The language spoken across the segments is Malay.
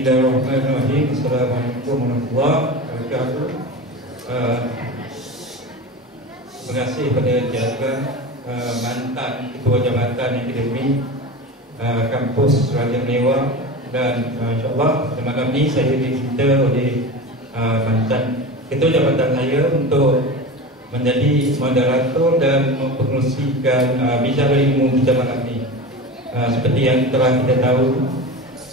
Bismillahirrahmanirrahim. Assalamualaikum warahmatullahi wabarakatuh. Terima kasih kepada jaga mantan Ketua Jabatan Akademik Kampus Raja Melewah, dan insyaAllah pada malam ini saya diminta oleh mantan Ketua Jabatan saya untuk menjadi moderator dan mempengerusikan bicara ilmu kita malam ini. Seperti yang telah kita tahu,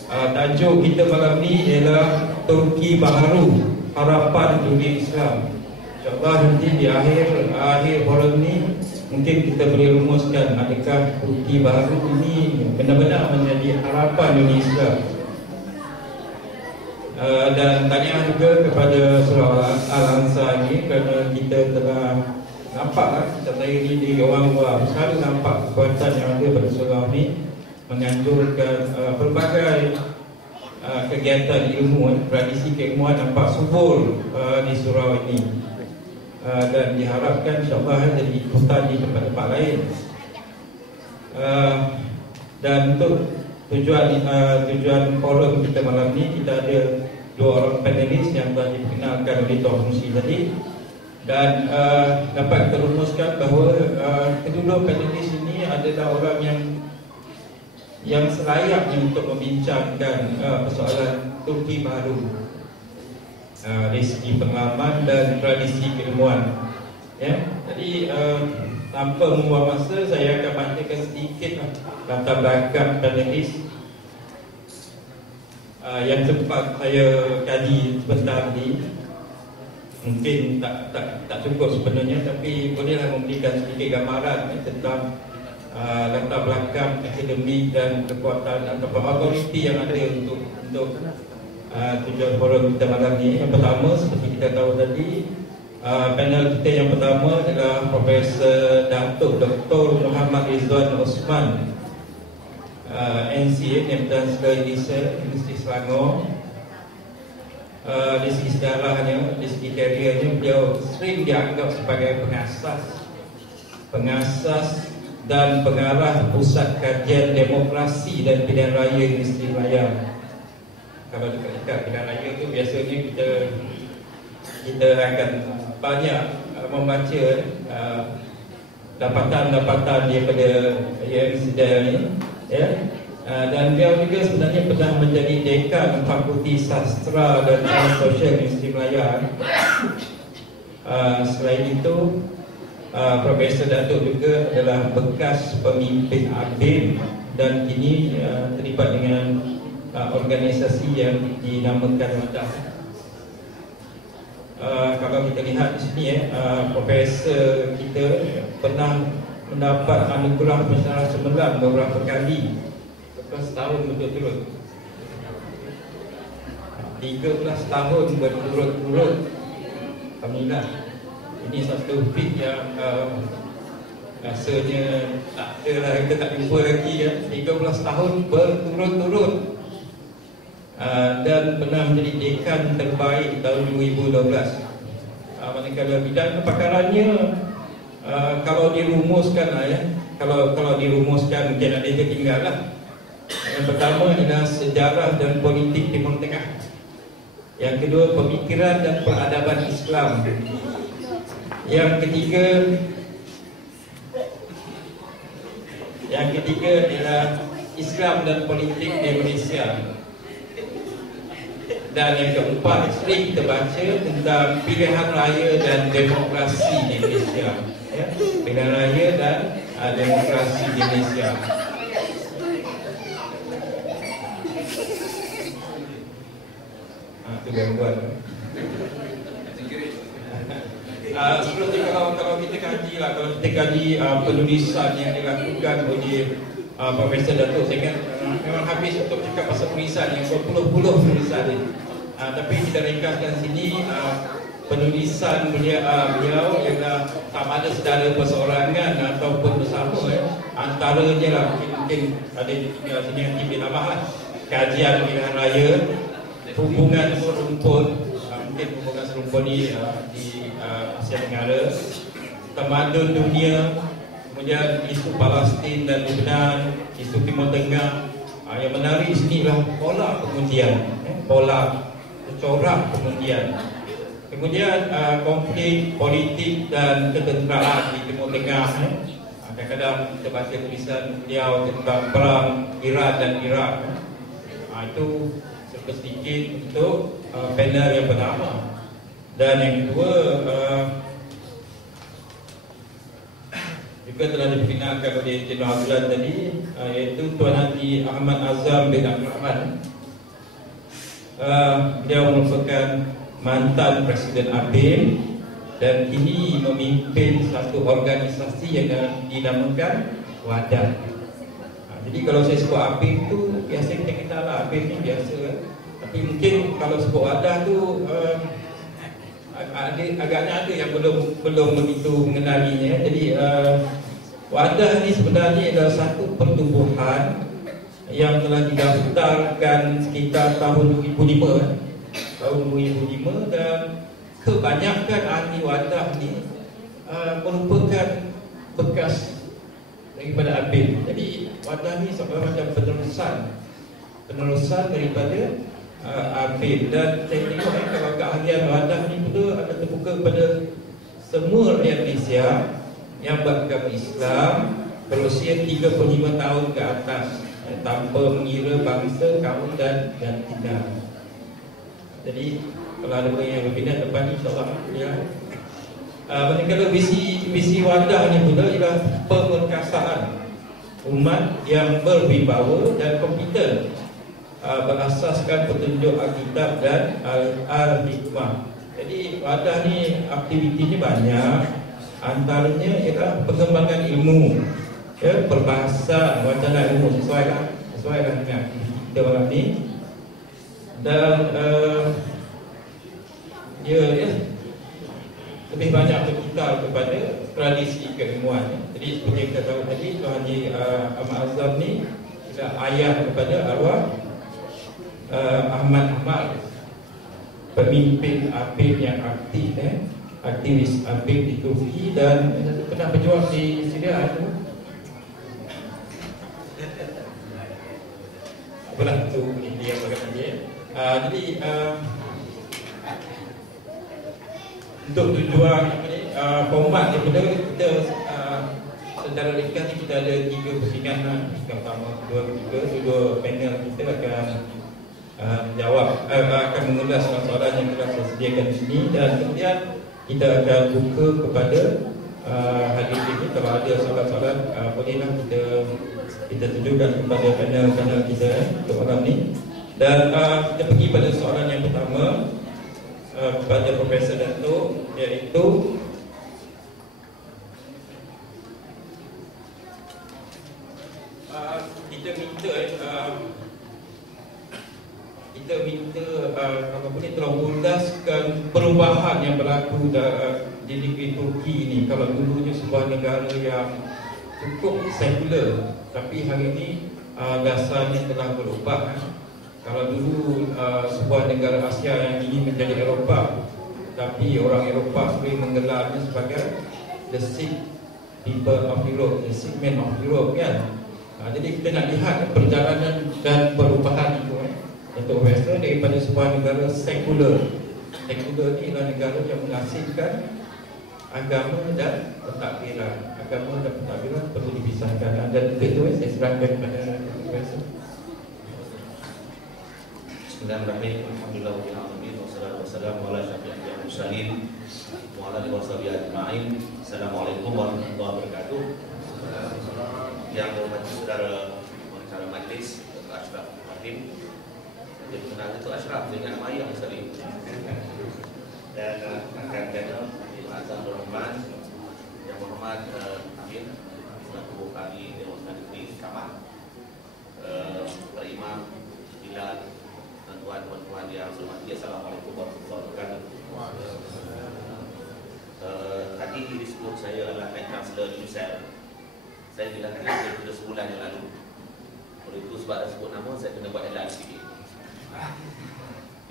tajuk kita malam ini ialah Turki Baharu, Harapan Dunia Islam. InsyaAllah nanti di akhir forum ini mungkin kita boleh rumuskan adakah Turki Baharu ini benar-benar menjadi harapan dunia Islam. Dan tanya juga kepada Surah Al-Ansar ini, kerana kita telah nampak saya ini di orang luar selalu nampak kekuatan yang ada pada surah ini menganjurkan pelbagai kegiatan ilmu, tradisi keilmuan nampak subur di surau ini, dan diharapkan insyaAllah jadi ikutan di tempat-tempat lain. Dan untuk tujuan forum kita malam ini, kita ada dua orang panelis yang telah diperkenalkan oleh Tuan Fungsi tadi, dan dapat kita rumuskan bahawa kedua panelis ini adalah orang yang selayaknya untuk membincangkan persoalan Turki Baharu dari segi pengalaman dan tradisi keilmuan. Ya, jadi tanpa membuang masa, saya akan bacakan sedikit latar belakang panelis yang sempat saya kaji sebentar tadi. Mungkin tak cukup sebenarnya, tapi bolehlah memberikan sedikit gambaran tentang latar belakang akademik dan kekuatan atau autoriti yang ada untuk tujuan forum kita malam ini. Yang pertama, seperti kita tahu tadi, panel kita yang pertama adalah Profesor Datuk Dr. Muhammad Rizwan Osman, NCA, Name Transfer Universiti Selangor. Dari segi sejarahnya, dari segi kariernya, beliau sering dianggap sebagai pengasas dan pengarah Pusat Kajian Demokrasi dan Pilihan Raya Universiti Melayu. Kalau dekat pilihan raya itu biasanya kita akan banyak membaca dapatan-dapatan daripada universiti ini, ya. Dan beliau juga sebenarnya pernah menjadi dekan Fakulti Sastra dan Sains Sosial Universiti Melayu. Selain itu, Profesor Datuk juga adalah bekas pemimpin ABIM dan kini terlibat dengan organisasi yang dinamakan Wadah. Kalau kita lihat di sini, Profesor kita pernah mendapat anugerah Pensyarah Cemerlang beberapa kali, 13 tahun berturut-turut, 13 tahun berturut-turut. Alhamdulillah. Ini satu feat yang rasanya tak ada lah, kita tak jumpa lagi ya. 13 tahun berturut-turut, dan pernah menjadi dekan terbaik tahun 2012. Manakala bidang kepakarannya, kalau dirumuskan kalau dirumuskan mungkin ada yang tinggal lah. Yang pertama adalah sejarah dan politik Timur Tengah. Yang kedua, pemikiran dan peradaban Islam. Yang ketiga adalah Islam dan politik di Indonesia. Dan yang keempat, sering kita baca tentang pilihan raya dan demokrasi di Indonesia, ya? Pilihan raya dan demokrasi di Indonesia. Itu gangguan. Seperti kalau kita kaji penulisan yang dilakukan oleh Profesor Datuk, saya kan memang habis untuk cakap pasal penulisan yang berpuluh-puluh penulisan ini. Tapi kita ringkaskan sini, penulisan beliau ialah sama ada secara perseorangan ataupun bersama, antaranya lah mungkin ada sini yang timbul nama lah, kajian pilihan raya, hubungan serumpun, mungkin hubungan serumpun di Asia Tenggara, tamadun dunia, kemudian isu Palestin dan Lebanon, isu Timur Tengah, Yang menarik sini adalah pola pengujian, pola corak pengujian. Kemudian konflik politik dan ketenteraan di Timur Tengah. Kadang-kadang kita baca tulisan beliau tentang perang Iran dan Iraq. Itu sedikit untuk panel yang pertama. Dan yang kedua, juga telah diperkenalkan oleh Jenerali Azlan tadi, iaitu Tuan Haji Ahmad Azam bin Abdul Rahman. Beliau merupakan mantan Presiden APIM dan kini memimpin satu organisasi yang dinamakan Wadah. Jadi kalau saya sebut APIM tu, biasa kita kenal lah, APIM ni biasa. Tapi mungkin kalau sebut Wadah tu, agaknya ada yang belum begitu mengenalinya. Jadi Wadah ni sebenarnya adalah satu pertubuhan yang telah didaftarkan sekitar tahun 2005. Tahun 2005, dan kebanyakan ahli Wadah ni merupakan bekas daripada APIM. Jadi Wadah ni sebenarnya macam penerusan daripada APIM. Dan saya tengok kalau keahlian Wadah ni pula akan terbuka kepada semua rakyat Malaysia yang beragama Islam berusia 35 tahun ke atas, tanpa mengira bangsa, kaum dan tinggal. Jadi kalau ada yang berpindah depan ni, insyaAllah ya. Manakala visi Wadah ni pula ialah pemerkasaan umat yang berwibawa dan kompeten, berasaskan petunjuk Alkitab dan Al-Hikmah. Jadi Wadah ni aktivitinya banyak. Antaranya ialah pengembangan ilmu, perbahasan, wacana ilmu, sesuailah dengan aktiviti kita malam ni. Dan dia lebih banyak berkitar kepada tradisi keilmuan. Jadi seperti yang kita tahu tadi, Tuan Haji Ahmad Azam ni adalah ayah kepada arwah Ahmad Ahmad, pemimpin APIM yang aktif, aktivis APIM di Turki, dan pernah berjuang di Syria tu. Apalah tu dia berkata dia. Jadi untuk tujuan format daripada kita secara ringkas ni, kita ada 3 pusingan. Yang pertama, kedua panel kita akan menjawab, akan mengulas soalan yang telah saya sediakan di sini, dan kemudian kita akan buka kepada hadirin ini. Kalau ada soalan-soalan, bolehlah kita tunjukkan kepada panel kita untuk malam ni. Dan kita pergi pada soalan yang pertama kepada Profesor Dato', iaitu kita minta kalau boleh tolong ulaskan perubahan yang berlaku di negeri Turki ini. Kalau dulunya sebuah negara yang cukup sekular, tapi hari ini dasarnya telah berubah. Kalau dulu sebuah negara Asia yang ingin menjadi Eropah, tapi orang Eropah sering menggelarnya sebagai the sick people of Europe, the sick man of Europe, kan? Jadi kita nak lihat perjalanan dan perubahan itu untuk Western daripada sebuah negara sekular. Sekular ni adalah negara yang mengasingkan agama dan pentadbiran. Agama dan pentadbiran perlu dipisahkan. Dan itu saya serahkan kepada Profesor. Bismillahirrahmanirrahim. Alhamdulillahirabbil alamin, wassalatu wassalamu ala asyrofil anbiya'i wal mursalin wa ala alihi washabihi ajma'in. Assalamualaikum warahmatullahi wabarakatuh. Yang berhormat saudara pengacara majlis Dr. Ashraf Rahim. Dia kenal itu Ashraf dengan nama ayah Salim. Dan rakan channel Haji Azam Rahman, yang berhormat Amin selaku kami Dewan Negeri Kamar, Pak Imam Bilal, tuan-tuan yang saya hormati, Assalamualaikum warahmatullahi wabarakatuh. Tadi disebut saya adalah Head Chancellor UNICEF. Saya dilantik sudah sebulan yang lalu. Oleh itu sebab dah sebut nama, saya kena buat elan sikit.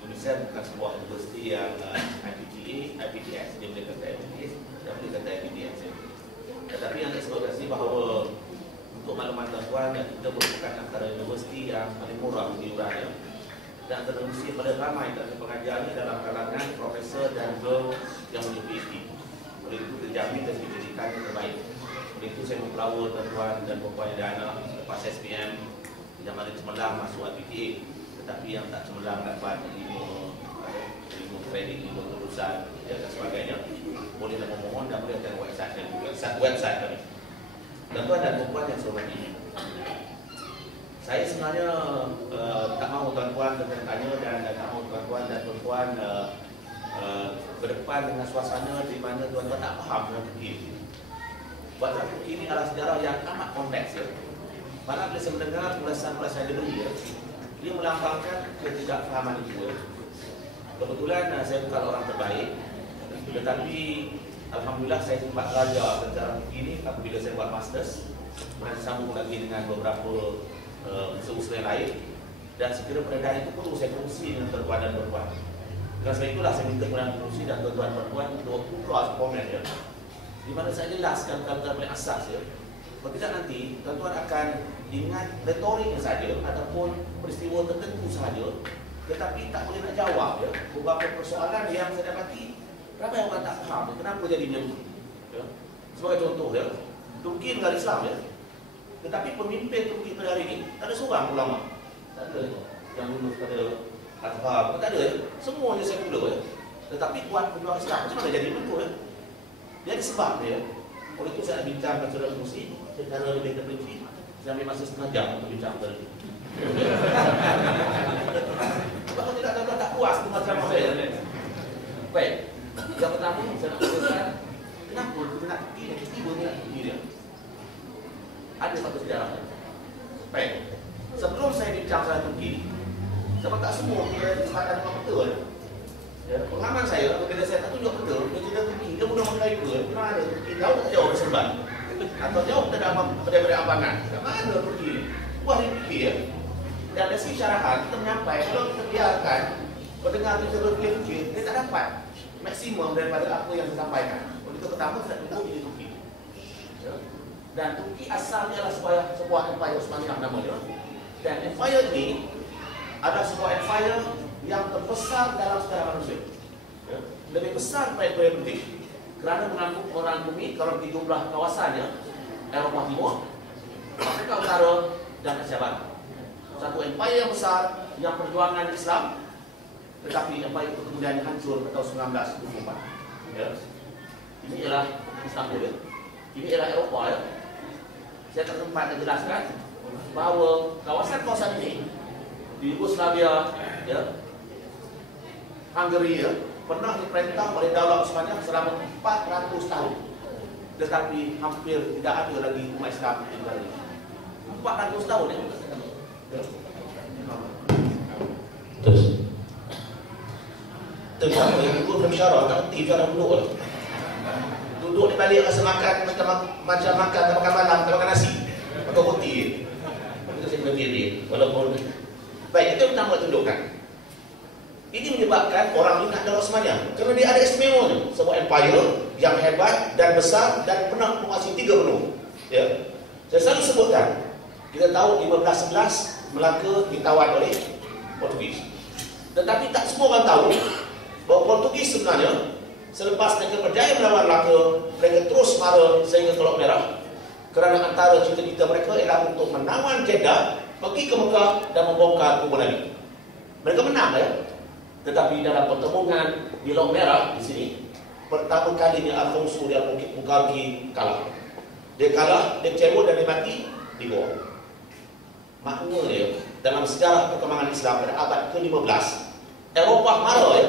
UNICEF bukan sebuah universiti yang IPTS, dia boleh kata IPTS, dia boleh kata IPTS. Tetapi yang saya sebutkan sini bahawa untuk makluman tuan-tuan, kita merupakan antara universiti yang paling murah iurannya dan terus pada ramai dari pengajarnya dalam kalangan profesor dan guru yang memiliki PhD. Oleh itu terjamin dan pendidikan yang terbaik. Oleh itu saya mempelawar tuan-tuan dan puan-puan yang anak lepas SPM yang ada cemerlang masuk PTA, tetapi yang tak cemerlang dapat ilmu kredit, ilmu kelulusan dan sebagainya, bolehlah memohon dan boleh tengok website kami. Tuan-tuan dan puan-puan yang saya hormati, saya sebenarnya tak mahu tuan-tuan bertanya dan tak mahu tuan-tuan dan puan-puan berdepan dengan suasana di mana tuan-tuan tak faham dengan Turki. Buat Turki ini adalah sejarah yang amat kompleks ya. Malah bila saya mendengar ulasan-ulasan dia beri ya, dia melambangkan ketidakfahaman itu ya. Kebetulan saya bukan orang terbaik, tetapi alhamdulillah saya sempat belajar tentang Turki ini apabila saya buat masters, dan sambung lagi dengan beberapa usaha yang lain, dan sekiranya perbedaan itu perlu saya kongsi dengan tuan-tuan dan perempuan. Dengan sebab itulah saya minta kepada kongsi dan tuan-tuan dan perempuan untuk close komen ya, di mana saya jelaskan kata-kata paling asas ya. Kalau tidak nanti tuan-tuan akan ingat retoriknya saja ataupun peristiwa tertentu saja, tetapi tak boleh nak jawab ya. Beberapa persoalan yang saya dapati ramai orang tak faham kenapa jadinya begitu ya. Sebagai contoh ya, Turki negara Islam ya, tetapi pemimpin Turki pada hari ini tak ada seorang ulama, tak ada yang lulus pada Azhar, tak ada ya. Semuanya sekular ya, tetapi kuat pejuang Islam. Macam mana jadi betul ya? Jadi sebab ya. Oleh itu saya bincang dengan saudara Musi secara lebih terperinci. Saya ambil masa setengah jam untuk bincang tadi. Sebab tidak ada tak puas dengan ceramah saya. Baik, yang pertama saya nak katakan kenapa kita nak Turki ni, tiba-tiba ni nak Turki dia. Ada satu sejarah. Baik, sebelum saya bincang soal Turki, sebab tak semua kita disahkan dengan betul ya. Pengalaman saya, apabila saya tak tunjuk betul, dia cerita Turki, dia mudah mengenai ke, mana ada Turki, jauh tak jauh berserban atau jauh daripada Ambangan. Kat mana Turki ni? Buah dipikir ya. Dan dari segi syarahan, kita menyampai, kalau kita biarkan pendengar kita berfikir, dia tak dapat maksimum daripada apa yang disampaikan. Oleh itu pertama, kita tunjuk ini Turki ya. Dan Turki asalnya adalah sebuah empire Osmaniyah namanya. Dan empire ini adalah sebuah empire yang terbesar dalam sejarah manusia ya. Lebih besar daripada British kerana mengangkut orang bumi kalau di jumlah kawasannya Eropah Timur, Afrika Utara dan Asia Barat. Satu empire yang besar yang perjuangan Islam, tetapi empire itu kemudian hancur pada tahun 1924 ya. Ini ialah Istanbul ya. Ini ialah Eropah ya. Saya tak sempat menjelaskan bahawa kawasan-kawasan ini di Yugoslavia ya, Hungary ya, pernah diperintah oleh Daulah Osmaniyah selama 400 tahun. Tetapi hampir tidak ada lagi umat Islam di negara ini. 400 tahun ya. Terus tengok yang dulu berbicara, tak berhenti bicara duduk. Duduk di balik rasa makan macam makan malam, makan nasi. Makan roti. Itu saya berdiri walaupun baik, itu pertama tunjukkan. Ini menyebabkan orang ingat Daulah Osmaniyah kerana dia ada istimewanya, sebuah empire yang hebat dan besar dan pernah menguasai 3 benua. Ya. Saya selalu sebutkan, kita tahu 1511 Melaka ditawan oleh Portugis. Tetapi tak semua orang tahu bahawa Portugis sebenarnya selepas mereka berjaya melawan Melaka, mereka terus mara sehingga ke Laut Merah. Kerana antara cita-cita mereka ialah untuk menawan Jeddah, pergi ke Mekah dan membongkar kubur Nabi. Mereka menang ya. Tetapi dalam pertemuan di Laut Merah di sini, pertama kalinya Alfonso di Albuquerque kalah. Dia kalah, dia kecewa dan dia mati di bawah. Maknanya dia, dalam sejarah perkembangan Islam pada abad ke-15, Eropah marah ya,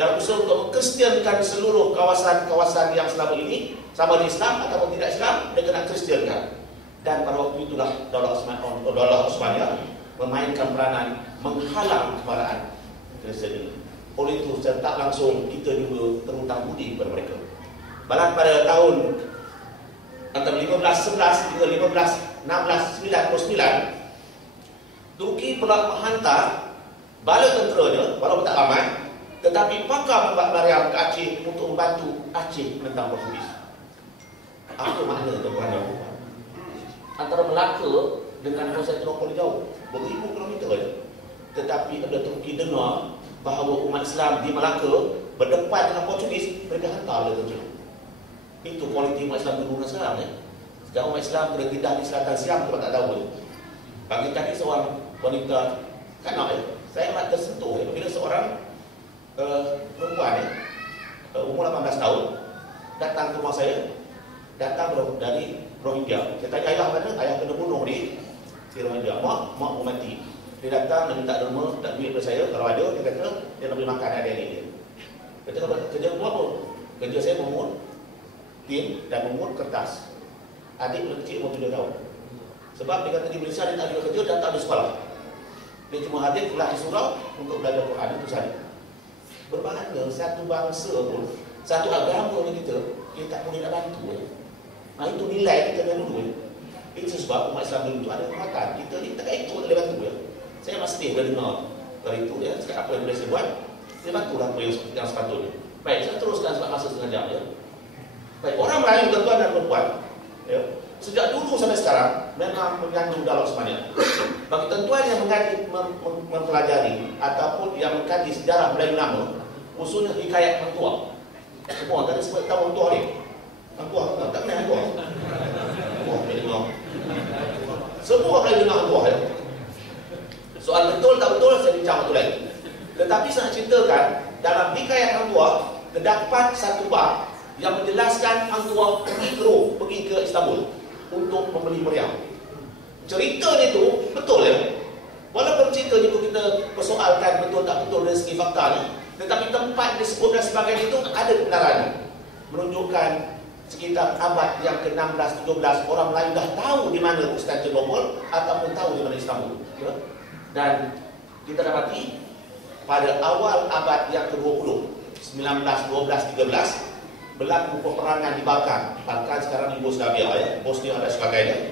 dalam usaha untuk mengkristiankan seluruh kawasan-kawasan yang selama ini sama di Islam ataupun tidak Islam, mereka nak kristiankan. Dan pada waktu itulah Daulah Osmaniyah memainkan peranan menghalang kemarahan Kristian ini. Oleh itu secara tak langsung kita juga terhutang budi kepada mereka. Bahkan pada tahun antara 1511 hingga 1699, Turki pernah menghantar bala tenteranya walaupun tak ramai, tetapi pakar membuat Maryam ke Aceh untuk membantu Aceh menentang Portugis. Apa makna tuan-tuan dan puan? antara Melaka dengan Konstantinopel jauh, beribu kilometer saja. Tetapi ada Turki dengar bahawa umat Islam di Melaka berdepan dengan Portugis, mereka hantar dia terjun. Itu kualiti umat Islam dulu sekarang ya. Sekarang umat Islam terdedah di selatan Siam, kita tak tahu ya. Pagi tadi seorang wanita kanak ya, saya amat tersentuh ya, bila seorang perempuan ya, umur 18 tahun datang ke rumah saya, datang dari Rohingya. Saya tanya ayah mana? Ayah kena bunuh di Rohingya. Mak mau mati. Dia datang dan minta derma, tak duit pada saya. Kalau ada, dia kata dia nak beli makan adik-adik dia. Kata kerja tu apa? Kerja saya memungut tin dan memungut kertas. Adik belum kecil umur 7 tahun. Sebab dia kata di Malaysia dia tak ada kerja dan tak ada sekolah. Dia cuma hadir kelas di surau untuk belajar Quran, itu sahaja. Bermakna satu bangsa pun, satu agama pun kita tak boleh nak bantu. Nah, itu nilai kita dari dulu. Itu sebab umat Islam dulu itu ada kekuatan. Kita ni tak itu tak boleh bantu ya. Saya masih dah dengar dari itu ya, cakap apa yang boleh saya buat, saya bantulah apa yang sepatutnya. Baik, saya teruskan sebab masa setengah jam ya. Baik, orang Melayu tuan-tuan dan perempuan ya, sejak dulu sampai sekarang memang mengandung dialog semuanya. Bagi tuan-tuan yang mempelajari ataupun yang mengkaji sejarah Melayu lama, khususnya hikayat Hang Tuah. Semua tadi sebut tahu Hang Tuah ni. Hang Tuah tak kenal Hang Tuah. Semua kali dengar Hang Tuah ya. Soal betul tak betul saya bincang waktu lain. Tetapi saya nak ceritakan dalam hikayat Hang Tuah terdapat satu bab yang menjelaskan Hang Tuah pergi ke Istanbul untuk membeli meriam. Ceritanya itu betul ya. Walaupun ceritanya itu kita persoalkan betul tak betul dari segi faktanya, tetapi tempat disebut dan sebagainya itu ada kebenarannya. Menunjukkan sekitar abad yang ke-16, 17 orang Melayu dah tahu di mana Konstantinopel ataupun tahu di mana Istanbul. Ya? Dan kita dapati pada awal abad yang ke-20, 19, 12, 13 berlaku peperangan di Balkan. Balkan sekarang Yugoslavia ya, Bosnia dan sebagainya.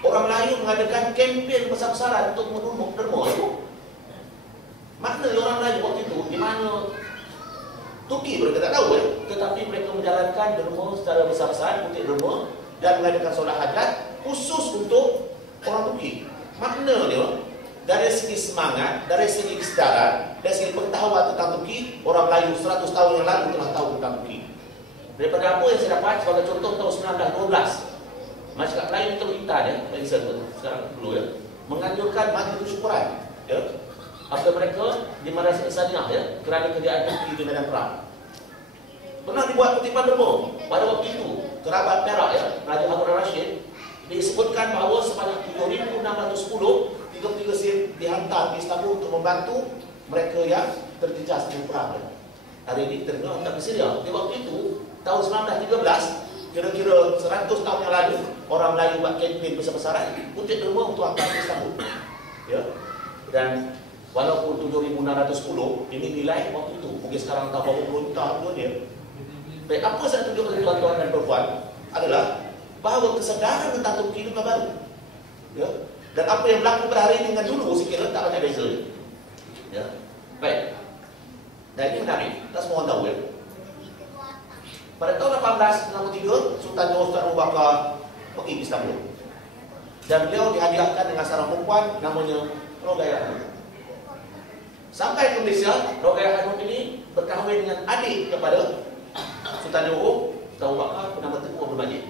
Orang Melayu mengadakan kempen besar-besaran untuk menumbuk derma itu. Makna orang Melayu waktu itu di mana Turki mereka tak tahu ya, tetapi mereka menjalankan derma secara besar-besaran, putih derma dan mengadakan solat hajat khusus untuk orang Turki. Makna dia dari segi semangat, dari segi kesedaran, dari segi pengetahuan tentang Turki, orang Melayu 100 tahun yang lalu telah tahu tentang Turki. Daripada apa yang saya dapat sebagai contoh tahun 1912, masyarakat Melayu itu kita ya, sekarang dulu ya, menganjurkan majlis syukuran ya, apabila mereka di Madrasah Islamiyah ya, kerana kerjaan Turki di medan perang. Pernah dibuat kutipan derma pada waktu itu, kerabat Perak ya, Raja Harun al-Rashid disebutkan bahawa sebanyak 7,610 tiga sir dihantar di Istanbul untuk membantu mereka yang terjejas di perang. Hari ini kita dengar tentang Syria. Di waktu itu tahun 1913, kira-kira 100 tahun yang lalu, orang Melayu buat kempen besar-besaran untuk derma untuk hantar di Istanbul. Ya. Dan walaupun 7,610 ini nilai waktu itu, mungkin sekarang tak berapa puluh juta pun dia. Baik, apa saya tunjukkan kepada tuan-tuan dan perempuan adalah bahawa kesedaran tentang Turki itu baru. Ya. Dan apa yang berlaku pada hari ini dengan dulu, saya kira tak banyak beza. Ya. Baik. Dan ini menarik, tak semua orang tahu ya. Pada tahun 1863, Sultan Johor Sultan Abu Bakar pergi ke Istanbul. Dan beliau dihadiahkan dengan seorang perempuan namanya Rogaya Hanum. Sampai ke Malaysia, Rogaya Hanum ini berkahwin dengan adik kepada Sultan Johor Sultan Abu Bakar bernama Tengku Abdul Majid.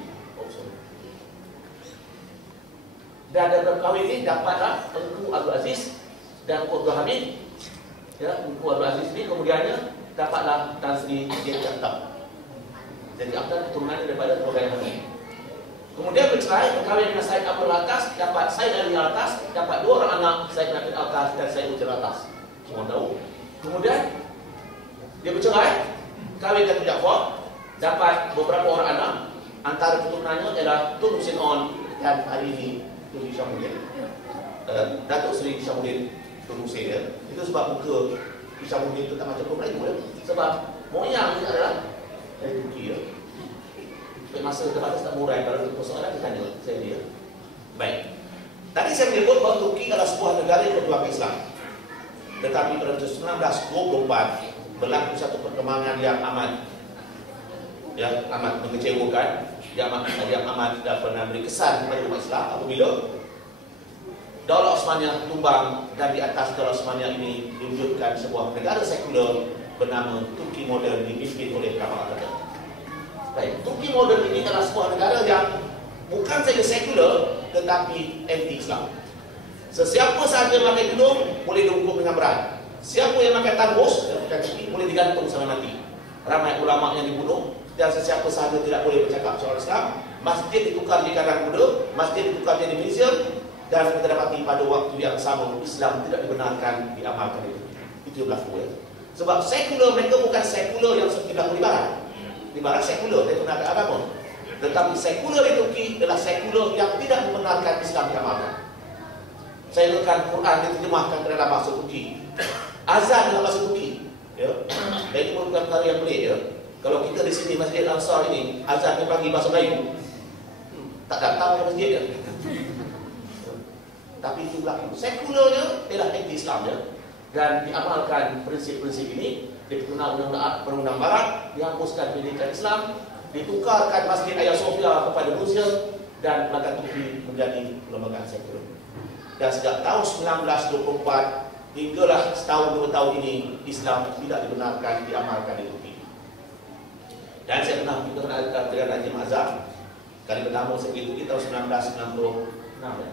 Dan dari perkahwinan ini dapatlah Tengku Abdul Aziz dan Tengku Abdul Hamid. Ya, Tengku Abdul Aziz ini kemudiannya dapatlah Tan Sri Jeti Akhtar. Jeti Akhtar keturunannya daripada Rogaya Hanum. Kemudian bercerai, berkahwin dengan Said Abdul Atas, dapat Said Ali Atas, dapat 2 orang anak, Said Nabil Atas dan Said Ujar Atas. Semua tahu. Kemudian dia bercerai, kahwin dengan Jaafar, dapat beberapa orang anak. Antara keturunannya ialah Tun Hussein On dan hari ini Tun Hishamuddin, Datuk Seri Hishamuddin Tun Hussein ya. Itu sebab muka Hishamuddin itu tak macam orang Melayu ya. Sebab moyang dia adalah dari Turki ya. Masa terbatas tak murai, kalau itu persoalan kita tanya saya dia. Baik. Tadi saya menyebut bahawa Turki adalah sebuah negara yang berjuang Islam. Tetapi pada 1924 berlaku satu perkembangan yang amat mengecewakan. yang amat pernah beri kesan kepada umat Islam apabila Daulah Osmaniyah tumbang dan di atas Daulah Osmaniyah ini diwujudkan sebuah negara sekular bernama Turki moden dipimpin oleh Kemal Atatürk. Baik, Turki moden ini adalah sebuah negara yang bukan saja sekular tetapi anti-Islam. Sesiapa sahaja pakai tudung boleh dihukum dengan berat. Siapa yang pakai tanggus boleh digantung sampai mati. Ramai ulama yang dibunuh dan sesiapa sahaja tidak boleh bercakap soal Islam. Masjid ditukar di Karang Buddha, masjid ditukar jadi museum. Dan kita dapati pada waktu yang sama Islam tidak dibenarkan diamalkan itu. Itu yang berlaku ya. Sebab sekular mereka bukan sekular yang seperti berlaku di barat. Di barat sekular, dia tidak ada agama. Tetapi sekular di Turki adalah sekular yang tidak membenarkan Islam diamalkan. Saya lekan Quran diterjemahkan ke dalam bahasa Turki. Azan dalam bahasa Turki. Ya. Dan itu bukan perkara yang pelik ya. Kalau kita di sini Masjid Al-Ansar ini azan pagi bahasa Melayu, tak datang ke masjid ya. Tapi itu berlaku. Sekularnya ialah anti-Islam ya. Dan diamalkan prinsip-prinsip ini di perundang-undang barat, dihapuskan pendidikan Islam, ditukarkan Masjid Hagia Sophia kepada museum dan lembaga Turki menjadi lembaga sekular. Dan sejak tahun 1924 hinggalah setahun 2 tahun ini Islam tidak dibenarkan diamalkan di Turki. Dan saya pernah dengan Haji Mazhar kali pertama saya pergi Turki tahun 1996 ya.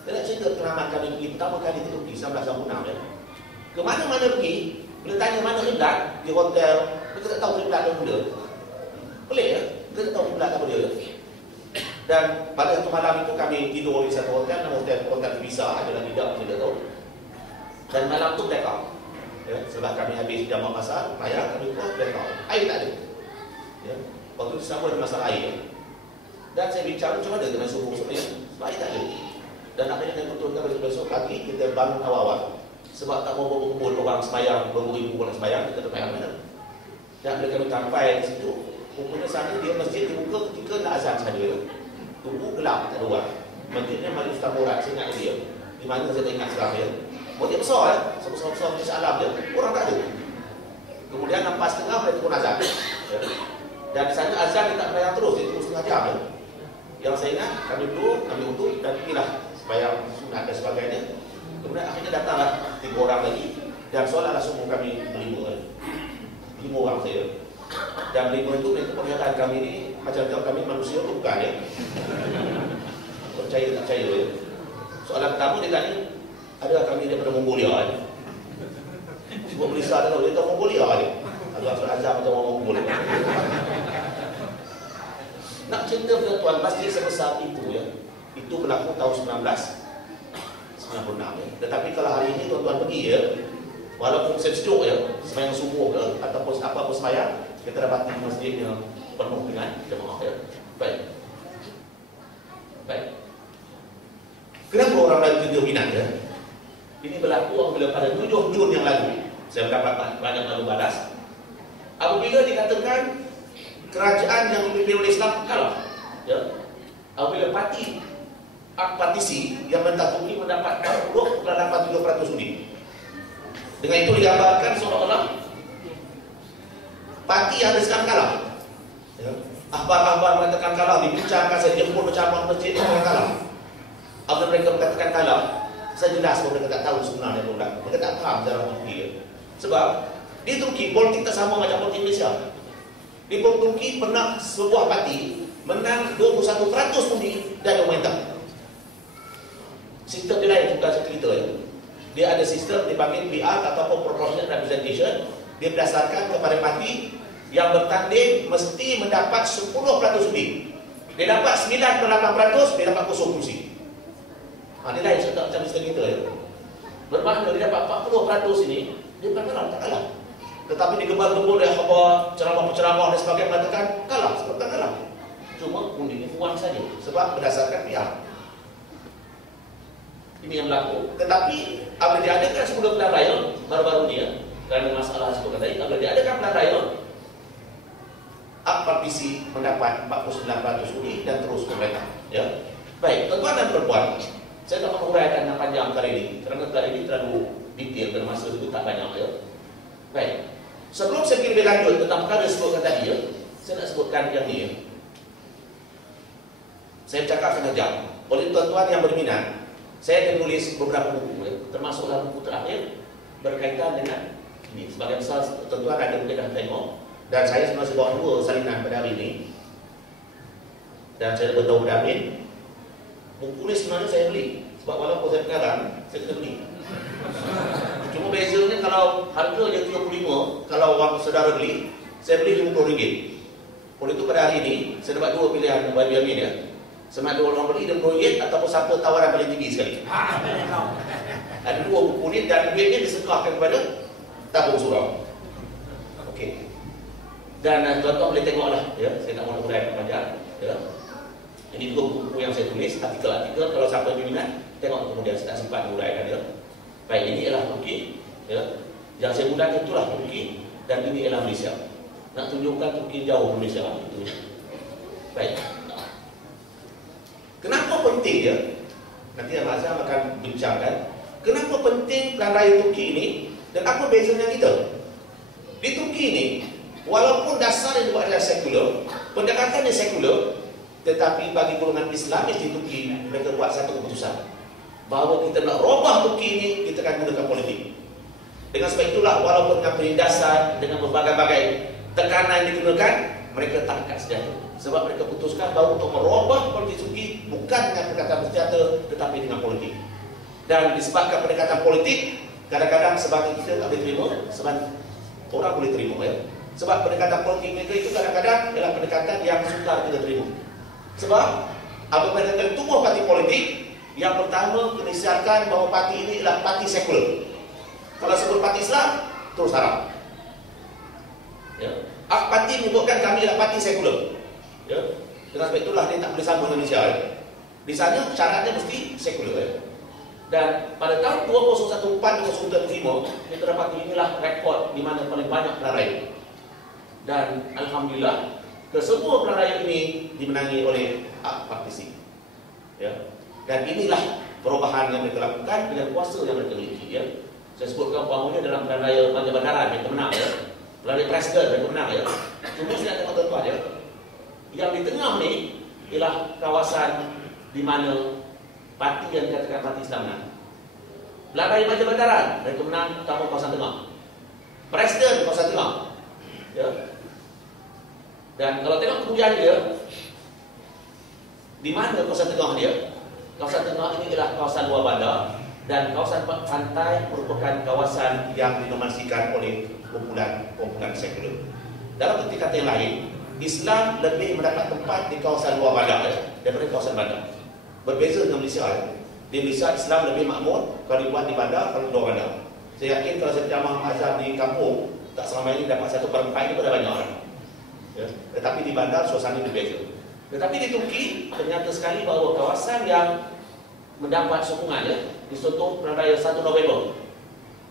Saya nak cerita pengalaman kami pergi pertama kali ke Turki 1996 ya. Ke mana-mana pergi, bila tanya mana kiblat di hotel, kita tak tahu kiblat apa benda. Pelik ya, kita tak tahu kiblat apa dia. Dan pada satu malam itu kami tidur di satu hotel, hotel terpisah, ada lagi tidak, tidak tahu. Dan malam tu blackout. Ya, setelah kami habis jamak masal, bayar kami keluar blackout. Air tak ada. Ya, waktu itu sama ada masalah air. Dan saya bincang macam mana dengan subuh sebenarnya, sebab air tak ada. Dan akhirnya kita betulkan besok pagi kita bangun awal-awal. Sebab tak mau berkumpul orang sembahyang, beribu orang sembahyang, kita terbayang mana. Dan bila kami sampai di situ, rupanya sana dia masjid dibuka ketika nak azan saja. Tunggu gelap, tak ada orang. Masjidnya Masjid Sultan Murad, saya ingat dia. Di mana saya tak ingat sekarang dia. Masjid besar ya, sebesar-besar Masjid Alam dia, orang tak ada. Kemudian 4:30 mereka pun azan. Ya. Dan di sana azan dia tak terbayang terus, dia terus setengah jam ya. Yang saya ingat, kami duduk, kami utuh dan pergilah bayar sunat dan sebagainya. Kemudian akhirnya datanglah 3 orang lagi dan solatlah semua kami 5 orang saya. Dan 5 itu mereka perhatikan kami ni macam kami manusia tu bukan ya. Percaya tak percaya ya. Soalan pertama dia tanya, adakah kami daripada Mongolia ya? Sebab Melissa tahu dia tahu Mongolia ya. Agak azam macam orang Mongolia. Nak cerita tuan masjid sebesar itu ya. Itu berlaku tahun 1996 ya. Tetapi kalau hari ini tuan-tuan pergi ya, walaupun sejuk ya, sembahyang subuh ke ataupun apa-apa sembahyang, kita dapati masjid yang penuh dengan jemaah ya. Baik. Kenapa orang lain juga minat ya? Ini berlaku apabila pada 7 Jun yang lalu saya mendapat banyak lalu balas. Apabila dikatakan kerajaan yang dipimpin oleh Islam kalah ya. Apabila partisi yang mentakuni mendapat 40,87% undi. Dengan itu digambarkan seolah-olah parti yang ada sekarang kalah. Ya. Akhbar-akhbar mengatakan kalah, dibincangkan, saya jemput bercampak masjid yang kalah. Apabila mereka mengatakan kalah, saya jelas bahawa mereka tak tahu sebenarnya apa. Mereka tak faham sejarah Turki. Sebab di Turki politik tak sama macam politik Malaysia. Di Turki pernah sebuah parti menang 21% undi dan memerintah. Sistem dia lain bukan cerita ya. Dia ada sistem dipanggil PR ataupun proportional representation. Dia berdasarkan kepada parti yang bertanding mesti mendapat 10% undi. Dia dapat 9,8%, dia dapat 0 kursi. Dia lain macam sistem kita ya. Bermakna dia dapat 40% ini, dia bukan kalah, tak kalah. Tetapi digembar-gembur oleh khabar, ceramah-ceramah dan sebagainya mengatakan kalah, sebab tak kalah. Cuma undi ini puan saja sebab berdasarkan PR. Ini yang berlaku. Tetapi apabila diadakan sebuah pilihan raya baru-baru ni ya, kerana masalah sebut tadi, apabila diadakan pilihan raya, hak partisi mendapat 49% undi dan terus pemerintah. Ya, baik, tuan-tuan dan perempuan, saya tak menguraikan yang panjang kali ini kerana kali ini terlalu detail dan masa itu tak banyak ya. Baik, sebelum saya pergi lebih lanjut tentang perkara disebutkan tadi ya, saya nak sebutkan yang ni ya. saya bercakap setengah jam. Oleh tuan-tuan yang berminat, saya akan tulis beberapa buku, termasuklah buku terakhir berkaitan dengan ini. Sebagai besar tuan-tuan ada mungkin dah tengok, dan saya sebenarnya bawa 2 salinan pada hari ini. Dan saya beritahu pada Amin, buku ni sebenarnya saya beli. Sebab walaupun saya pengarang, saya kena beli. Cuma bezanya kalau harganya 35, kalau orang saudara beli, saya beli RM50. Oleh itu pada hari ini, saya dapat 2 pilihan bagi Amin ya. Sama ada orang beli RM20 ataupun siapa tawaran paling tinggi sekali. Ada 2 buku ni dan duitnya disedekahkan kepada tabung surau. Okey. Dan tuan-tuan boleh tengoklah ya, saya tak mahu uraikan panjang ya. Ini 2 buku yang saya tulis, artikel-artikel, kalau siapa minat tengok kemudian saya tak sempat uraikan ya. Baik, ini ialah Turki ya. Yang saya mulakan itulah Turki dan ini ialah Malaysia. Nak tunjukkan Turki jauh Malaysia itu. Baik. Kenapa penting ya? Nanti Abang Azam akan bincangkan kenapa penting pelan raya Turki ini dan apa bezanya kita. Di Turki ini, walaupun dasar yang dibuat adalah sekular, pendekatannya sekular, tetapi bagi golongan Islamis di Turki, mereka buat satu keputusan bahawa kita nak robah Turki ini, kita akan gunakan politik. Dengan sebab itulah, walaupun dengan penindasan, dengan berbagai-bagai tekanan yang digunakan, mereka tak angkat senjata. Sebab mereka putuskan bahawa untuk merubah politik Turki bukan dengan pendekatan bersenjata, tetapi dengan politik. Dan disebabkan pendekatan politik, kadang-kadang sebagai kita tak boleh terima, sebab orang boleh terima ya. Sebab pendekatan politik mereka itu kadang-kadang adalah pendekatan yang sukar kita terima. Sebab apabila kita tubuh parti politik, yang pertama kena siarkan bahawa parti ini adalah parti sekular. Kalau sebut parti Islam, terus haram. Ya. Parti menyebutkan kami adalah parti sekular. Ya. Dengan sebab itulah dia tak boleh sama Indonesia. Ya. Di sana syaratnya mesti sekular. Ya. Dan pada tahun 2014-2015 kita dapat inilah rekod di mana paling banyak pelan raya. Dan alhamdulillah kesemua pelan raya ini dimenangi oleh partisi. Ya. Dan inilah perubahan yang mereka lakukan dengan kuasa yang mereka miliki. Ya. Saya sebutkan umpamanya dalam pelan raya Banjarbandaran mereka menang ya. Pelan raya Presiden mereka menang ya. Cuma saya tengok tuan-tuan ya. Yang di tengah ni ialah kawasan di mana parti yang dikatakan parti Islam menang. Pelan raya Banjarbandaran mereka menang utama kawasan tengah. Presiden kawasan tengah. Ya. Dan kalau tengok kemudian dia di mana kawasan tengah dia? Kawasan tengah ini adalah kawasan luar bandar dan kawasan pantai merupakan kawasan yang dinominasikan oleh kumpulan sekular. Dalam erti kata yang lain, Islam lebih mendapat tempat di kawasan luar bandar daripada kawasan bandar. Berbeza dengan Malaysia. Di Malaysia Islam lebih makmur kalau dibuat di bandar, kalau di luar bandar. Saya yakin kalau saya berjamaah azhar di kampung, tak selama ini dapat 1/4 itu dah banyak orang. Ya. Tetapi di bandar suasana berbeza. Tetapi di Turki ternyata sekali bahawa kawasan yang mendapat sokongan di contoh pelan raya 1 November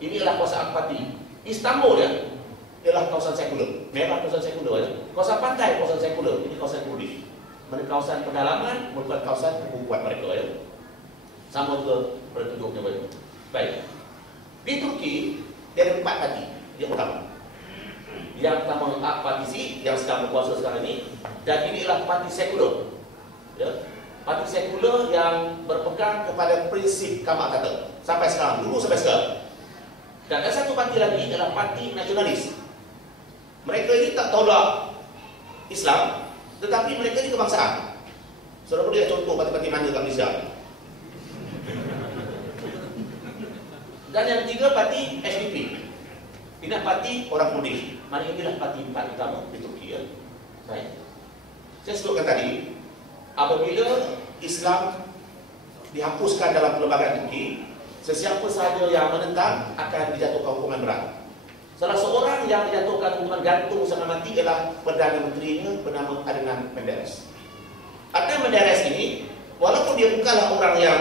ini adalah kawasan parti. Istanbul ialah kawasan sekular. Memang kawasan sekular ya. Kawasan pantai kawasan sekular, ini kawasan Kurdish. Mana kawasan pedalaman merupakan kawasan kuat mereka ya. Sama ke pertunjuknya baik. Baik. Di Turki dia ada 4 parti yang utama. Yang pertama partisi yang sedang berkuasa sekarang ini, dan ini adalah parti sekular. Ya. Parti sekular yang berpegang kepada prinsip Kamak Kata sampai sekarang, dulu sampai sekarang. Dan ada satu parti lagi adalah parti nasionalis. Mereka ini tak tolak Islam, tetapi mereka ini kebangsaan. Saudara boleh contoh parti-parti mana kat Malaysia? Dan yang ketiga parti SDP. Ini parti orang Kurdish. Mana inilah parti 4 utama di Turki ya. Baik. Saya sebutkan tadi, apabila Islam dihapuskan dalam perlembagaan Turki, sesiapa sahaja yang menentang akan dijatuhkan hukuman berat. Salah seorang yang dijatuhkan hukuman gantung sampai mati ialah Perdana Menterinya bernama Adnan Menderes. Adnan Menderes ini, walaupun dia bukanlah orang yang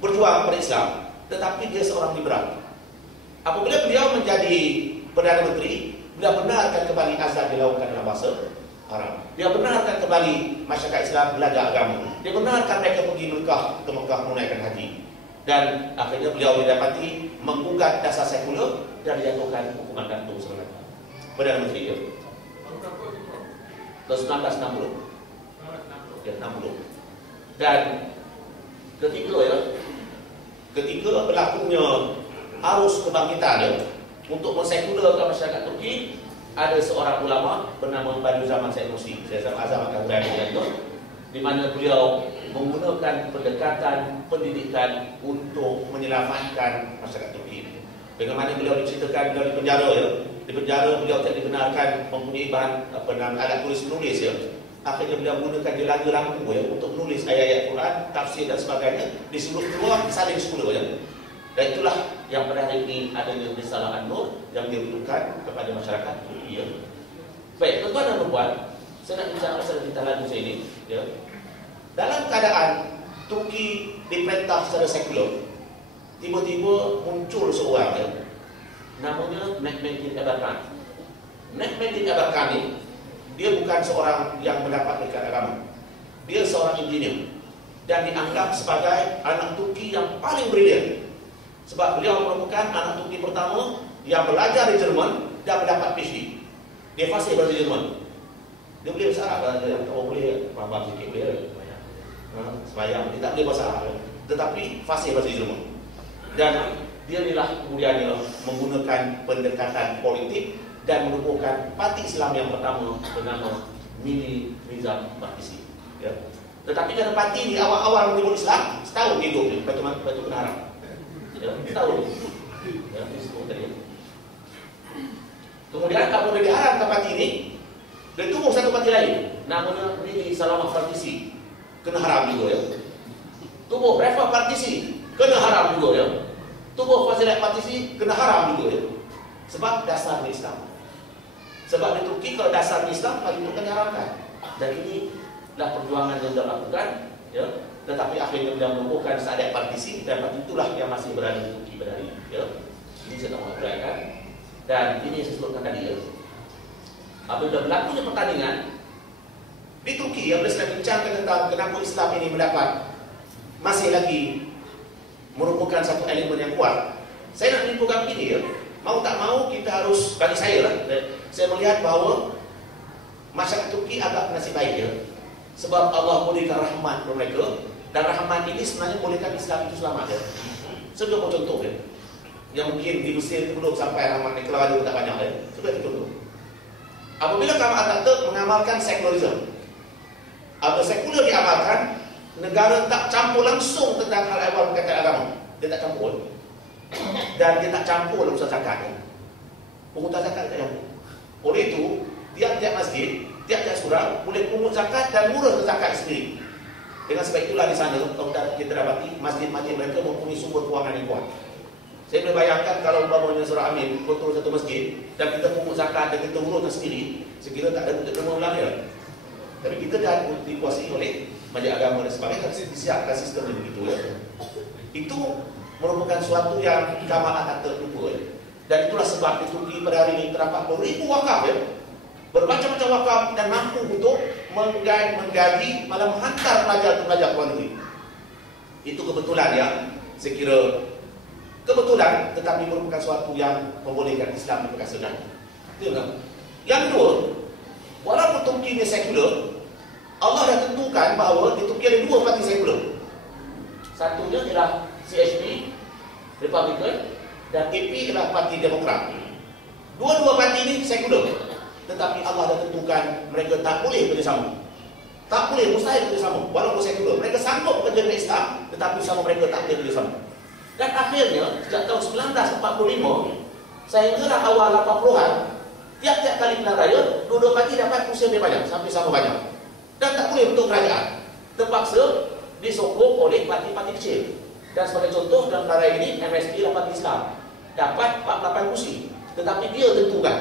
berjuang pada Islam, tetapi dia seorang liberal. Apabila beliau menjadi Perdana Menteri, beliau benarkan kembali azan dilakukan dalam bahasa Arab. Dia benarkan kembali masyarakat Islam belajar agama. Dia benarkan mereka pergi ke Mekah menunaikan haji. Dan akhirnya beliau didapati menggugat dasar sekular dan dijatuhkan hukuman gantung sebenarnya. Perdana Menteri dia. Tahun 1960. Ya, 60. Dan ketika berlakunya arus kebangkitan untuk mensekularkan masyarakat Turki, ada seorang ulama bernama Badiüzzaman Said Nursi. Saya sama Azam akan berada itu, di mana beliau menggunakan pendekatan pendidikan untuk menyelamatkan masyarakat Turki. Bagaimana beliau diceritakan beliau di penjara Di penjara beliau tidak dibenarkan mempunyai bahan alat tulis menulis Akhirnya beliau menggunakan jelaga lampu untuk menulis ayat-ayat Quran, tafsir dan sebagainya, disuruh keluar saling semula Dan itulah yang pada hari ini adanya Risalah An-Nur yang dirujukan kepada masyarakat Turki. Baik, tuan-tuan dan puan, saya nak bincang pasal kita lalu saya ini. Dalam keadaan Turki diperintah secara sekular, tiba-tiba muncul seorang namanya Mehmet Erbakan. Mehmet Erbakan ini dia bukan seorang yang mendapat dekat agama. Dia seorang engineer dan dianggap sebagai anak Turki yang paling brilian. Sebab beliau merupakan anak Turki pertama yang belajar di Jerman dan mendapat PhD. Dia fasih bahasa Jerman. Dia boleh bahasa Arab, dia boleh faham sikit boleh. Semayang, dia tak boleh bahasa Arab, tetapi fasih bahasa Jerman. Dan dia inilah kemudiannya menggunakan pendekatan politik dan menubuhkan parti Islam yang pertama bernama Milli Nizam Partisi. Tetapi karena parti ini awal-awal menyebut Islam, setahun hidup Batu Haram. Setahun. Kemudian kalau dia diharamkan parti ini, dia tumbuh satu parti lain, namanya Milli Salamat Partisi, kena haram juga Tumbuh Reform Partisi, kena haram juga Tumbuh Fazilat Partisi, kena haram juga Sebab dasar Islam. Sebab di Turki kalau dasar Islam, hal itu kan diharamkan. Dan inilah perjuangan yang dilakukan, tetapi akhirnya dia menemukan seadat partisi, dan parti itulah yang masih berada di Turki pada hari ini. Ini saya tak mahu berkaitan. Dan ini yang saya sebutkan tadi. Apabila berlakunya pertandingan di Turki, yang boleh bincangkan tentang kenapa Islam ini mendapat masih lagi merupakan satu elemen yang kuat. Saya nak menyimpulkan begini mau tak mau kita harus, bagi saya saya melihat bahawa masyarakat Turki agak nasib baik sebab Allah berikan rahmat kepada mereka, dan rahmat ini sebenarnya bolehkan Islam itu selamat Sebagai contoh yang mungkin di Mesir itu belum sampai rahmat ni, kalau ada tak banyak sebagai contoh. Apabila Kamal Atatürk mengamalkan sekularisme, apabila sekular diamalkan, negara tak campur langsung tentang hal-hal berkaitan agama. Dia tak campur. Dan dia tak campur dalam urusan zakat. Pungutan zakat tak campur. Oleh itu, tiap-tiap masjid, tiap-tiap surau boleh pungut zakat dan murah zakat sendiri. Dengan sebab itulah di sana kita dapati masjid-masjid mereka mempunyai sumber kewangan yang kuat. Saya boleh bayangkan kalau umpamanya Surah Amin kontrol satu masjid dan kita pungut zakat dan kita uruskan sendiri, sekiranya tak ada untuk ulang Tapi kita dah dikuasai oleh majlis agama dan sebagainya, disiapkan sistem yang begitu Itu merupakan suatu yang Kamal Atatürk lupa Dan itulah sebab di Turki pada hari ini terdapat beribu wakaf bermacam-macam wakaf dan mampu untuk menggaji malah menghantar pelajar-pelajar luar negeri. Itu kebetulan saya kira kebetulan, tetapi merupakan suatu yang membolehkan Islam di perkasa dan. Yang kedua, walaupun Turki ini sekular, Allah dah tentukan bahawa di Turki ada dua parti sekular. Satunya ialah CHP, Republican, dan AP ialah parti Demokrat. Dua-dua parti ini sekular, tetapi Allah dah tentukan mereka tak boleh bersama. Tak boleh, mustahil bersama. Walaupun sekular, mereka sanggup bekerja dengan Islam, tetapi sama mereka tak boleh bersama. Dan akhirnya, sejak tahun 1945 sehinggalah awal 80-an, tiap-tiap kali pilihan raya, dua-dua parti dapat kursi lebih banyak, sampai sama banyak. Dan tak boleh bentuk kerajaan. Terpaksa disokong oleh parti-parti kecil. Dan sebagai contoh, dalam pilihan raya ini, MSP adalah parti Islam, dapat 48 kursi. Tetapi dia tentukan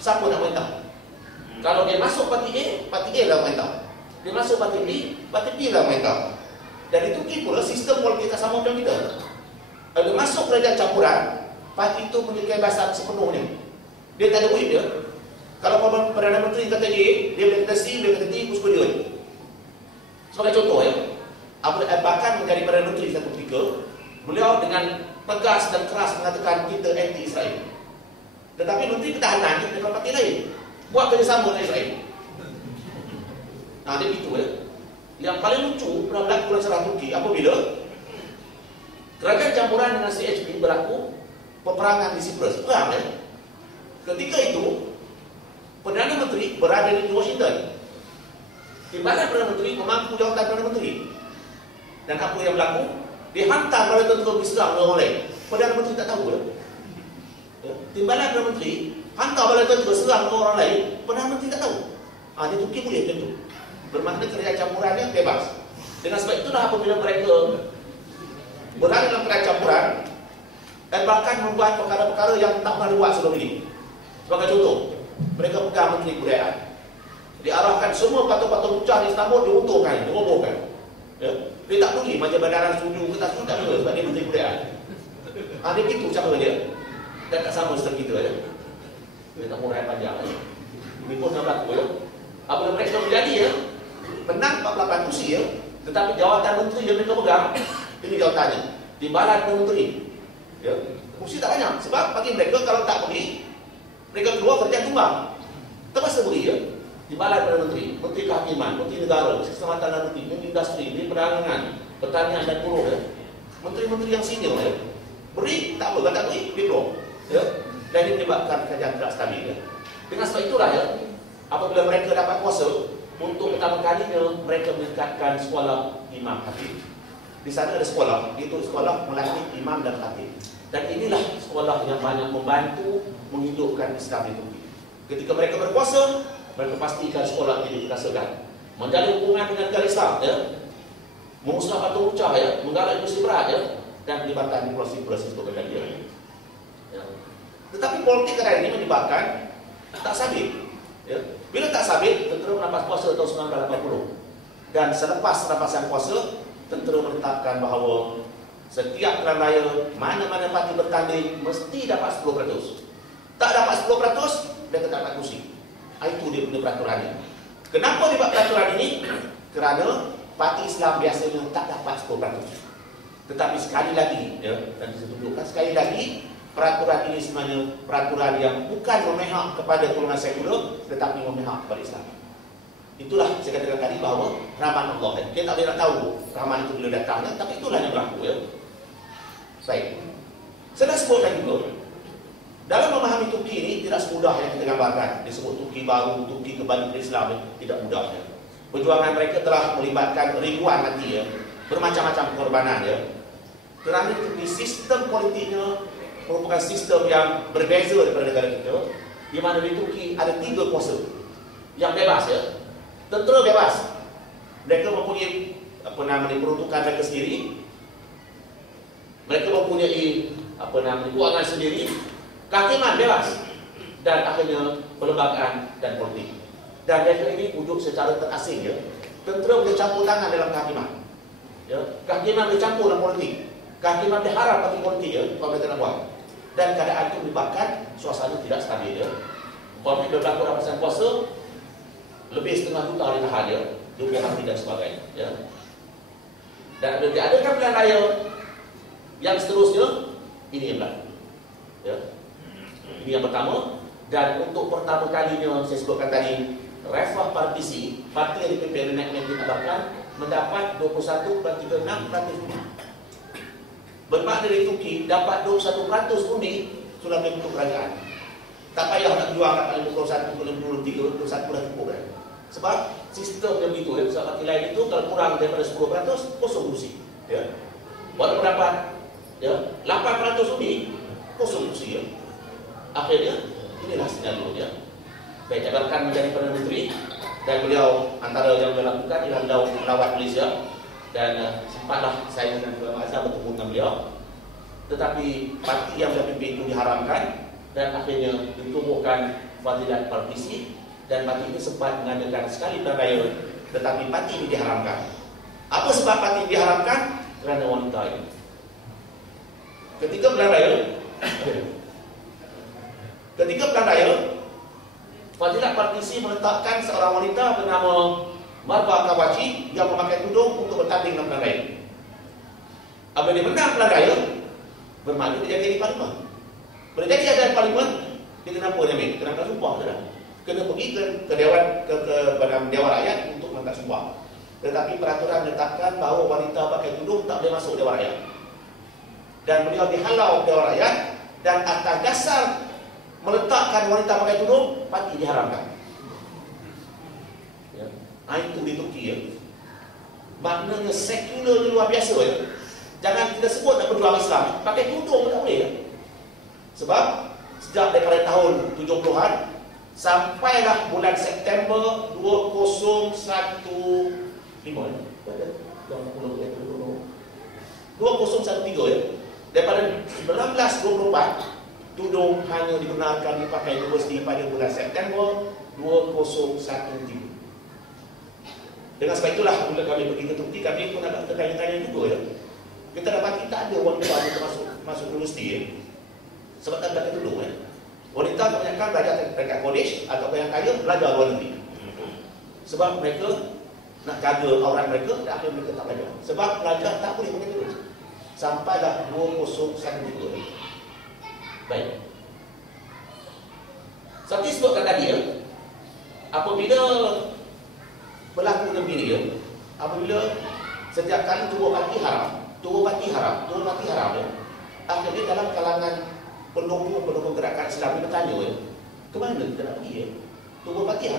siapa nak merintah. Kalau dia masuk parti A lah merintah. Dia masuk parti B lah merintah. Dan itu pula sistem politik tak sama macam kita. Kalau masuk kerajaan campuran, parti itu punya kebebasan sepenuhnya. Dia tak ada duit dia. Kalau Perdana Menteri kata A, dia boleh kata C, dia kata D, suka dia. Sebagai contoh bahkan menjadi Perdana Menteri satu ketika, beliau dengan tegas dan keras mengatakan kita anti Israel. Tetapi Menteri Pertahanan dengan parti lain buat kerjasama dengan Israel. Dia begitu Yang paling lucu pernah berlaku dalam sejarah Turki apabila kerajaan campuran dengan CHP berlaku peperangan di Cyprus. Perang ya. Ketika itu Perdana Menteri berada di Washington. Di mana Perdana Menteri memangku jawatan Perdana Menteri. Dan apa yang berlaku? Dihantar pada tentera berserang oleh orang lain. Perdana Menteri tak tahu ya. Timbalan Perdana Menteri hantar pada tentera serang orang lain. Perdana Menteri tak tahu. Di Turki boleh macam tu. Bermakna kerajaan campurannya bebas. Dengan sebab itulah apabila mereka berada dalam kerajaan campuran dan bahkan membuat perkara-perkara yang tak pernah dibuat sebelum ini. Sebagai contoh, mereka pegang Menteri Kebudayaan. Diarahkan semua patung-patung ucah di Istanbul diruntuhkan, dirobohkan. Ya. Dia tak pergi macam bandaran setuju ke tak setuju, tak ada sebab dia Menteri Kebudayaan. Dia begitu cara dia. Dan tak sama seperti kita ya. Dia tak mau rakyat panjang ya. Ini pun nak berlaku ya. Apabila mereka menjadi ya, menang 48 kursi ya, tetapi jawatan menteri yang mereka pegang, ini jawatannya timbalan menteri ya. Kursi tak banyak, sebab bagi mereka kalau tak pergi, mereka keluar kerja tumbang terpaksa beri ya. Timbalan pada menteri, menteri kehakiman, menteri negara, keselamatan dan menteri industri, menteri perdagangan, pertanian dan buruh ya. Menteri-menteri yang senior ya, beri tak apa, tak beri, dia keluar ya. Dan ini menyebabkan kerajaan tidak stabil ya. Dengan sebab itulah ya, apabila mereka dapat kuasa, untuk pertama kalinya mereka meningkatkan sekolah imam khatib. Di sana ada sekolah, itu sekolah melatih imam dan khatib. Dan inilah sekolah yang banyak membantu menghidupkan Islam di Turki. Ketika mereka berkuasa, mereka pastikan sekolah ini dirasakan. Menjalin hubungan dengan negara Islam, ya, mengusnah patung ucah, ya, menggalak industri berat, ya, dan melibatkan diplomasi sebagai dia. Ya. Tetapi politik hari ini menyebabkan tak stabil. Ya. Bila tak stabil, tentera menampas kuasa tahun 1980. Dan selepas rampasan kuasa, tentera menetapkan bahawa setiap pilihan raya, mana-mana parti bertanding mesti dapat 10%. Tak dapat 10%, dia tak dapat kursi. Itu dia punya peraturannya. Kenapa dia buat peraturan ini? Kerana parti Islam biasanya tak dapat 10%. Tetapi sekali lagi, ya, dan saya tunjukkan sekali lagi, peraturan ini sebenarnya peraturan yang bukan memihak kepada golongan sekular, tetapi memihak kepada Islam. Itulah saya katakan tadi bahawa rahmat Allah. Kita tak boleh nak tahu rahmat itu bila datangnya, tapi itulah yang berlaku ya. Baik. Saya nak sebutkan juga, dalam memahami Turki ini tidak semudah yang kita gambarkan. Disebut Turki baru, Turki kembali ke Islam, tidak mudah ya. Perjuangan mereka telah melibatkan ribuan mati ya, bermacam-macam pengorbanan ya. Kerana Turki sistem politiknya merupakan sistem yang berbeza daripada negara kita, di mana di Turki ada 3 kuasa yang bebas ya. Tentera bebas, mereka mempunyai peruntukan mereka sendiri, mereka mempunyai keuangan sendiri, kehakiman bebas, dan akhirnya perlembagaan dan politik. Dan mereka ini wujud secara terasing ya. Tentera boleh campur tangan dalam kehakiman, ya. Kehakiman boleh campur dalam politik, kehakiman diharap bagi politik ya, kalau mereka nak buat. Dan keadaan itu menyebabkan suasana tidak stabil ya. Konflik berlaku rampasan kuasa, lebih 1,5 juta ditahan ya, dia mati dan sebagainya ya. Dan bila diadakan pilihan raya yang seterusnya, ini yang berlaku ya. Ini yang pertama. Dan untuk pertama kalinya saya sebutkan tadi, Refah Partisi, parti yang dipimpin oleh Mehmet Abakan, mendapat 21.36%. Bermakna dari Turki dapat 21% undi sudah membentuk kerajaan. Tak payah nak jual dapat 51, 53, 21 dah cukup kan. Sebab sistem yang begitu ya. Sebab parti lain itu kalau kurang daripada 10%, kosong kursi ya. Walaupun dapat ya, 8% undi, kosong kursi ya. Akhirnya inilah senario dia. Baik, Abakan menjadi Perdana Menteri, dan beliau antara yang beliau lakukan ialah beliau melawat Malaysia. Dan sempatlah saya dengan Tuan Azhar bertemu dengan beliau. Tetapi parti yang beliau pimpin itu diharamkan, dan akhirnya ditumbuhkan Fadilat Partisi. Dan parti ini sempat mengadakan sekali pilihan raya, tetapi parti ini diharamkan. Apa sebab parti ini diharamkan? Kerana wanita ini. Ketika pilihan raya, Fadilat Partisi meletakkan seorang wanita bernama Marwa Kawaci yang memakai tudung untuk bertanding dalam pilihan raya. Apabila dia menang pilihan raya, bermakna dia jadi parlimen. Bila jadi ada parlimen, dia kena apa dia? Kena sumpah sudah. Kena pergi ke dewan rakyat untuk minta sumpah. Tetapi peraturan menetapkan bahawa wanita pakai tudung tak boleh masuk Dewan Rakyat. Dan beliau dihalau Dewan Rakyat, dan atas dasar meletakkan wanita pakai tudung, parti diharamkan. Ya. Itu di Turki ya. Maknanya sekular luar biasa ya. Jangan kita sebut nak berjuang Islam, pakai tudung tak boleh ya. Sebab sejak daripada tahun 70-an sampailah bulan September 2013 ya. Daripada 1924 tudung hanya dibenarkan dipakai universiti pada bulan September 2013. Dengan sebab itulah bila kami pergi ke Turki, kami pun nak tanya-tanya juga ya. Kita dapati tak ada wanita yang masuk universiti ya. Sebab tak ada tudung ya. Wanita kebanyakan belajar dekat college atau yang kaya belajar luar negeri. Sebab mereka nak jaga aurat mereka, dan akhirnya mereka tak belajar. Sebab belajar tak boleh pakai tudung. Sampailah 2013. Baik. Seperti sebutkan tadi ya, apabila berlaku begini ya, apabila setiap kali turun parti haram ya, akhirnya dalam kalangan pendukung gerakan Islam ini bertanya ya, ke mana kita nak pergi ya? Turun parti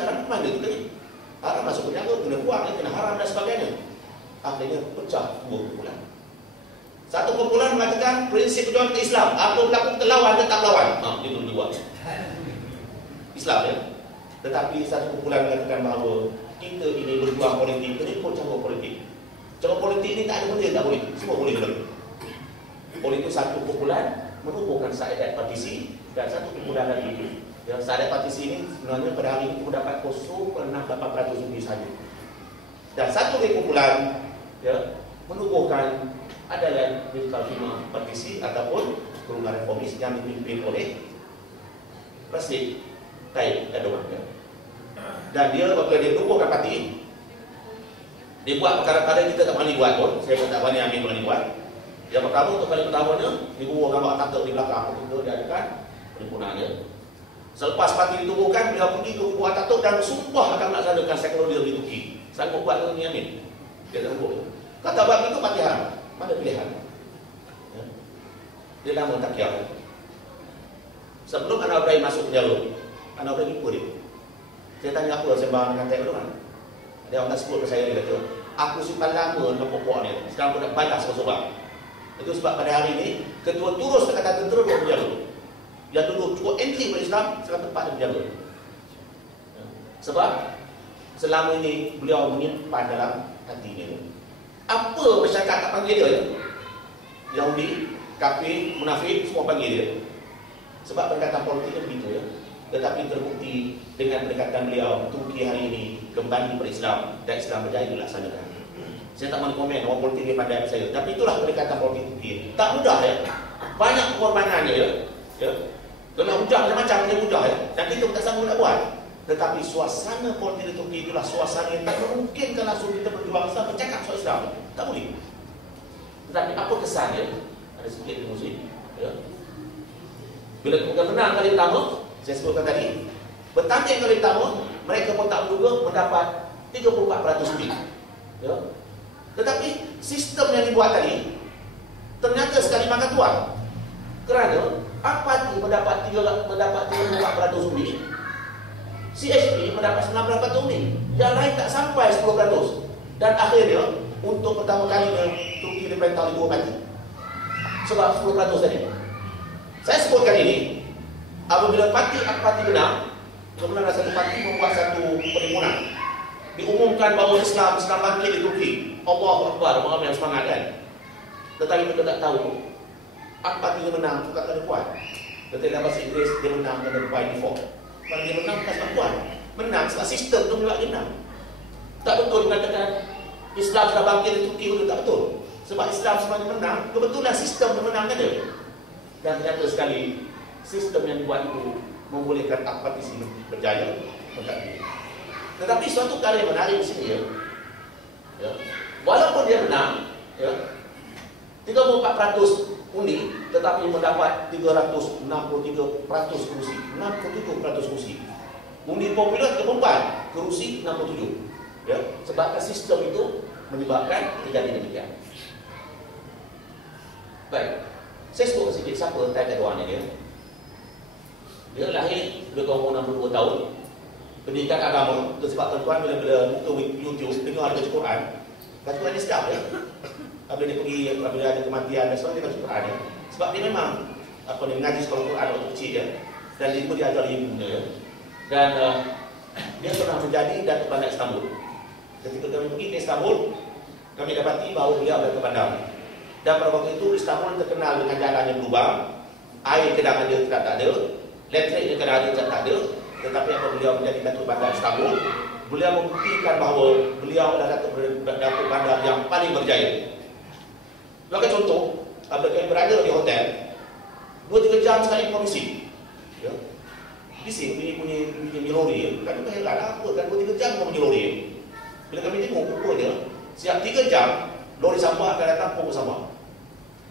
haram ke mana kita ni? Haram masuk penjara, kena buang, kena haram dan sebagainya. Akhirnya pecah dua kumpulan. Satu kumpulan mengatakan prinsip perjuangan Islam, apa berlaku kita lawan dan tak lawan. Itu dua Islam ya. Tetapi satu kumpulan mengatakan bahawa kita ini berjuang politik, kita ikut cara politik. Cara politik ni tak ada benda tak boleh, semua boleh berlaku. Oleh itu satu kumpulan menubuhkan syahadat partisi, dan satu kumpulan lagi ya, syahadat partisi ini sebenarnya pada hari ini dapat 0.68% lebih saja. Dan satu lagi kumpulan ya, menubuhkan adalah Hizbul Partisi ataupun golongan reformis yang dipimpin oleh Recep Tayyip Erdogan ya. Dan dia apabila dia menubuhkan parti, dia buat perkara-perkara kita tak berani buat pun. Saya pun tak berani buat. Yang pertama, untuk kali pertamanya, dia bubuh gambar takut di belakang untuk dia adakan perhimpunannya. Selepas parti ditubuhkan, dia pergi ke kubu Atatürk dan bersumpah akan melaksanakan sekularisme di Turki. Sanggup buat dengan Yamin. Dia tak sanggup. Kata bab itu parti haram. Mana pilihan? Ya. Dia nama tak kira. Sebelum Anwar Ibrahim masuk penjara, Anwar Ibrahim ikut dia. Saya tanya apa sembang dengan Tayyip Erdogan. Dia orang sebut ke saya, dia kata, aku simpan lama dengan pokok ni. Sekarang aku nak balas seorang. Itu sebab pada hari ini, ketua turus Dekatan Tentera duduk penjara. Yang dulu cukup entry pada Islam, sekarang tempat dia penjara. Ya. Sebab selama ini beliau menyimpan dalam hatinya. Apa masyarakat tak panggil dia ya? Yahudi, kafir, munafik, semua panggil dia. Sebab pendekatan politiknya begitu ya. Tetapi terbukti dengan pendekatan beliau, Turki hari ini kembali berislam dan Islam berjaya dilaksanakan. Saya tak mahu komen orang politik dia pandai saya, tapi itulah pendekatan politik Turki. Tak mudah ya. Banyak pengorbanannya ya. Ya. Kena hujah macam-macam dia hujah ya. Dan kita tak sanggup nak buat. Tetapi suasana politik di Turki itulah suasana yang tak memungkinkan langsung kita berjuang Islam, bercakap soal Islam. Tak boleh. Tetapi apa kesannya? Ada sedikit di muslim. Ya. Bila kemudian menang kali pertama, saya sebutkan tadi, bertanding kali pertama, mereka pun tak menduga mendapat 34% lebih. Ya. Tetapi sistem yang dibuat tadi ternyata sekali makan tuan. Kerana Al-Parti mendapat 34% lebih, CHP mendapat 9% lebih, yang lain tak sampai 10%. Dan akhirnya untuk pertama kalinya Turki diperintah oleh dua parti. Sebab 10% tadi. Saya sebutkan ini apabila parti Al-Parti menang, kemudian ada satu parti membuat satu perhimpunan, diumumkan bahawa Islam bangkit di Turki. Allahu Akbar, orang yang semangat kan. Tetapi kita tak tahu Al-Parti dia menang juga tak ada kuat. Ketika dalam bahasa Inggeris dia menang kerana by default. Kalau dia menang bukan sebab kuat, menang sebab sistem tu menolak dia menang. Tak betul mengatakan Islam sudah bangkit di Turki, itu tak betul. Sebab Islam sebenarnya menang, kebetulan sistem dia menangkan dia. Dan ternyata sekali sistem yang dibuat itu membolehkan Al-Parti sini berjaya. Tetapi suatu perkara yang menarik di sini ya, walaupun dia menang ya, 34% undi, tetapi mendapat 363% kursi, 67% kursi. Undi popular ke-4, kursi 67. Ya, sebabkan sistem itu menyebabkan terjadi demikian. Baik, saya sebut sedikit siapa Taib Erdogan ini. Dia lahir lebih kurang 62 tahun. Pendidikan agama, itu sebab tuan-tuan bila buka YouTube dengar baca Quran, baca Quran dia sedap ya. Apabila dia pergi, apabila ada kematian dan sebagainya, dia baca Quran ya. Sebab dia memang mengaji sekolah Quran waktu kecil ya. Dan dia pun diajar ibunya ya. Dan dia pernah menjadi Datuk Bandar Istanbul. Ketika kami pergi ke Istanbul, kami dapati bahawa beliau Datuk Bandar. Dan pada waktu itu Istanbul terkenal dengan jalan yang berlubang, air kedangan dia tidak ada, elektrik dia kedangan dia tak ada. Tetapi apabila beliau menjadi Datuk Bandar Istanbul, beliau membuktikan bahawa beliau adalah Datuk Bandar yang paling berjaya. Sebagai contoh, apabila kami berada di hotel, 2-3 jam sekali komisi. Ya. Bising punya lori, kan kita heran apa kan 2-3 jam kau punya lori. Bila kami tengok pokoknya, siap 3 jam lori sampah akan datang pukul sampah.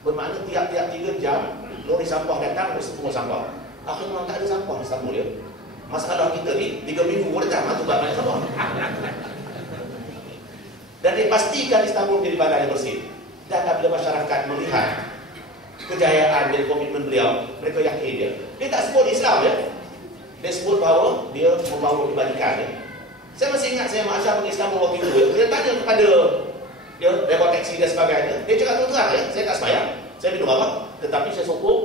Bermakna tiap-tiap 3 jam lori sampah datang pukul sampah. Akhirnya memang tak ada sampah di Istanbul ya. Masalah kita ni 3 minggu boleh datang tu banyak sampah. Dan dipastikan Istanbul menjadi bandar yang bersih. Dan apabila masyarakat melihat kejayaan dan komitmen beliau, mereka yakin dia. Dia tak sebut Islam ya. Dia sebut bahawa dia membawa kebajikan ya. Saya masih ingat saya Mak Syah pergi Istanbul waktu itu ya. Dia tanya kepada dia lewat taksi dan sebagainya. Dia cakap terang ya, saya tak sembahyang, saya minum apa, tetapi saya sokong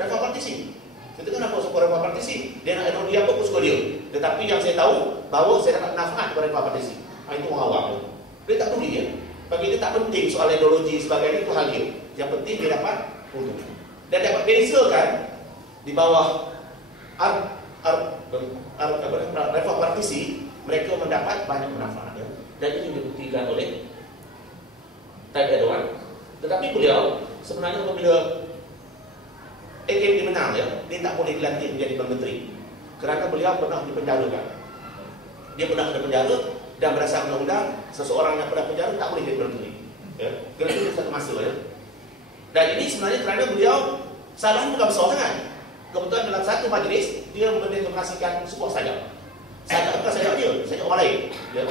reform partisi. Saya tengok kenapa sokong reform partisi. Dia nak ada dia apa pun suka dia. Tetapi yang saya tahu bahawa saya dapat manfaat dari reform partisi. Itu orang awam. Dia tak peduli ya. Bagi dia tak penting soal ideologi sebagainya, itu hal dia. Yang penting dia dapat untung. Dan dapat bezakan di bawah reform partisi, mereka mendapat banyak manfaat ya. Dan ini dibuktikan oleh Tayyip Erdogan. Tetapi beliau sebenarnya apabila AKP menang ya, dia tak boleh dilantik menjadi Perdana Menteri kerana beliau pernah dipenjarakan. Dia pernah ada penjara dan berdasarkan undang-undang seseorang yang pernah penjara tak boleh jadi Perdana Menteri. Ya, kerana itu satu masa ya. Dan ini sebenarnya kerana beliau salahnya bukan besar sangat. Kebetulan dalam satu majlis dia mendeklarasikan sebuah sajak. Sajak bukan sajak dia, sajak orang lain. Ya.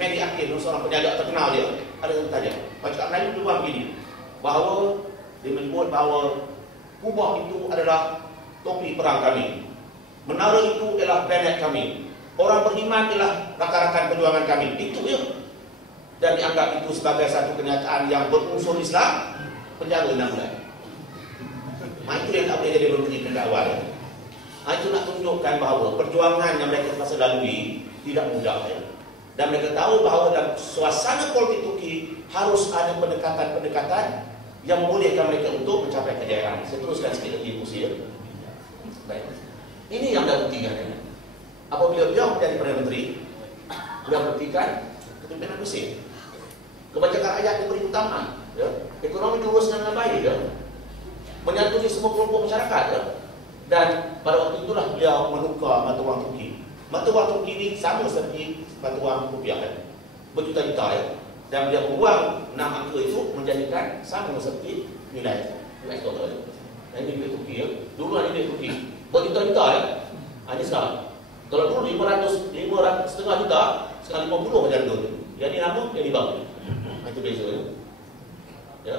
Mehdi Akil, seorang penjaga terkenal dia, ada yang tanya. Bacaan Melayu keluar begini, bahawa dia menyebut bahawa kubah itu adalah topi perang kami, menara itu adalah planet kami, orang beriman adalah rakan-rakan perjuangan kami. Itu ya. Dan dianggap itu sebagai satu kenyataan yang berunsur Islam, penjara 6 bulan. Itu yang tak boleh jadi berhenti pada awal. Itu nak tunjukkan bahawa perjuangan yang mereka masa lalui tidak mudah ya. Dan mereka tahu bahawa dalam suasana politik Turki harus ada pendekatan-pendekatan yang membolehkan mereka untuk mencapai kejayaan. Saya teruskan sikit lagi kursi ya. Baik. Ini yang dah buktikan ya. Apabila beliau menjadi Perdana Menteri, beliau buktikan kepimpinan Mesir. Kebajikan rakyat diberi utama ya. Ekonomi diuruskan dengan baik ya. Menyantuni semua kelompok masyarakat ya. Dan pada waktu itulah beliau menukar mata wang Turki. Mata wang Turki ini sama seperti mata wang rupiah kan. Berjuta-juta ya. Dan beliau membuang 6 angka itu menjadikan sama seperti nilai US dollar ya. Dan ini duit Turki ya. Dulu ada duit Turki berjuta-juta ya. Hanya sekarang. Kalau dulu 500 setengah juta, sekarang 50 macam tu. Yang ini nama, yang dibangun. Itu beza ya. Ya.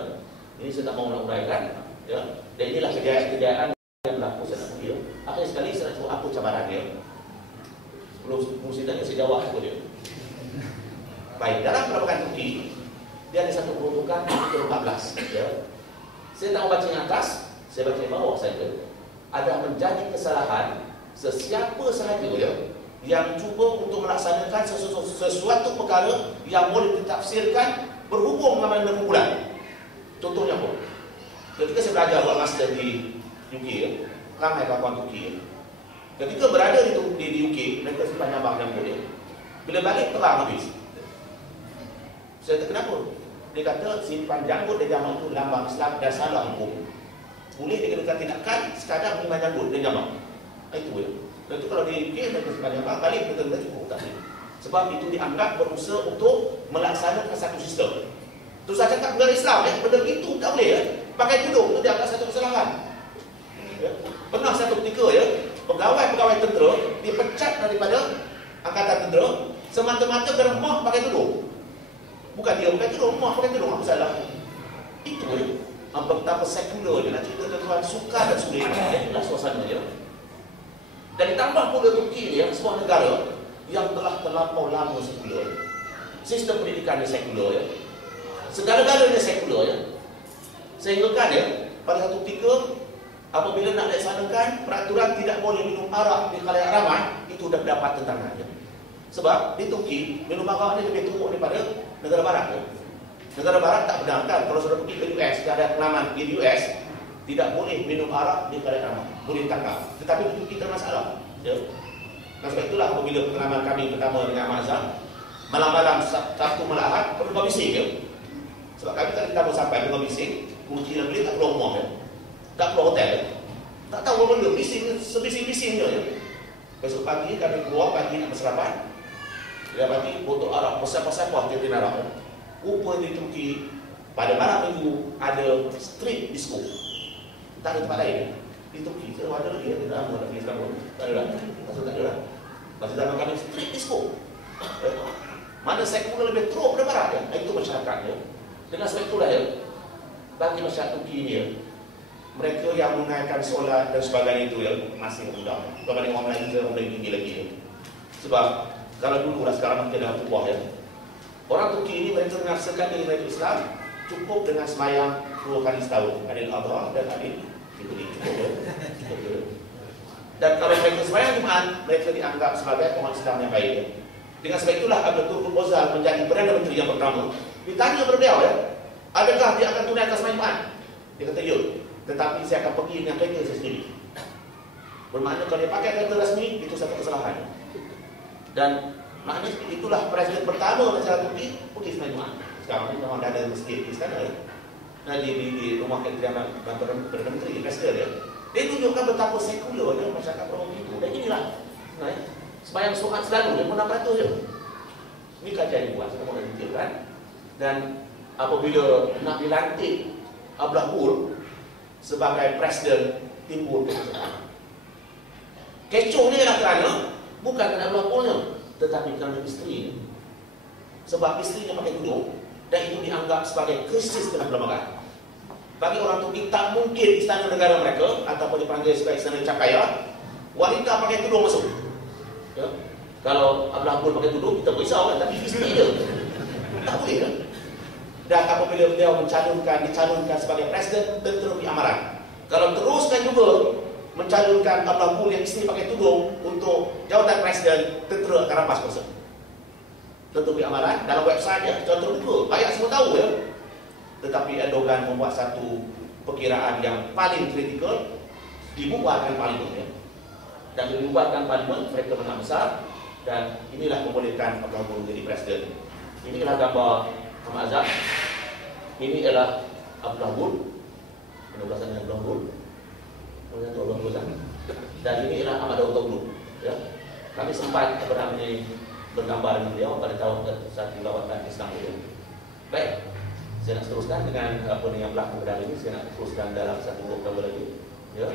Ini saya tak mau nak uraikan ya. Dan inilah kejayaan yang berlaku saya nak bagi. Akhir sekali saya nak cuba apa cabaran dia. Sebelum mesti tanya saya jawab apa dia. Baik, dalam peradaban Turki dia ada satu peruntukan ke-14 ya. Saya tak baca yang atas, saya baca yang bawah saja. Ada menjadi kesalahan sesiapa sahaja ya, yang cuba untuk melaksanakan sesuatu perkara yang boleh ditafsirkan berhubung dengan benda kumpulan. Contohnya apa? Ketika saya belajar buat master di UK ya, ramai kawan Turki ya. Ketika berada di UK, mereka simpan nyambang yang boleh. Bila balik terang habis. Saya tak kenapa. Dia kata simpan janggut dan jambang itu lambang Islam dan salah hukum. Boleh dikenakan tindakan sekadar menyimpan janggut dan jambang. Itu ya. Dan itu kalau di UK mereka simpan jambang, balik mereka cukup tak sih. Sebab itu dianggap berusaha untuk melaksanakan satu sistem. Terus saya cakap negara Islam ya, benda itu tak boleh ya. Pakai tudung itu dianggap satu kesalahan. Ya. Pernah satu ketika ya, pegawai-pegawai tentera dipecat daripada angkatan tentera Semata-mata kerana mak pakai tudung. Bukan dia pakai tudung, mak pakai tudung, apa salah? Itu je. Betapa sekular dia nak cerita tuan suka dan sulit. Itulah suasana dia. Dan ditambah pula Turki ni, sebuah negara yang telah terlampau lama sekular. Sistem pendidikan dia sekular ya. Segala-galanya sekular ya. Sehingga kan ya, pada satu ketika apabila nak dilaksanakan peraturan tidak boleh minum arak di khalayak ramai, itu dah dapat tentangannya. Sebab di Turki minum arak ni lebih teruk daripada negara barat ya. Negara barat tak benarkan kalau sudah pergi ke US, ada pengalaman di US, tidak boleh minum arak di khalayak ramai, boleh tangkap. Tetapi di Turki tak masalah ya. Dan sebab itulah apabila pengalaman kami pertama dengan Mazhar, malam-malam Sabtu malam Ahad berubah bising ya. Sebab kami tak ditambah sampai berubah bising, kunci dan bilik tak keluar rumah ya. Tak keluar hotel ya. Tak tahu apa benda, bising, sebising-bisingnya ya. Besok pagi kami keluar pagi nak bersarapan. Dia pagi botol arak, pasal-pasal dia arak ya. Rupa di Turki pada malam minggu ada street disco. Tak ada tempat lain ya. Di Turki kita ada lagi ya, tidak lama lagi sekarang. Tak ada lah. Pasal tak ada lah. Pasal zaman kami street disco. Mana sekular lebih teruk daripada barat ya. Itu masyarakatnya. Dengan sebab itulah ya, bagi masyarakat Turki ini ya, mereka yang menunaikan solat dan sebagainya itu ya masih mudah. Berbanding orang Melayu dan orang Melayu tinggi lagi ya. Sebab kalau dulu lah sekarang mungkin dah berubah ya. Orang Turki ini mereka menghasilkan dari mereka Islam cukup dengan semayang 2 kali setahun. Adil Adha dan Adil Fitri. Cukup ya. Dan kalau mereka semayang Jumaat, mereka dianggap sebagai orang Islam yang baik ya. Dengan sebab itulah Abdul Turk Bozal menjadi Perdana Menteri yang pertama. Ditanya kepada beliau ya, adakah dia akan tunaikan semayang Jumaat? Dia kata ya, tetapi saya akan pergi dengan kereta saya sendiri. Bermakna kalau dia pakai kereta rasmi, itu satu kesalahan. Dan maknanya itulah presiden pertama masyarakat Turki pergi semayang Jumaat. Sekarang ni memang dah ada masjid di sana ya. Nah, di rumah Kementerian Perdana Menteri, presiden ya. Dia tunjukkan betapa sekularnya masyarakat orang itu. Dan inilah semayang Jumaat selalu, yang 600 je. Ini kajian yang buat, saya mau detailkan. Dan apabila nak dilantik Abdullah Gül sebagai presiden, timbul kekecohan. Kecoh ni adalah kerana bukan kerana Abdullah Gülnya, tetapi kerana isteri. Sebab isterinya pakai tudung dan itu dianggap sebagai krisis dalam perlembagaan. Bagi orang Turki tak mungkin istana negara mereka ataupun dipanggil sebagai istana cakaya, wanita pakai tudung masuk. Ya. Kalau Abdullah Gül pakai tudung kita berisau kan, tapi isteri dia tak boleh kan. Dan apabila beliau dicalonkan sebagai presiden, tentera beri amaran. Kalau teruskan juga mencalonkan Abdullah Gül yang isteri pakai tudung untuk jawatan presiden, tentera akan rampas kuasa. Tentera beri amaran dalam website dia, contoh terbuka, rakyat semua tahu ya. Tetapi Erdogan membuat satu perkiraan yang paling kritikal, dibubarkan parlimen ya. Dan dibubarkan parlimen, mereka menang besar. Dan inilah membolehkan Abdullah Gül menjadi presiden. Inilah gambar Ahmad Azhar. Ini adalah Abdullah Gül. Penugasan Abdullah Gül. Dan ini adalah Ahmad Davutoğlu. Ya. Kami sempat bergambar dengan beliau pada tahun saat lawatan Islam itu. Baik, saya nak teruskan dengan apa yang berlaku pada ini. Saya nak teruskan dalam satu program lagi. Ya.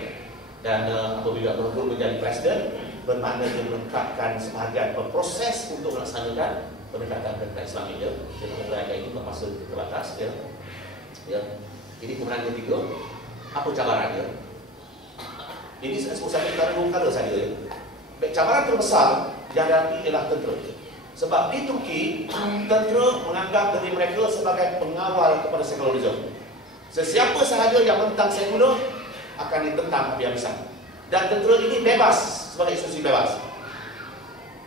Dan apabila Abdullah Gül menjadi presiden, bermakna dia melengkapkan sebahagian proses untuk melaksanakan pendekatan Islam ini. Saya nak menguraikan ini masa terbatas. Ya. Ya. Ini kemenangan ketiga. Apa cabarannya? Ini saya sebut satu antara dua perkara saja. Ya. Cabaran terbesar dihadapi ialah tentera. Sebab di Turki, tentera menganggap diri mereka sebagai pengawal kepada sekularisme. Sesiapa sahaja yang menentang sekular akan ditentang habis-habisan. Dan tentera ini bebas sebagai institusi bebas.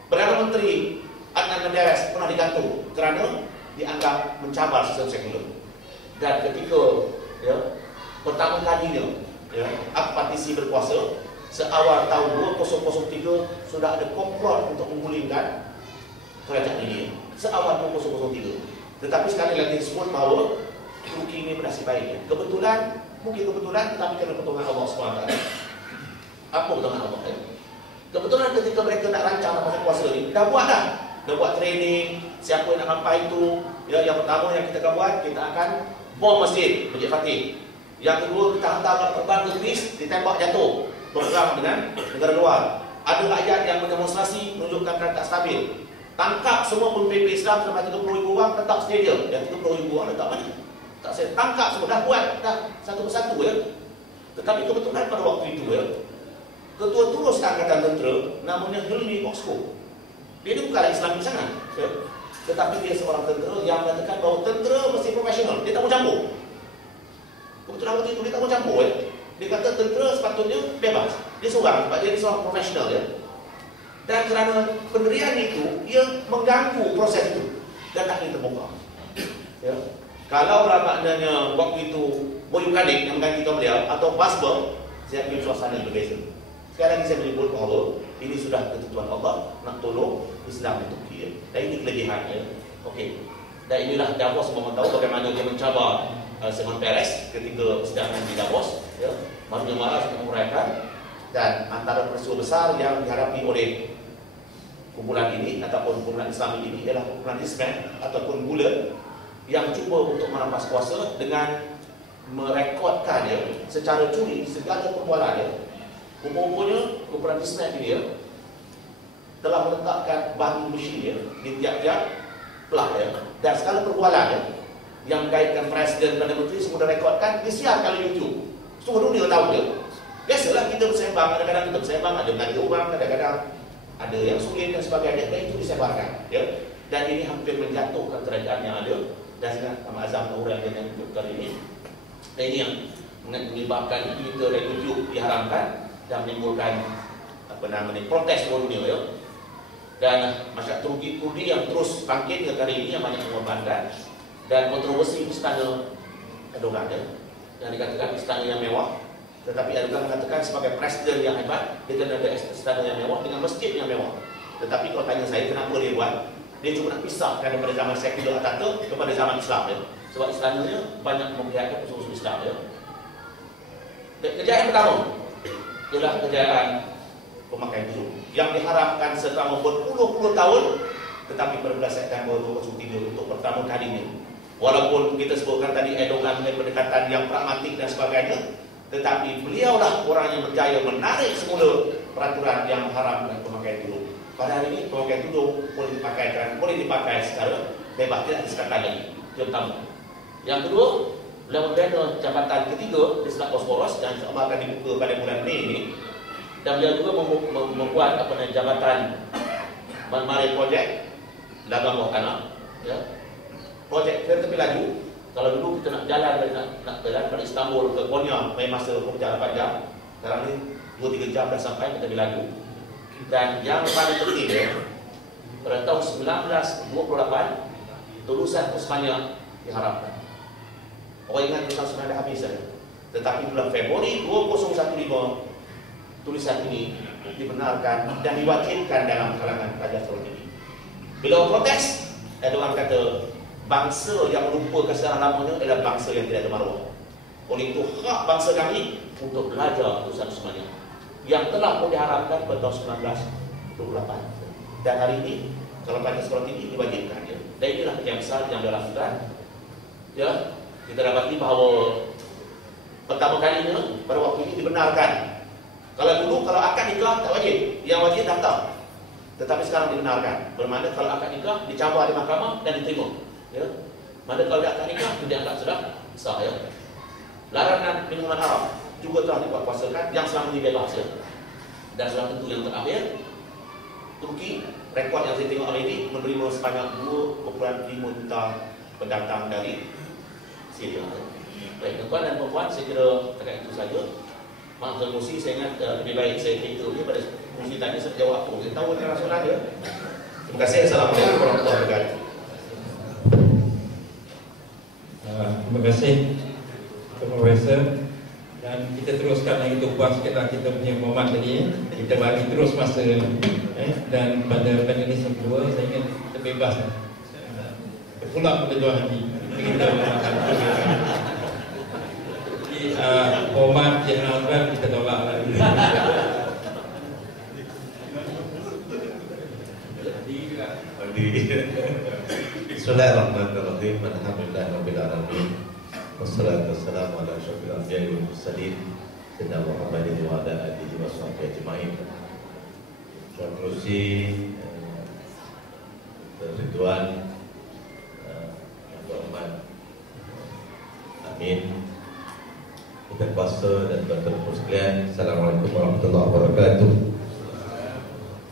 Perdana Menteri Adnan Menderes pernah digantung kerana dianggap mencabar sistem sekular. Dan ketika pertama kalinya partisi berkuasa, seawal tahun 2003 sudah ada komplot untuk menggulingkan kerajaan ini. Seawal 2003. Tetapi sekali lagi disebut bahawa Turki ini bernasib baik. Kebetulan, mungkin kebetulan, tetapi kerana pertolongan Allah SWT. Apa pertolongan Allah? Kebetulan ketika mereka nak rancang masa kuasa ini, dah buat dah. Dah buat training, siapa yang nak sampai itu. Ya, yang pertama yang kita akan buat, kita akan bom masjid Fatih. Yang kedua, kita hantar terbang ke Greece, ditembak jatuh. Berperang dengan negara luar. Ada rakyat yang mendemonstrasi menunjukkan kerana tak stabil. Tangkap semua pemimpin Islam sampai 30,000 orang, letak stadium. Yang 30,000 orang letak mana? Tak saya tangkap semua, dah buat dah satu persatu ya. Tetapi kebetulan pada waktu itu ya, ketua terus Angkatan Tentera namanya Hilmi Oxco. Dia ni bukanlah Islam sangat ya. Tetapi dia seorang tentera yang mengatakan bahawa tentera mesti profesional, dia tak mau campur. Kebetulan waktu itu dia tak mau campur ya. Dia kata tentera sepatutnya bebas. Dia seorang, sebab dia seorang profesional ya. Dan kerana pendirian itu, ia mengganggu proses itu dan tak ingin terbuka ya. Kalaulah maknanya waktu itu Boyu Khalid yang menggantikan beliau atau Basbel, saya ingin suasana yang berbeza. Sekarang saya menyebut bahawa ini sudah ketentuan Allah nak tolong Islam di Turki ya. Dan ini kelebihannya. Okey. Dan inilah Davos, semua tahu bagaimana dia mencabar Simon Peres ketika persidangan di Davos ya. Marunya marah untuk menguraikan, dan antara peristiwa besar yang dihadapi oleh kumpulan ini ataupun kumpulan Islam ini ialah kumpulan Islam ataupun Gulen yang cuba untuk merampas kuasa dengan merekodkan ya, secara curi segala perbualan dia. Rupa-rupanya kumpulan Islam ini ya, telah meletakkan batu besi ya, di tiap-tiap pelah ya, dan segala perbualan ya, yang mengaitkan presiden dan menteri semua direkodkan, disiarkan di YouTube. Semua dunia tahu dia. Biasalah kita bersembang, kadang-kadang kita bersembang, ada mengajak orang, kadang-kadang ada yang sulit dan sebagainya, dan itu disebarkan ya. Dan ini hampir menjatuhkan kerajaan yang ada, dan dengan Azam orang yang kali ini. Dan ini yang menyebabkan kita dari YouTube diharamkan dan menimbulkan protes seluruh dunia ya. Dan masyarakat Turki yang terus bangkit hingga kali ini, yang banyak mengorbankan, dan kontroversi istana Erdogan ya, yang dikatakan istana yang mewah. Tetapi Erdogan mengatakan sebagai presiden yang hebat, dia kena ada istana yang mewah dengan masjid yang mewah. Tetapi kalau tanya saya kenapa dia buat, dia cuma nak pisahkan daripada zaman sekular Atatürk kepada zaman Islam ya. Sebab istananya banyak memperlihatkan unsur-unsur Islam ya. Kejayaan pertama ialah kejayaan pemakaian dulu yang diharapkan selama berpuluh-puluh tahun, tetapi pada bulan September 2003 untuk pertama kalinya, walaupun kita sebutkan tadi Erdogan dengan pendekatan yang pragmatik dan sebagainya, tetapi beliaulah orang yang berjaya menarik semula peraturan yang haramkan pemakaian tudung. Pada hari ini pemakaian tudung boleh dipakai secara bebas, tidak disekat lagi. Itu yang pertama. Yang kedua, beliau membina jabatan ketiga di Selat Bosporus yang insya-Allah akan dibuka pada bulan Mei ini. Dan beliau juga membuat jabatan Marmari Project dagang bawah tanah ya. Projek kereta api laju. Kalau dulu kita nak jalan dari Istanbul ke Konya main masa perjalanan 8 jam, sekarang ni 2-3 jam dah sampai kereta api laju. Dan yang paling penting ya, pada tahun 1928 tulisan Spanyol diharapkan. Orang ingat tulisan Spanyol dah habis saja. Tetapi bulan Februari 2015 tulisan ini dibenarkan dan diwajibkan dalam kalangan Raja Turki. Bila protes, Erdogan kata bangsa yang melupakan sejarah lamanya adalah bangsa yang tidak ada maruah. Oleh itu hak bangsa kami untuk belajar tulisan Spanyol yang telah pun diharapkan pada tahun 1928. Dan hari ini kalau pada sekolah tinggi diwajibkan ya. Dan inilah kerja besar yang dilakukan. Ya, kita dapati bahawa pertama kalinya pada waktu ini dibenarkan. Kalau dulu kalau akad nikah tak wajib, yang wajib daftar. Tetapi sekarang dibenarkan. Bermakna kalau akad nikah dicabar di mahkamah dan diterima. Ya. Mana kalau dia akad nikah itu dianggap sudah sah ya. Larangan minuman haram juga telah dikuatkuasakan yang selama ini bebas ya. Dan sudah tentu yang terakhir, Turki rekod yang saya tengok hari ini menerima sebanyak 2,5 juta pendatang dari Syria. Baik, tuan dan puan, saya kira setakat itu saja. Maaf emosi, saya ingat lebih baik saya tidur ni pada fungsi tadi saya jawab tu. Saya tahu dia rasional dia. Terima kasih. Assalamualaikum warahmatullahi wabarakatuh. Terima kasih Profesor. Dan kita teruskan lagi tu puas sikitlah kita punya momen tadi. Kita bagi terus masa dan pada panelis yang kedua saya ingin kita bebas. Pulang pada dua hati. Kita makan. Hormat Jenderal Azman kita tolak lagi. Bismillahirrahmanirrahim. Alhamdulillahirabbil alamin. Wassalatu wassalamu ala asyrofil anbiya'i wal mursalin sayyidina Muhammadin wa ala alihi washabbihi ajmain. Terima kasih saudara-saudara sekalian, Assalamualaikum warahmatullahi wabarakatuh.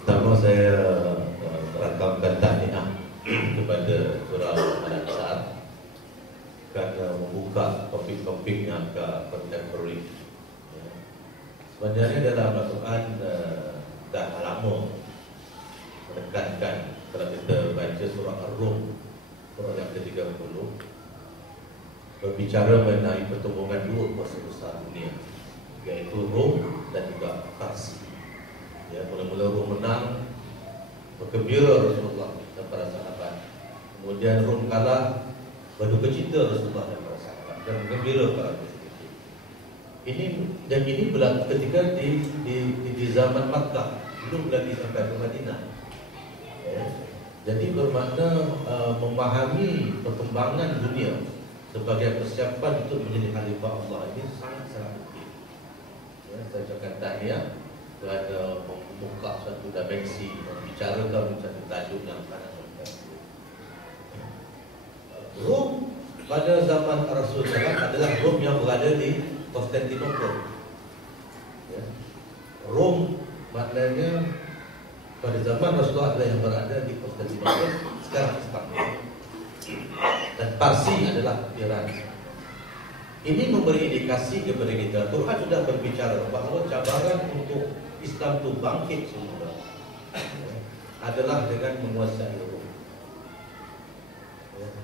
Pertama saya merakamkan tahniah kepada Surah Al-Ansar kerana membuka topik-topik yang agak kontemporari. Sebenarnya dalam Al-Quran dah lama menekankan kalau kita baca surah Ar-Rum, surah yang ke-30, berbicara mengenai pertemuan dua kuasa besar dunia, iaitu Rom dan juga Parsi. Ya, mula-mula Rom menang, bergembira Rasulullah dan para sahabat. Kemudian Rom kalah, berduka cita Rasulullah dan para sahabat, dan bergembira para musyrikin. Ini berlaku ketika di zaman Makkah, belum lagi sampai ke Madinah. Ya. Jadi bermakna memahami perkembangan dunia sebagai persiapan untuk menjadi khalifah Allah ini sangat-sangat penting. Ya, saya ucapkan tahniah kerana membuka satu dimensi, membicarakan satu tajuk yang sangat penting. Rom pada zaman Rasulullah adalah Rom yang berada di Konstantinopel. Ya. Rom maknanya pada zaman Rasulullah adalah yang berada di Konstantinopel, sekarang Istanbul. Dan Parsi adalah Iran. Ini memberi indikasi kepada kita, Quran sudah berbicara bahawa cabaran untuk Islam itu bangkit semula adalah dengan menguasai Rom.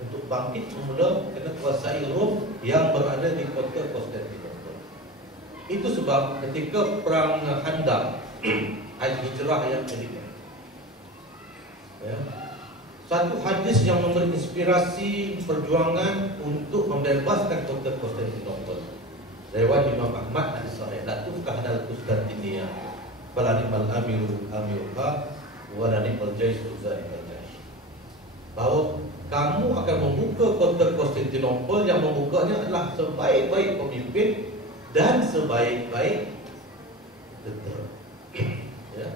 Untuk bangkit semula kena kuasai Rom yang berada di kota Konstantinopel. Itu sebab ketika perang Khandaq, hijrah yang kelima, ya, satu hadis yang memberi inspirasi perjuangan untuk membebaskan kota Konstantinopel. Riwayat Imam Ahmad hadis sahih, la tufkahnal Konstantinia fala ni'mal amiruha wa la ni'mal jaisu zalikal jaish. Bahawa kamu akan membuka kota Konstantinopel, yang membukanya adalah sebaik-baik pemimpin dan sebaik-baik tentera. Ya.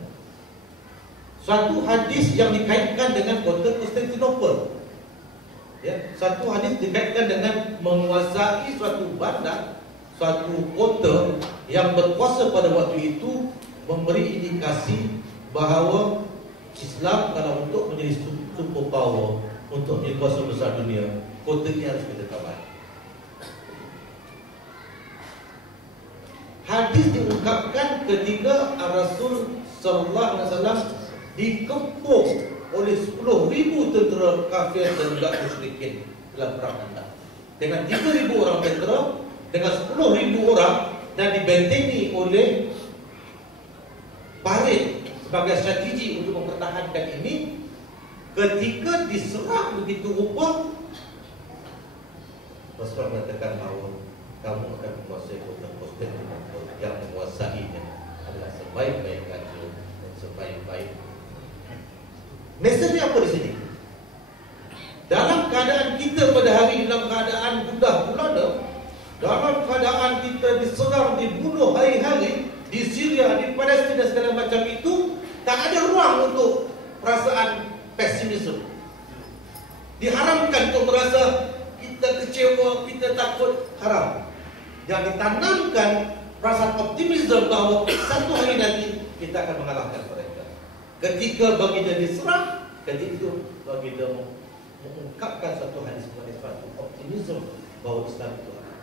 Suatu hadis yang dikaitkan dengan kota Konstantinopel. Ya, satu hadis dikaitkan dengan menguasai suatu bandar, suatu kota yang berkuasa pada waktu itu, memberi indikasi bahawa Islam kalau untuk menjadi super power, untuk menjadi kuasa besar dunia, kota ini harus kita kawal. Hadis diungkapkan ketika Rasul sallallahu alaihi wasallam dikepung oleh 10,000 tentera kafir dan juga musyrikin dalam perang Khandaq. Dengan 3,000 orang tentera, dengan 10,000 orang, dan dibentengi oleh parit sebagai strategi untuk mempertahankan ini. Ketika diserang begitu rupa, Rasulullah mengatakan bahawa kamu akan menguasai kota Konstantinopel, yang menguasainya adalah sebaik-baik raja dan sebaik-baik. Mesejnya apa di sini? Dalam keadaan kita pada hari ini, dalam keadaan gundah gulana, dalam keadaan kita diserang, dibunuh hari-hari di Syria, di Palestin dan segala macam itu, tak ada ruang untuk perasaan pesimisme. Diharamkan untuk merasa kita kecewa, kita takut, haram. Yang ditanamkan perasaan optimisme bahawa satu hari nanti kita akan mengalahkan mereka. Ketika baginda diserang, ketika itu baginda mengungkapkan satu hadis mengenai satu optimisme bahawa Islam itu ada.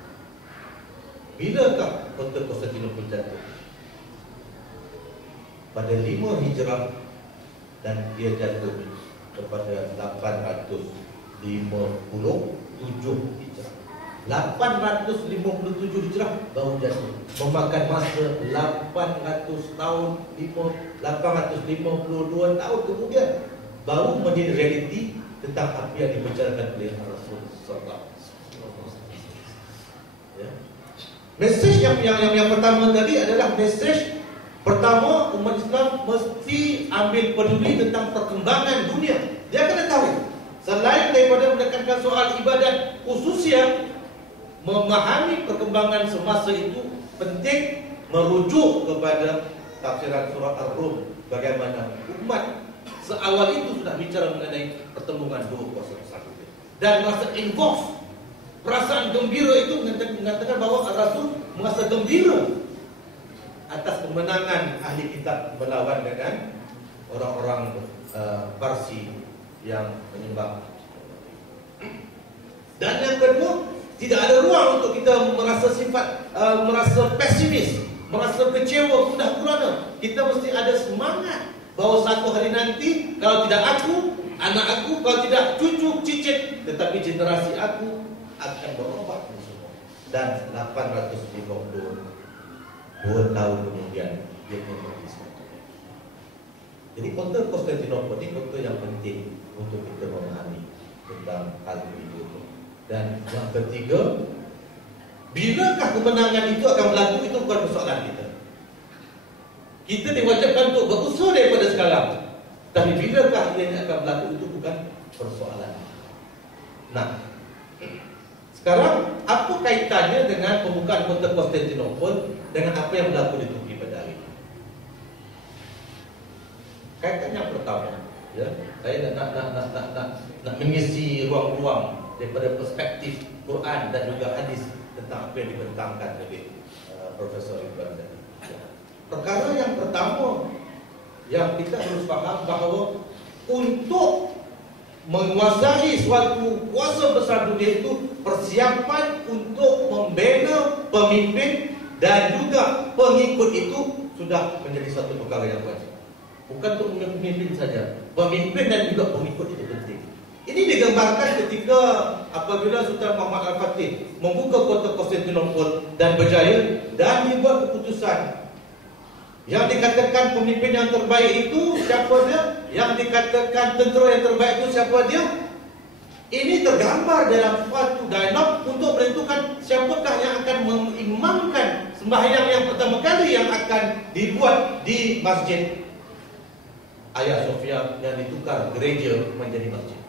Bilakah kota Konstantinopel jatuh? Pada 5 Hijrah, dan dia jatuh kepada 857 Hijrah. 857 Hijrah baru jatuh, memakan masa 800 tahun, 852 tahun kemudian baru menjadi realiti tentang apa yang dibicarakan oleh Rasul sallallahu alaihi wasallam. Ya. Mesej yang pertama tadi adalah mesej pertama, umat Islam mesti ambil peduli tentang perkembangan dunia. Dia kena tahu, selain daripada menekankan soal ibadat khususnya, memahami perkembangan semasa itu penting, merujuk kepada tafsiran surah Ar-Rum. Bagaimana umat seawal itu sudah bicara mengenai pertemuan dua kuasa besar itu, dan merasa involved. Perasaan gembira itu mengatakan bahawa Rasul merasa gembira atas kemenangan ahli kitab melawan dengan orang-orang Parsi yang menyembah. Dan yang kedua, tidak ada ruang untuk kita merasa pesimis, merasa kecewa, mudah kurana. Kita mesti ada semangat bahawa satu hari nanti, kalau tidak aku, anak aku, kalau tidak cucu, cicit, tetapi generasi aku akan berubah semua. Dan 852 tahun kemudian dia menjadi Islam. Jadi kota Konstantinopel ini kota yang penting untuk kita memahami tentang hal itu. Dan yang ketiga, bilakah kemenangan itu akan berlaku, itu bukan persoalan kita. Kita diwajibkan untuk berusaha daripada sekarang. Tapi bilakah ia akan berlaku, itu bukan persoalan. Nah, sekarang apa kaitannya dengan pembukaan kota Konstantinopel dengan apa yang berlaku di Turki pada hari ini? Kaitan yang pertama, ya, saya nak mengisi ruang-ruang daripada perspektif Quran dan juga hadis tentang apa yang dibentangkan oleh Profesor Iqbal tadi. Perkara yang pertama yang kita harus faham bahawa untuk menguasai suatu kuasa besar dunia itu persiapan untuk membina pemimpin dan juga pengikut itu sudah menjadi satu perkara yang wajib. Bukan untuk pemimpin saja, pemimpin dan juga pengikut itu penting. Ini digambarkan ketika apabila Sultan Muhammad Al-Fatih membuka kota Konstantinopel dan berjaya dan dibuat keputusan. Yang dikatakan pemimpin yang terbaik itu siapa dia? Yang dikatakan tentera yang terbaik itu siapa dia? Ini tergambar dalam suatu dialog untuk menentukan siapakah yang akan mengimamkan sembahyang yang pertama kali yang akan dibuat di Masjid Hagia Sophia yang ditukar gereja menjadi masjid.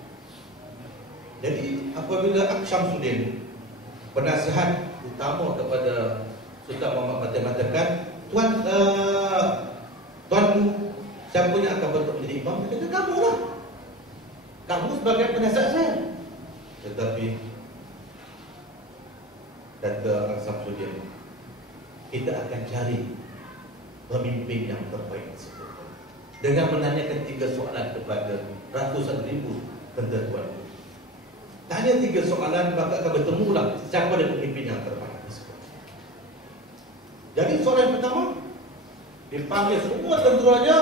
Jadi apabila Syamsuddin, penasihat utama kepada Sultan Muhammad Fatih mengatakan, Tuanku, siapa yang akan bentuk menjadi imam? Dia kata, kamu lah. Kamu sebagai penasihat saya. Tetapi kata Syamsuddin, kita akan cari pemimpin yang terbaik tersebut dengan menanyakan 3 soalan kepada ratusan ribu tentera tuanku. Tanya 3 soalan, maka akan bertemulah siapa dia pemimpin yang terbaik tersebut. Jadi soalan pertama, dipanggil semua tenteranya.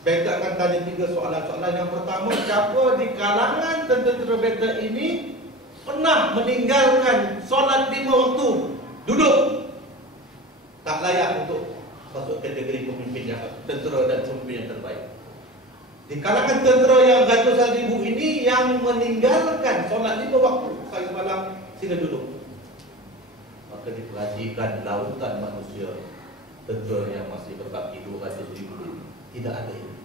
Beta akan tanya 3 soalan. Soalan yang pertama, siapa di kalangan tentera beta ini pernah meninggalkan solat 5 waktu, duduk, tak layak untuk masuk kategori pemimpin yang tentera dan pemimpin yang terbaik. Di kalangan tentera yang ratusan ribu ini yang meninggalkan solat 5 waktu sekali malam, sila duduk. Maka diperhatikan lautan manusia tentera yang masih berbakti 200 ribu, tidak ada ini.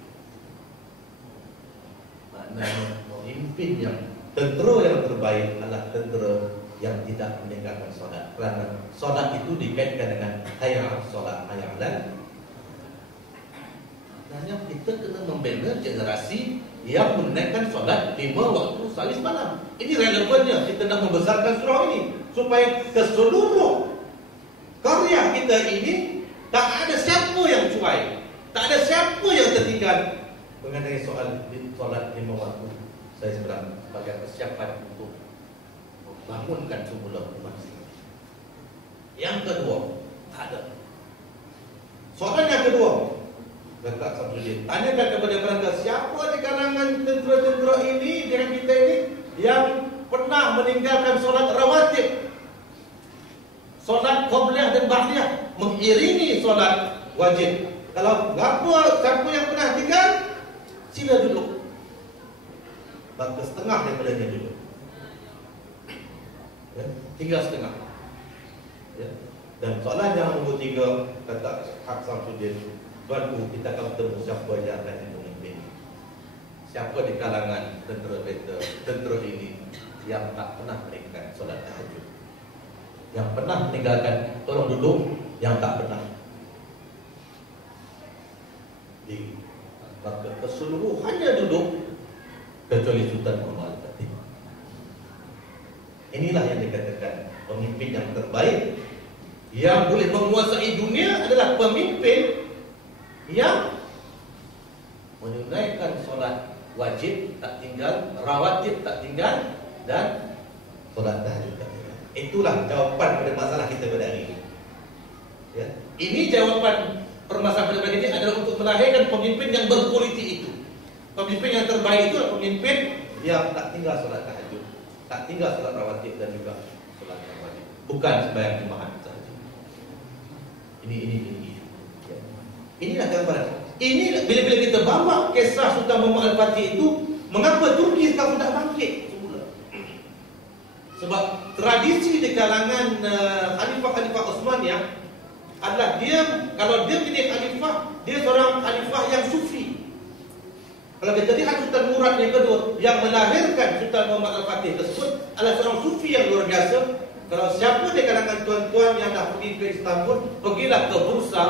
Maknanya pemimpin yang tentera yang terbaik adalah tentera yang tidak meninggalkan solat. Kerana solat itu dikaitkan dengan hayya solat, hayya alal. Maknanya kita kena membina generasi yang menunaikan solat 5 waktu sekali semalam. Ini relevannya kita nak membesarkan surau ini supaya keseluruh karya kita ini tak ada siapa yang cuai, tak ada siapa yang tertinggal mengenai soal solat 5 waktu. Saya sebenarnya sebagai persiapan untuk bangunkan semula umat Islam. Yang kedua, tak ada. Soalan yang kedua, kata Syamsuddin, tanyakan kepada mereka siapa di kalangan tentera-tentera ini dengan kita ini yang pernah meninggalkan solat rawatib, solat qobliyah dan ba'diyah, mengiringi solat wajib. Kalau siapa yang pernah tinggal, sila duduk. Maka setengah daripadanya duduk. Ya, tinggal setengah. Ya. Dan soalan yang nombor 3, kata Hak Syamsuddin, tuanku, kita akan bertemu siapa yang akan memimpin. Siapa di kalangan tentera ini yang tak pernah meninggalkan solat tahajud, yang pernah meninggalkan tolong duduk, yang tak pernah. Maka keseluruhannya duduk kecuali Sultan Muhammad Al-Fatih. Inilah yang dikatakan pemimpin yang terbaik yang boleh menguasai dunia adalah pemimpin yang menunaikan solat wajib tak tinggal, rawatib tak tinggal, dan solat tahajud tak tinggal. Itulah jawapan pada masalah kita pada hari ini. Ya. Ini jawapan permasalahan pada hari ini adalah untuk melahirkan pemimpin yang berkualiti itu. Pemimpin yang terbaik itu adalah pemimpin yang tak tinggal solat tahajud, tak tinggal solat rawatib dan juga solat wajib. Bukan sembahyang jemaat sahaja. Ini. Ya. Inilah gambaran. Ini bila-bila kita bawa kisah Sultan Muhammad Al-Fatih itu, mengapa Turki sekarang sudah bangkit semula? Sebab tradisi di kalangan Khalifah-Khalifah Osmaniyah adalah dia, kalau dia menjadi khalifah, dia seorang khalifah yang sufi. Kalau kita lihat Sultan Murad yang kedua yang melahirkan Sultan Muhammad Al-Fatih tersebut adalah seorang sufi yang luar biasa. Kalau siapa di kalangan tuan-tuan yang dah pergi ke Istanbul, pergilah ke Bursa,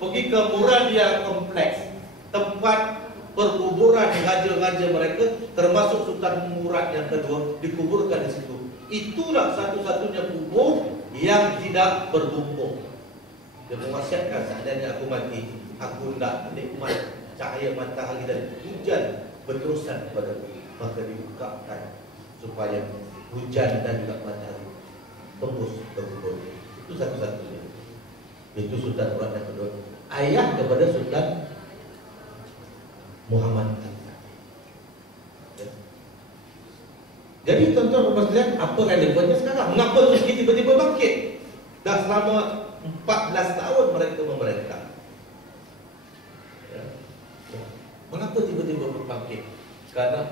pergi ke Muradia Kompleks, tempat perkuburan raja-raja mereka, termasuk Sultan Murad yang kedua dikuburkan di situ. Itulah satu-satunya kubur yang tidak berbumbung. Dia mewasiatkan, seandainya aku mati, aku tidak nikmat cahaya matahari dan hujan berterusan kepadaku, maka dibukakan supaya hujan dan juga matahari tembus ke kubur. Itu satu-satunya. Itu Sultan Murad yang kedua, ayah kepada Sultan Muhammad Al-Fatih. Ya. Jadi tuan-tuan dan puan, apa relevannya sekarang? Mengapa Turki tiba-tiba bangkit? Dah selama 14 tahun mereka memerintah. Ya. Ya. Mengapa tiba-tiba bangkit? Karena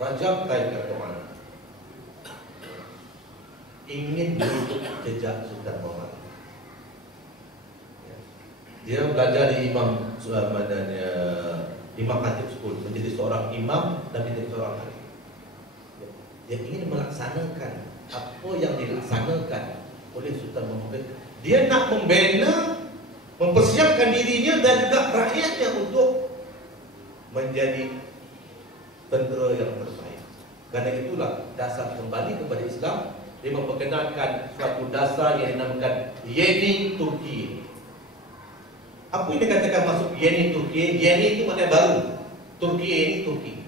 Raja Tayyip Erdogan ingin mengikut jejak Sultan Muhammad. Dia belajar di Imam Khatib School, menjadi seorang imam dan menjadi seorang khatib. Dia ingin melaksanakan apa yang dilaksanakan oleh Sultan Muhammad. Dia nak membina, mempersiapkan dirinya dan juga rakyatnya untuk menjadi tentera yang terbaik. Karena itulah dasar kembali kepada Islam. Dia memperkenalkan suatu dasar yang dinamakan Yeni Turki. Apa yang dikatakan masuk Yeni Turki? Yeni itu maknanya baru. Turki ini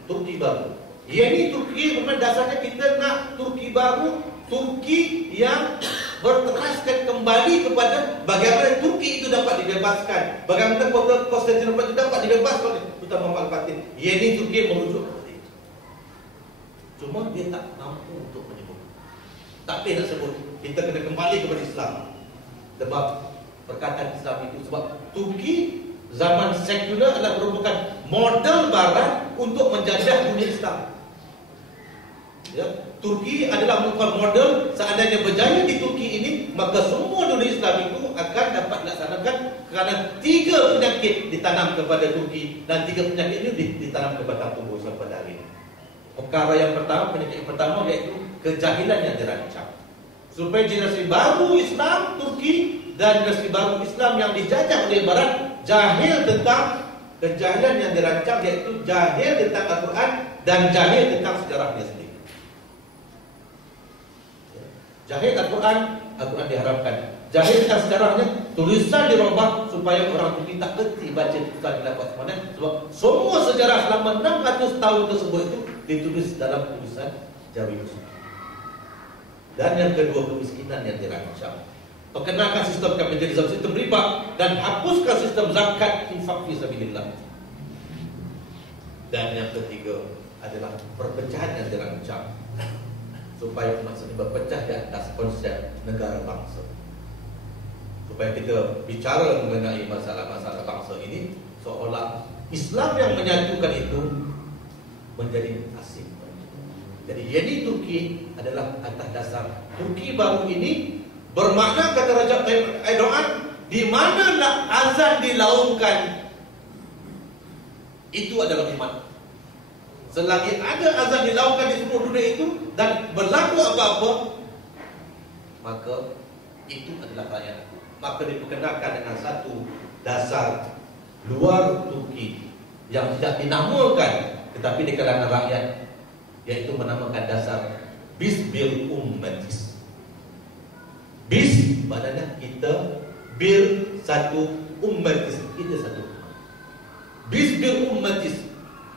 Turki baru. Yeni Turki memang dasarnya kita nak Turki baru, Turki yang berteraskan kembali kepada bagaimana Turki itu dapat dibebaskan, bagaimana kota Konstantinopel itu dapat dibebaskan oleh Sultan Muhammad Al-Fatih. Yeni Turki merujuk kepada itu. Cuma dia tak mampu untuk menyebut. Tak boleh nak sebut. Kita kena kembali kepada Islam. Sebab perkataan Islam itu, sebab Turki zaman sekular adalah merupakan model barat untuk menjajah dunia Islam. Ya, Turki adalah merupakan model. Seandainya berjaya di Turki ini, maka semua dunia Islam itu akan dapat dilaksanakan, kerana 3 penyakit ditanam kepada Turki dan 3 penyakit ini ditanam kepada tubuh sampai hari ini. Perkara yang pertama, penyakit yang pertama iaitu kejahilan yang dirancang. Supaya generasi baru Islam Turki dan generasi baru Islam yang dijajah oleh Barat jahil tentang kejahilan yang dirancang, iaitu jahil tentang Al-Quran dan jahil tentang sejarahnya sendiri. Jahil Al-Quran, Al-Quran diharamkan. Jahil tentang sejarahnya, tulisan dirubah supaya orang Turki tak kerti baca tulisan yang dapat mana. Sebab semua sejarah selama 600 tahun tersebut itu ditulis dalam tulisan Jawi Muslim. Dan yang kedua, kemiskinan yang dirancang. Perkenalkan sistem kapitalisme, sistem riba, dan hapuskan sistem zakat infak fi sabilillah. Dan yang ketiga adalah perpecahan yang dirancang, supaya maksudnya berpecah di atas konsep negara bangsa. Supaya kita bicara mengenai masalah-masalah bangsa ini seolah Islam yang menyatukan itu menjadi asing. Jadi Yeni Turki adalah atas dasar Turki baru ini bermakna, kata Raja Tayyip Erdogan, di mana nak azan dilaungkan itu adalah iman. Selagi ada azan dilaungkan di seluruh dunia itu dan berlaku apa-apa, maka itu adalah rakyat. Maka diperkenalkan dengan satu dasar luar Turki yang tidak dinamakan tetapi di kalangan rakyat, yaitu menamakan dasar bis bil ummatis. Bis maknanya kita bir satu umat, kita satu bisbil umatis.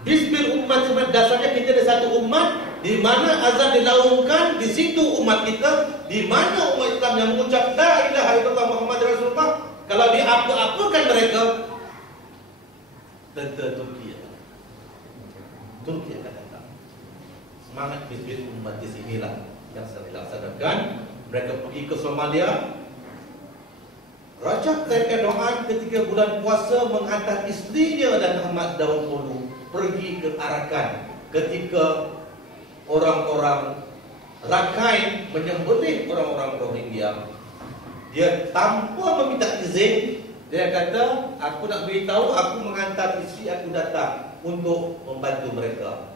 Bisbil umat dasarnya kita ada satu umat di mana azan dilaungkan, di situ umat kita, di mana umat Islam yang mengucap la ilaha illallah Muhammad Rasulullah. Kalau diapa-apakan mereka, tentu Turki akan datang. Semangat bisbil umatis inilah yang saya laksanakan. Mereka pergi ke Somalia. Raja Tayyip Erdogan ketika bulan puasa menghantar isterinya dan Ahmad Daud pergi ke Arakan ketika orang-orang Rakhine menyembelih orang-orang Rohingya. Dia tanpa meminta izin, dia kata, aku nak beritahu, aku menghantar isteri aku datang untuk membantu mereka.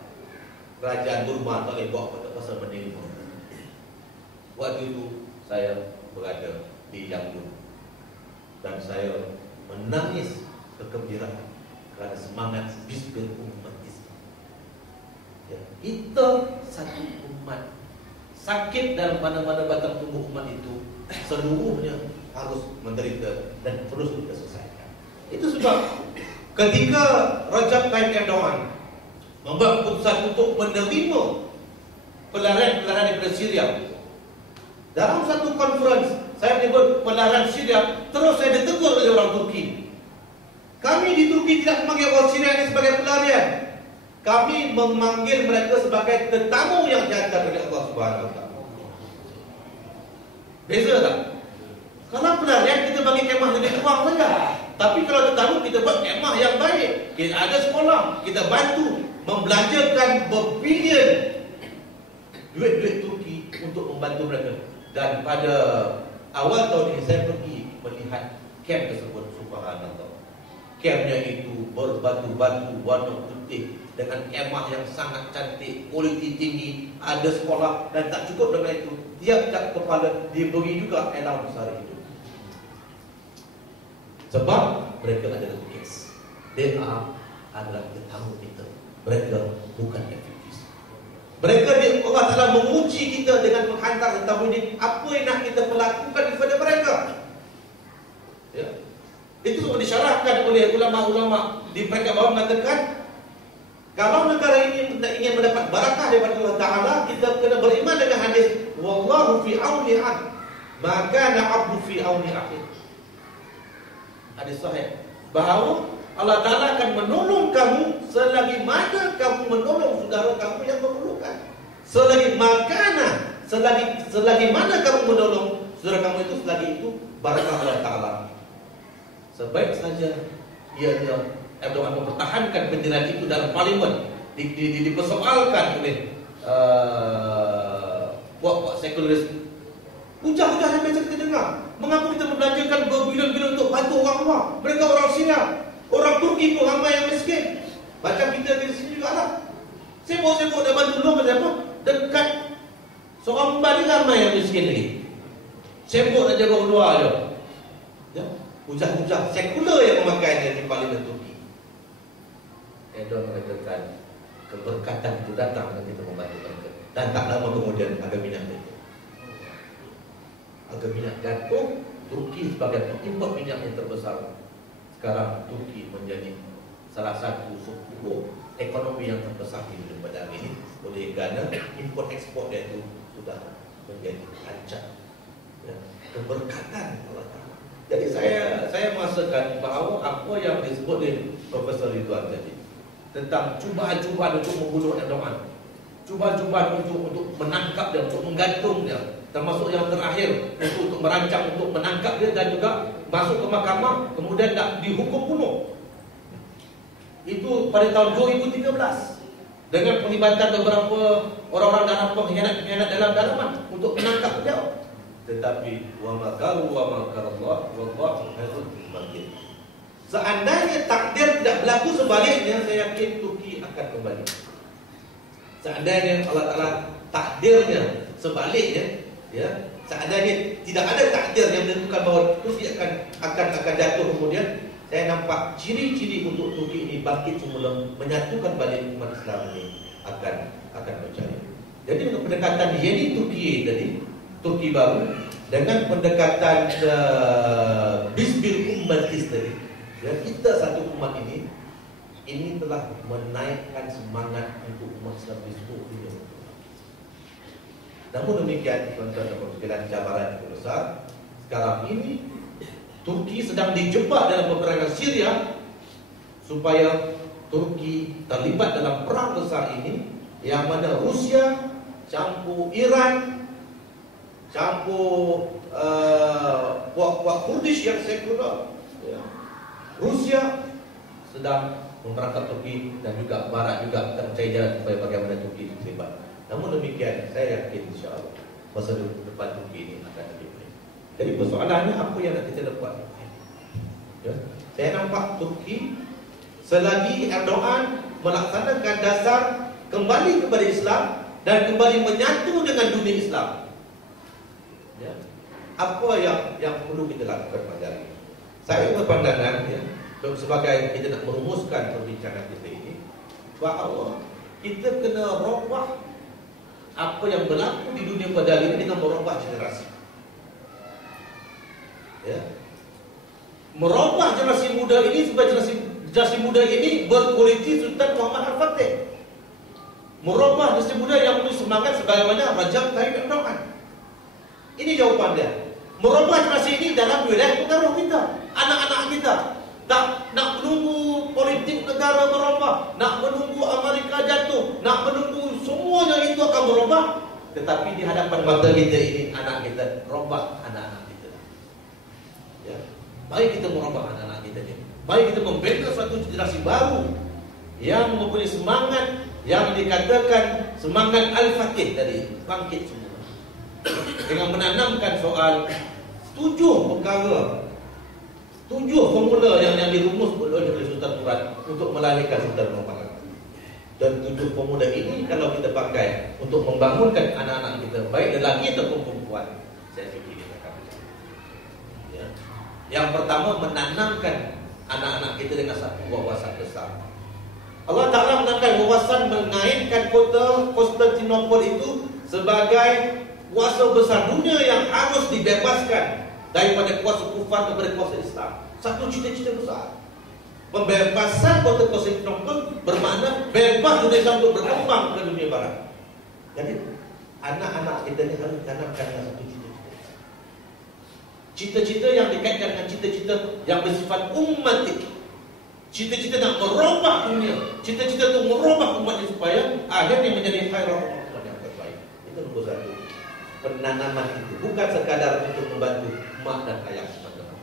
Kerajaan Burma tak boleh buat apa-apa pasal benda. Waktu itu saya berada di Yangon dan saya menangis kegembiraan kerana semangat bisbil umat Islam. Ya, kita satu umat. Sakit dalam mana-mana batang tubuh umat itu seluruhnya harus menderita dan terus kita selesaikan. Itu sebab ketika Recep Tayyip Erdogan membuat keputusan untuk menerima pelarian daripada Syria, dalam satu konferensi saya menyebut pelarian Syria, terus saya ditegur oleh orang Turki. Kami di Turki tidak memanggil orang Syria ini sebagai pelarian. Kami memanggil mereka sebagai tetamu yang dihantar oleh Allah Subhanahu Wa Taala. Beza tak? Kalau pelarian kita bagi kemah lebih kurang saja. Tapi kalau tetamu kita buat kemah yang baik. Kita ada sekolah, kita bantu membelanjakan berbilion duit-duit Turki untuk membantu mereka. Dan pada awal tahun ini saya pergi melihat kamp tersebut. Subhanallah. Kampnya itu berbatu-batu warna putih dengan kemah yang sangat cantik, kualiti tinggi, ada sekolah, dan tak cukup dengan itu, tiap-tiap kepala diberi juga allowance besar itu. Sebab mereka adalah tugas. Mereka adalah tetamu kita. Mereka bukan aktivis. Mereka Allah Ta'ala menguji kita dengan menghantar tetamu ini. Apa yang nak kita perlakukan kepada mereka? Ya. Itu disyarahkan oleh ulama-ulama di peringkat bawah mengatakan, kalau negara ini ingin mendapat barakah daripada Allah Ta'ala, kita kena beriman dengan hadis wallahu fi auni 'abd ma kana 'abdu fi auni akhi. Hadis sahih bahawa Allah Ta'ala akan menolong kamu selagi mana kamu menolong saudara kamu yang memerlukan. Selagi mana kamu menolong saudara kamu itu, selagi itu barakah Allah Ta'ala. Sebaik saja ianya Erdogan mempertahankan bendera itu dalam parlimen, dipersoalkan oleh puak-puak sekularis. Hujah-hujah yang biasa kita dengar. Mengapa kita membelanjakan berbilion-bilion untuk bantu orang luar? Mereka orang Syria, orang Turki pun ramai yang miskin. Macam kita di sini juga lah. Sibuk-sibuk dah bantu dulu macam apa? Dekat seorang Mbak ni ramai yang miskin lagi. Sibuk nak jaga orang luar je. Ya? Hujah-hujah sekular yang memakainya di parlimen Turki. Erdogan mengatakan keberkatan itu datang dengan kita membantu mereka. Dan tak lama kemudian harga minyak jatuh. Harga minyak jatuh. Turki sebagai pengimport minyak yang terbesar. Sekarang Turki menjadi salah satu 10 ekonomi yang terbesar di dunia pada hari ini. Oleh kerana import ekspor dia itu sudah menjadi lancar. Ya, keberkatan Allah Ta'ala. Jadi saya merasakan bahawa apa yang disebut oleh Profesor Ridwan tadi tentang cubaan-cubaan untuk membunuh Erdogan, cubaan-cubaan untuk menangkap dia, untuk menggantung dia, termasuk yang terakhir untuk merancang untuk menangkap dia dan juga masuk ke mahkamah kemudian nak dihukum bunuh. Itu pada tahun 2013 dengan pelibatan beberapa orang-orang dalam pengkhianat dalam dalaman untuk menangkap beliau. Tetapi wa makaru wa makarallah wallahu khairul makirin. Seandainya takdir tidak berlaku sebaliknya, saya yakin Turki akan kembali. Seandainya Allah Ta'ala takdirnya sebaliknya, ya, seandainya tidak ada takdir yang menentukan bahawa Turki akan jatuh kemudian, saya nampak ciri-ciri untuk Turki ini bangkit semula, menyatukan balik umat Islam ini akan berjaya. Jadi untuk pendekatan Yeni Turki tadi, Turki baru dengan pendekatan bisbil umat tadi, ya, kita satu umat ini telah menaikkan semangat untuk umat Islam di seluruh dunia. Namun demikian, tuan-tuan dan puan, cabaran cukup besar. Sekarang ini Turki sedang dijebak dalam peperangan Syria, supaya Turki terlibat dalam perang besar ini, yang mana Rusia campur Iran, campur puak-puak Kurdish yang sekular, ya. Rusia sedang memerangkap Turki, dan juga Barat juga akan mencari jalan supaya bagaimana Turki terlibat. Namun demikian, saya yakin insyaAllah masa depan Turki ini akan lebih baik. Jadi persoalannya apa yang nak kita dapat? Ya. Saya nampak Turki selagi Erdogan melaksanakan dasar kembali kepada Islam dan kembali menyatu dengan dunia Islam, ya, apa yang perlu kita lakukan pada hari ini? Saya berpandangan, ya, sebagai kita nak merumuskan perbincangan kita ini, bahawa kita kena merubah apa yang berlaku di dunia pada hari ini dengan merubah generasi, ya. Merubah generasi muda ini supaya generasi muda ini berkualiti Sultan Muhammad Al-Fatih. Merubah generasi muda yang punya semangat sebagaimana Rajab Tayyip Erdogan. Ini jawapan dia. Merubah generasi ini dalam wilayah pengaruh kita, anak-anak kita. Tak nak menunggu politik negara berubah, nak menunggu Amerika jatuh, nak menunggu semuanya itu akan berubah. Tetapi di hadapan mata kita ini, anak kita, robah anak-anak kita. Ya. Baik kita merubah anak-anak kita ini. Baik kita membina suatu generasi baru yang mempunyai semangat yang dikatakan semangat Al-Fatih tadi, bangkit semua. Dengan menanamkan soal 7 perkara, 7 formula yang dirumus oleh Sultan Turan untuk melahirkan Sultan Muhammad. Dan 7 formula ini kalau kita pakai untuk membangunkan anak-anak kita, baik lelaki ataupun perempuan, saya fikir kita akan bisa. Ya. Yang pertama, menanamkan anak-anak kita dengan satu wawasan besar. Allah Ta'ala menanamkan wawasan mengaitkan kota Konstantinopel itu sebagai kuasa besar dunia yang harus dibebaskan daripada kuasa kufar kepada kuasa Islam. Satu cita-cita besar. Pembebasan kota Konstantinopel bermakna bebas dunia Islam untuk berkembang ke dunia Barat. Jadi anak-anak kita ini harus ditanamkan dengan satu cita-cita. Cita-cita yang dikaitkan dengan cita-cita yang bersifat ummatik. Cita-cita nak merubah dunia, cita-cita untuk merubah umatnya supaya akhirnya menjadi khairul umat yang terbaik. Itu nombor 1. Penanaman itu bukan sekadar untuk membantu mak dan ayah teman-teman,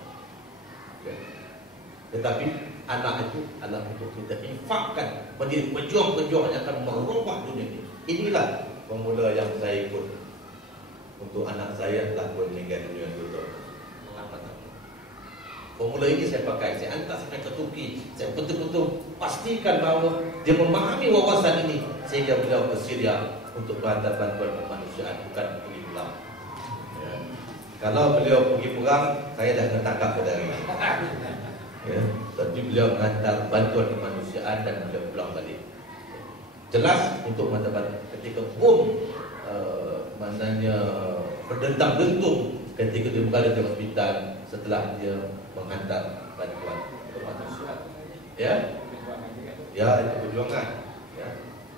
ya. Tetapi anak itu adalah untuk kita infakkan menjadi pejuang-pejuang yang akan merubah dunia ini. Inilah formula yang saya ikut untuk anak saya telah meninggal dunia dulu. Formula ini saya pakai, saya hantar sampai ke Turki. Saya betul-betul pastikan bahawa dia memahami wawasan ini sehingga beliau ke Syria untuk menghantar bantuan kemanusiaan, bukan pergi pulang. Ya. Kalau beliau pergi pulang, saya dah kena tangkap pada hari ini. Ya. Tapi beliau menghantar bantuan kemanusiaan dan beliau pulang balik. Jelas untuk menghantar ketika maknanya berdentang-dentung ketika dia berada di hospital setelah dia menghantar bantuan kemanusiaan. Ya, ya, itu perjuangan. Ya.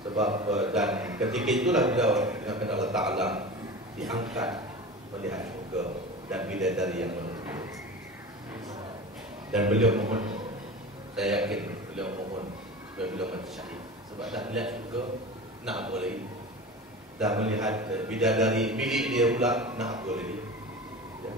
Sebab dan ketika itulah beliau dengan kehendak Allah Ta'ala diangkat melihat syurga dan bidadari yang menunggu. Dan beliau mohon, saya yakin beliau mohon supaya beliau mati syahid. Sebab dah melihat syurga, nak apa lagi? Dah melihat bidadari milik dia pula, nak apa lagi? Ya.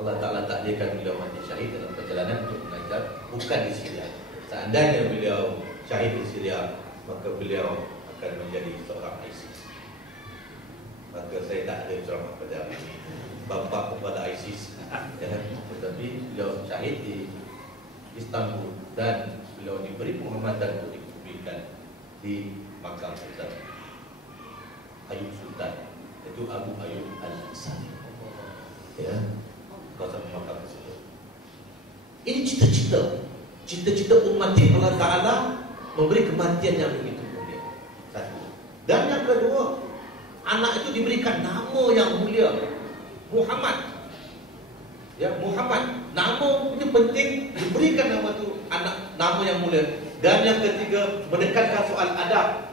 Allah Ta'ala takdirkan beliau mati syahid dalam perjalanan untuk mengajar, bukan di Syria. Seandainya beliau syahid di Syria, maka beliau akan menjadi seorang ISIS. Maka saya tak ada ceramah pada hari ini bapa kepada ISIS, ya. Tetapi beliau syahid di Istanbul dan beliau diberi penghormatan untuk dikuburkan di makam Sultan Ayub Sultan, itu Abu Ayyub Al-Ansari, ya, kawasan makam tersebut. Ini cita-cita umat Allah Ta'ala memberi kematian yang begitu mulia. Satu. Dan yang kedua, anak itu diberikan nama yang mulia, Muhammad. Ya, Muhammad. Nama punya penting, diberikan nama tu anak nama yang mulia. Dan yang ketiga, menekankan soal adab.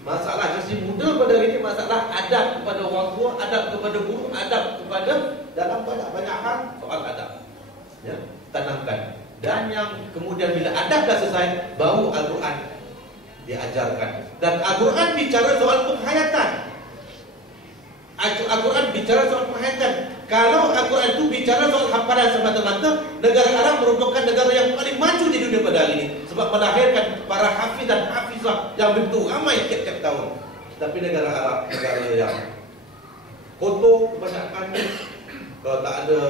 Masalah generasi muda pada hari ini masalah adab kepada orang tua, adab kepada guru, adab kepada dalam banyak hal soal adab. Ya, tanamkan. Dan yang kemudian bila adab dah selesai, baru Al-Quran diajarkan. Dan Al-Quran bicara soal penghayatan. Al-Quran bicara soal penghayatan. Kalau Al-Quran itu bicara soal hafalan semata-mata, negara Arab merupakan negara yang paling maju di dunia pada hari ini, sebab melahirkan para hafiz dan hafizah yang begitu ramai tiap-tiap tahun. Tapi negara Arab, negara yang kotor kebanyakan. Kalau tak ada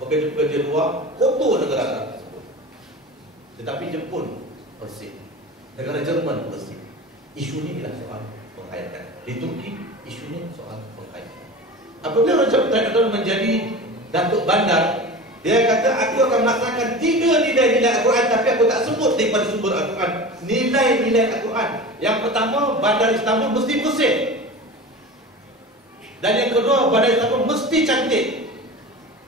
pekerja-pekerja luar, kotor negara Arab tersebut. Tetapi Jepun bersih, negara Jerman bersih. Isu ini ialah soal penghayatan. Di Turki, isu ini soal penghayatan. Apabila Raja Tayyip menjadi Datuk Bandar, dia kata, aku akan melaksanakan 3 nilai-nilai Al-Quran, tapi aku tak sebut daripada sumber Al-Quran. Nilai-nilai Al-Quran. Yang pertama, Bandar Istanbul mesti bersih. Dan yang kedua, Bandar Istanbul mesti cantik.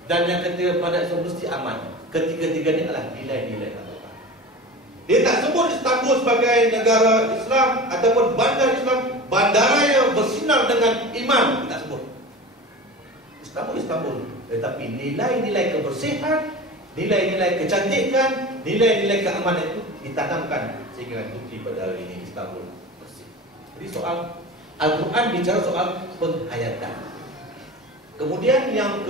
Dan yang ketiga, Bandar Istanbul mesti aman. Ketiga-tiga ini adalah nilai-nilai Al-Quran. Dia tak sebut Istanbul sebagai negara Islam ataupun bandar Islam, bandara yang bersinar dengan iman. Dia tak sebut Istanbul. Tetapi nilai-nilai kebersihan, nilai-nilai kecantikan, nilai-nilai keamanan itu ditanamkan sehingga Turki pada hari ini Istanbul bersih. Jadi soal Al-Quran bicara soal penghayatan. Kemudian yang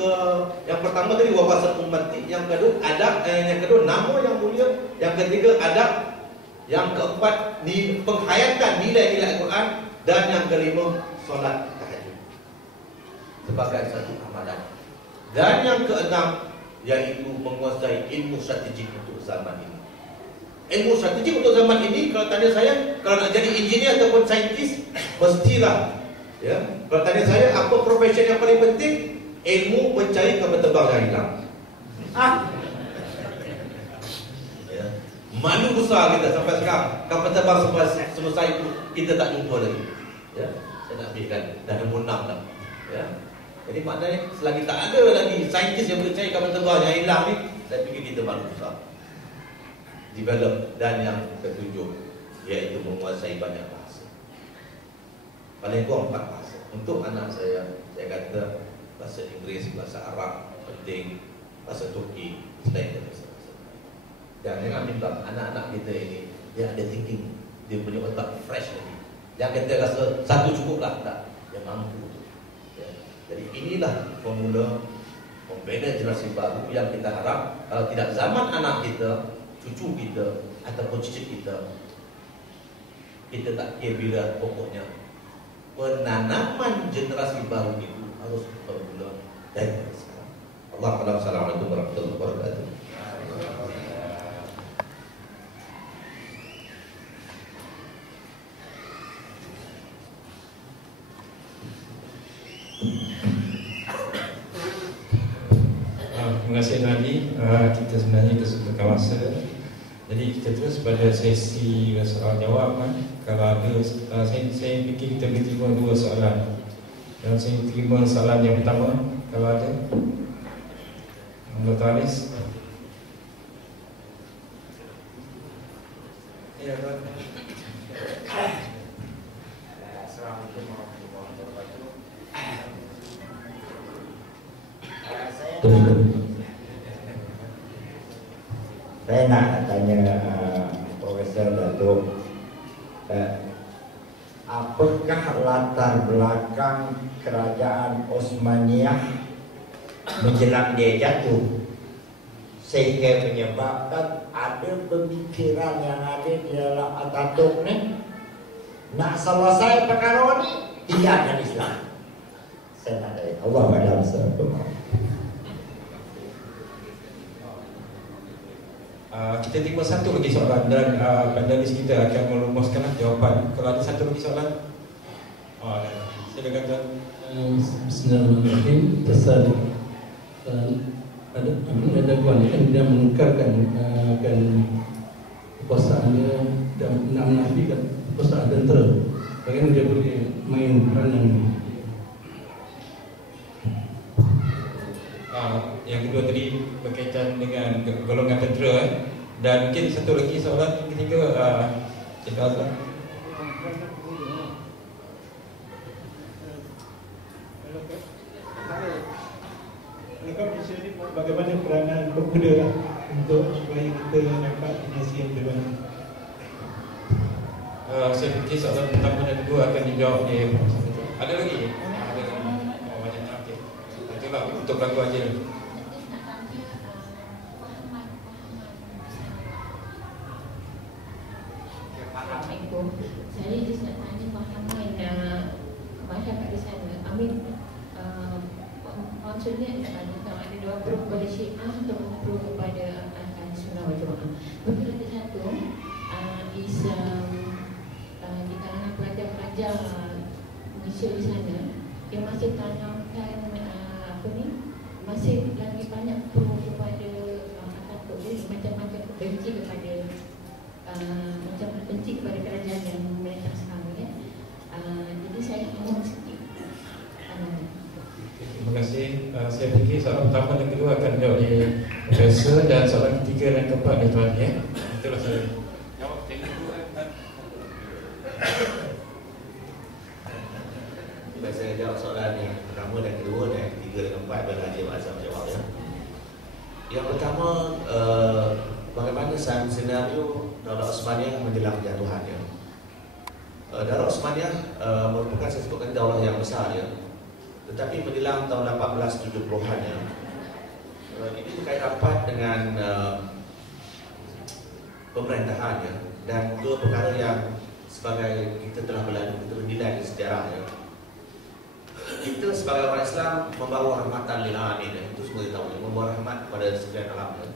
pertama tadi wawasan ummati, yang kedua adab, yang kedua nama yang mulia, yang ketiga adab, yang keempat penghayatan nilai-nilai Al-Quran, dan yang kelima solat tahajud sebagai satu amalan. Dan yang keenam yaitu menguasai ilmu strategik untuk zaman ini. Ilmu strategik untuk zaman ini, kalau tanya saya, kalau nak jadi engineer ataupun saintis, mestilah, ya. Kalau tanya saya, apa profesi yang paling penting? Ilmu mencari kapal terbang yang hilang. Ya. Malu besar kita sampai sekarang, kapal terbang selesai itu kita tak jumpa lagi. Ya. Saya nak ambilkan dah nombor 6 dah. Ya. Jadi maknanya selagi tak ada lagi saintis yang boleh cari kapal terbang yang hilang ni, saya fikir kita malu besar. Develop. Dan yang ketujuh iaitu menguasai banyak bahasa. Paling kurang 4 bahasa. Untuk anak saya kata bahasa Inggeris, bahasa Arab penting, bahasa Turki, selain dari bahasa. Dan jangan bimbang anak-anak kita ini, dia ada thinking, dia punya otak fresh lagi. Jangan kita rasa satu cukuplah, tak, dia mampu. Ya. Jadi inilah formula membina generasi baru yang kita harap kalau tidak zaman anak kita, cucu kita ataupun cicit kita tak kira bila, pokoknya penanaman generasi baru itu harus bermula dari sekarang. Assalamualaikum warahmatullahi wabarakatuh. Terima kasih Nabi. Kita sebenarnya sudah kawasan. Jadi kita terus pada sesi soal jawab kan. Kalau ada, saya fikir kita boleh terima 2 soalan. Dan saya terima soalan yang pertama. Kalau ada, Dr. Alis. Ya, Assalamualaikum warahmatullahi wabarakatuh. Saya nak tanya Profesor Datuk, apakah latar belakang kerajaan Osmaniyah menjelang dia jatuh sehingga menyebabkan ada pemikiran yang ada di dalam Atatürk ni nak selesai perkara ni tinggalkan Islam. Saya nak tanya, Allah pada masa kita terima satu lagi soalan dan panelis kita akan merumuskan jawapan. Kalau ada satu lagi soalan, silakan Tuan. Bismillahirrahmanirrahim. Ada kawan kan dia menukarkan kan kekuasaannya dan menafikan kekuasaan tentera. Bagaimana dia boleh main peranan ini? Yang kedua tadi golongan tentera. Dan mungkin satu lagi soalan yang ketiga, Cik Azlan. Bagaimana peranan pemuda untuk supaya kita dapat dinasti yang lebih banyak? Saya fikir soalan pertama dan kedua akan dijawab di ada lagi? Ada banyak okay. Itulah untuk lagu aja. Assalamualaikum. Saya just nak tanya pahaman masyarakat di sana. Amin. Maksudnya ada dua grup kepada Syiah atau grup kepada Ahlussunnah wal Jamaah. Betul ada satu di kalangan pelajar-pelajar Malaysia di sana yang masih tanamkan masih lagi banyak pro kepada takut macam-macam benci kepada macam benci kepada kerajaan yang mereka sekarang ya. Jadi saya ingin sikit. Terima kasih. Saya fikir soalan pertama dan kedua akan dijawab oleh Profesor, dan soalan ketiga dan keempat dari tuan ya. Itulah saya jawab. Saya jawab soalan yang pertama dan kedua dan ketiga dan keempat adalah Haji Azam jawab ya. Yang pertama, bagaimana senario Daulah Osmaniyah menjelang kejatuhan ya. Daulah Osmaniyah merupakan saya sebutkan daulah yang besar ya. Tetapi menjelang tahun 1870-an ya, ini berkait rapat dengan pemerintahan ya, dan dua perkara yang sebagai kita telah bernilai di sejarah ya. Kita sebagai orang Islam membawa rahmatan lil alamin ya. Itu semua kita tahu ya, membawa rahmat kepada sekalian alam ya.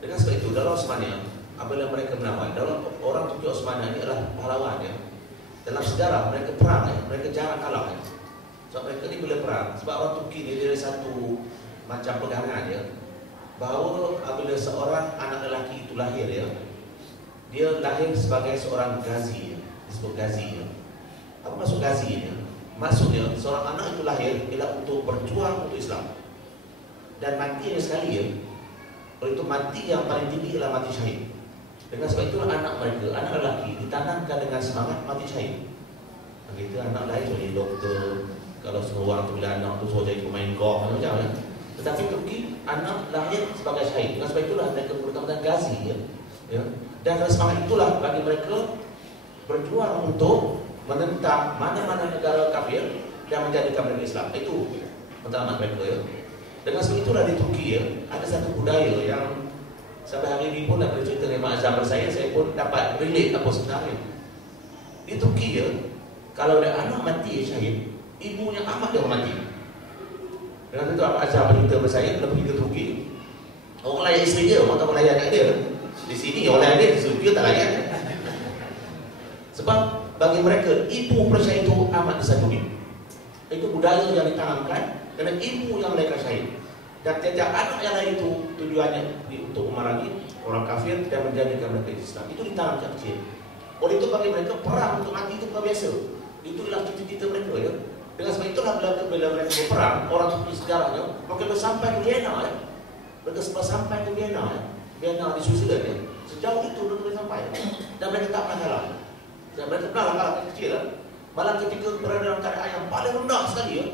Dengan sebab itu Daulah Osmaniyah apabila mereka menawan, orang Turki Osmaniyah ini adalah pahlawan ya. Dalam sejarah mereka perang ya, mereka jarang kalah ya. Sebab mereka ni bila perang, sebab orang Turki ni dia ada satu macam pegangan ya, bahawa apabila seorang anak lelaki itu lahir ya, dia lahir sebagai seorang gazi ya, disebut gazi ya. Apa maksud gazi ya? Maksudnya seorang anak itu lahir ialah untuk berjuang untuk Islam, dan matinya sekali ya. Oleh itu mati yang paling tinggi ialah mati syahid. Dengan sebab itulah anak mereka, anak lelaki ditanamkan dengan semangat mati syahid. Begitu anak lain jadi doktor. Kalau semua orang tu bila anak tu suruh jadi pemain golf macam ya. Tetapi Turki anak lahir sebagai syahid. Dengan sebab itulah mereka bertambah gazi ya. Ya. Dan dengan semangat itulah bagi mereka berjuang untuk menentang mana-mana negara kafir dan menjadikan mereka Islam. Itu pengalaman mereka ya. Dengan sebab itulah di Turki ya, ada satu budaya yang sampai hari ini pun nak bercerita dengan Mak Azam saya pun dapat relate apa sebenarnya. Di Turki ya, kalau ada anak mati syahid, ibunya amat dia mati. Dengan itu Mak Azam bercerita kepada saya, bila pergi ke Turki, orang layan isteri dia, orang tak melayan kat dia. Di sini orang layan dia, di Turki tak layan. Sebab bagi mereka, ibu persyahid itu amat disatui. Itu budaya yang ditanamkan kerana ibu yang mereka syahid. Dan tiap-tiap anak yang lain itu tujuannya untuk memerangi orang kafir dan menjadikan mereka Islam. Itu ditanam sejak kecil. Oleh itu bagi mereka perang untuk mati itu bukan biasa. Itulah cita-cita mereka ya. Dengan sebab itulah bila mereka berperang, orang Turki sejarahnya mereka sampai ke Vienna ya. Mereka sampai ke Vienna ya. Vienna di Switzerland ya. Sejauh itu mereka sampai. Dan mereka tak pernah kalah. Dan mereka pernah kalah kecil ya. Malah ketika berada dalam keadaan yang paling rendah sekali ya.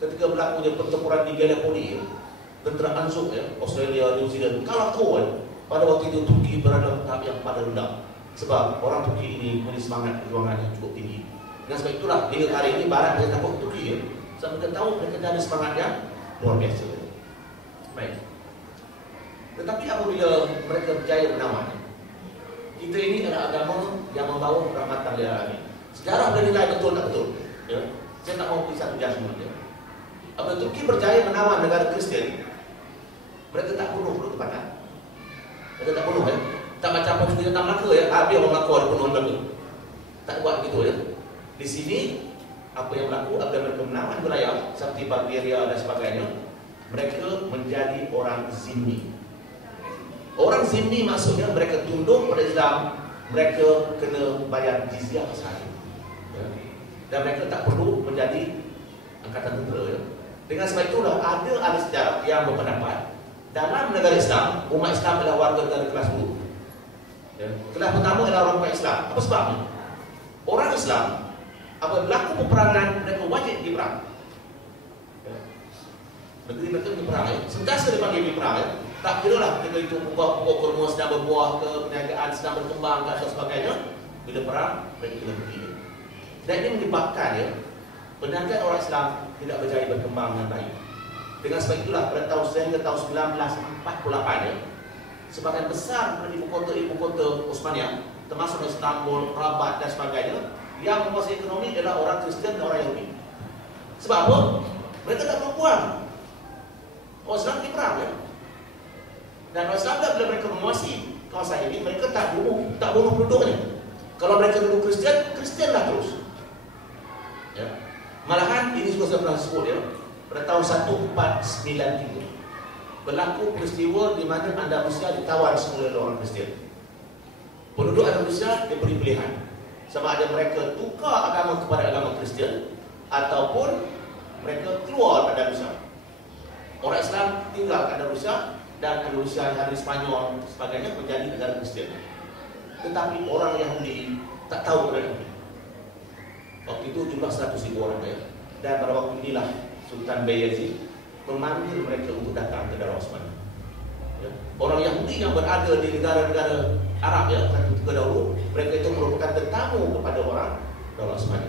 Ketika berlakunya pertempuran di Gallipoli ya, tentera Anzuk ya, Australia, New Zealand kalah kuat. Pada waktu itu Turki berada dalam tahap yang paling rendah. Sebab orang Turki ini mempunyai semangat perjuangan yang cukup tinggi. Dengan sebab itulah hingga hari ini Barat mereka takut Turki ya. Sebab mereka tahu mereka ada semangat yang luar biasa. Baik. Tetapi apabila mereka berjaya menawan, kita ini adalah agama yang membawa rahmatan lil alamin. Sejarah bernilai betul tak betul? Ya. Saya tak mau pisah judgement ya. Apabila Turki berjaya menawan negara Kristian, mereka tak bunuh penduduk tempatan. Mereka tak bunuh ya. Tak macam apa kita tak Melaka ya. Habis orang Melaka ada bunuh Melaka. Tak buat begitu ya. Di sini apa yang berlaku apabila mereka menawan wilayah seperti Bulgaria dan sebagainya, mereka menjadi orang zimmi. Orang zimmi maksudnya mereka tunduk pada Islam, mereka kena bayar jizyah sehari. Ya. Dan mereka tak perlu menjadi angkatan tentera ya. Dengan sebab itulah ada ahli sejarah yang berpendapat dalam negara Islam, umat Islam adalah warga negara kelas dua. Ya. Kelas pertama adalah orang umat Islam. Apa sebabnya? Orang Islam, apabila berlaku peperangan, mereka wajib pergi perang. Ya. Negeri mereka pergi perang. Ya. Sentiasa dia panggil pergi perang. Ya. Tak kira lah ketika itu pokok kurma sedang berbuah ke, perniagaan sedang berkembang ke, atau sebagainya. Bila perang, mereka kena pergi. Dan ini menyebabkan ya, perniagaan orang Islam tidak berjaya berkembang dengan baik. Dengan sebab itulah pada tahun sehingga tahun 1948 ya, sebagian besar dari ibu kota Osmania, termasuk Istanbul, Rabat dan sebagainya, yang menguasai ekonomi adalah orang Kristian dan orang Yahudi. Sebab apa? Mereka tak berpuang. Orang Islam pergi perang ya. Dan orang Islam bila mereka menguasai kawasan ini, mereka tak bunuh penduduknya. Kalau mereka dulu Kristian, Kristianlah terus. Ya. Malahan ini juga saya pernah sebut ya. Pada tahun 1493 berlaku peristiwa di mana Andalusia ditawan semula oleh orang Kristian. Penduduk Andalusia diberi pilihan sama ada mereka tukar agama kepada agama Kristian ataupun mereka keluar dari Andalusia. Orang Islam tinggal di Andalusia dan Andalusia hari Spanyol sebagainya menjadi negara Kristian. Tetapi orang Yahudi tak tahu mereka. Waktu itu jumlah 100,000 orang ya. Dan pada waktu inilah Sultan Bayezid memanggil mereka untuk datang ke Darul Osman. Ya. Orang Yahudi yang berada di negara-negara Arab ya, ketika dahulu, mereka itu merupakan tetamu kepada orang Darul Osman.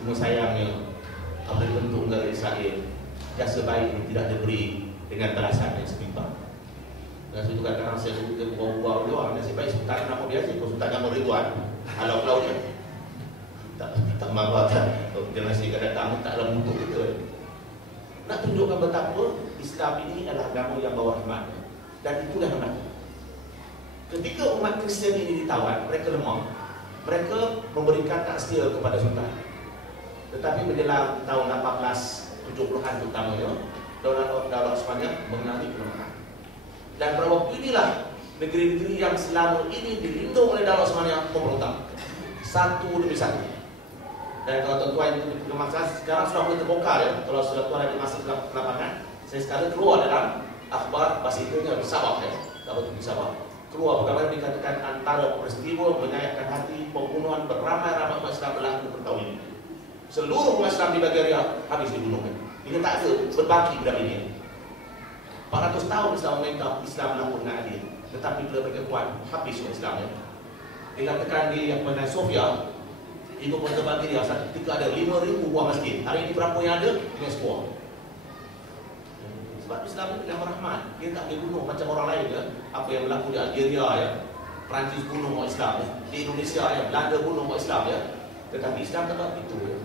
Cuma sayangnya, apabila bentuk negara Israel, jasa baik ini tidak diberi dengan balasan yang setimpal. Dan itu kadang-kadang saya sebut buah-buah dia orang nasib baik Sultan nama biasa, Sultan nama Ridwan, halau-halau dia. Tak marah tak. Dia masih datang tak dalam bentuk kita. Nak tunjukkan betapa Islam ini adalah agama yang bawa rahmat. Dan itulah rahmat. Ketika umat Kristian ini ditawan, mereka lemah. Mereka memberikan taksir kepada Sultan. Tetapi menjelang tahun 1870-an terutamanya, Daulah Osmania mengalami kelemahan. Dan pada waktu inilah negeri-negeri yang selama ini dilindung oleh Daulah Osmania memberontak. Satu demi satu. Dan kalau tuan-tuan itu masa sekarang sudah mulai terbongkar ya. Kalau sudah tuan ada masa ke lapangan, saya sekarang keluar dalam akhbar bahasa Indonesia di Sabah ya. Tak betul di Sabah. Keluar bagaimana dikatakan antara peristiwa menyayatkan hati pembunuhan beramai-ramai umat Islam berlaku bertahun ini. Seluruh umat Islam di Bulgaria habis dibunuh. Ini tak ada berbagi dalam ini. 400 tahun Islam meminta Islam berlaku dengan adil. Tetapi bila mereka kuat, habis umat Islam ya. Dikatakan di Sofia, ibu kota Bulgaria satu ketika ada 5,000 buah masjid. Hari ini berapa yang ada? Dengan sebuah. Sebab Islam itu yang merahmat. Dia tak boleh bunuh macam orang lain ya. Apa yang berlaku di Algeria ya. Perancis bunuh orang Islam ya. Di Indonesia ya. Belanda bunuh orang Islam ya. Tetapi Islam tak buat itu ya.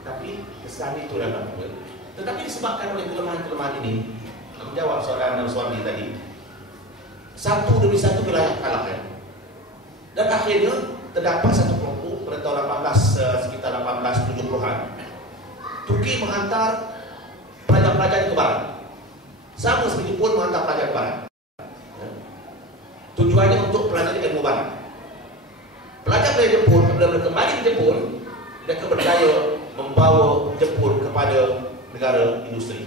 Tapi kesan itu yang berlaku ya. Tetapi disebabkan oleh kelemahan-kelemahan ini, menjawab soalan suami tadi, satu demi satu wilayah kalah ya. Dan akhirnya terdapat satu kelompok pada tahun 18 sekitar 1870-an. Turki menghantar pelajar-pelajar ke barat. Sama seperti pun menghantar pelajar ke barat. Tujuannya untuk pelajari ilmu barat. Pelajar-pelajar Jepun apabila mereka kembali ke Jepun, mereka berjaya membawa Jepun kepada negara industri.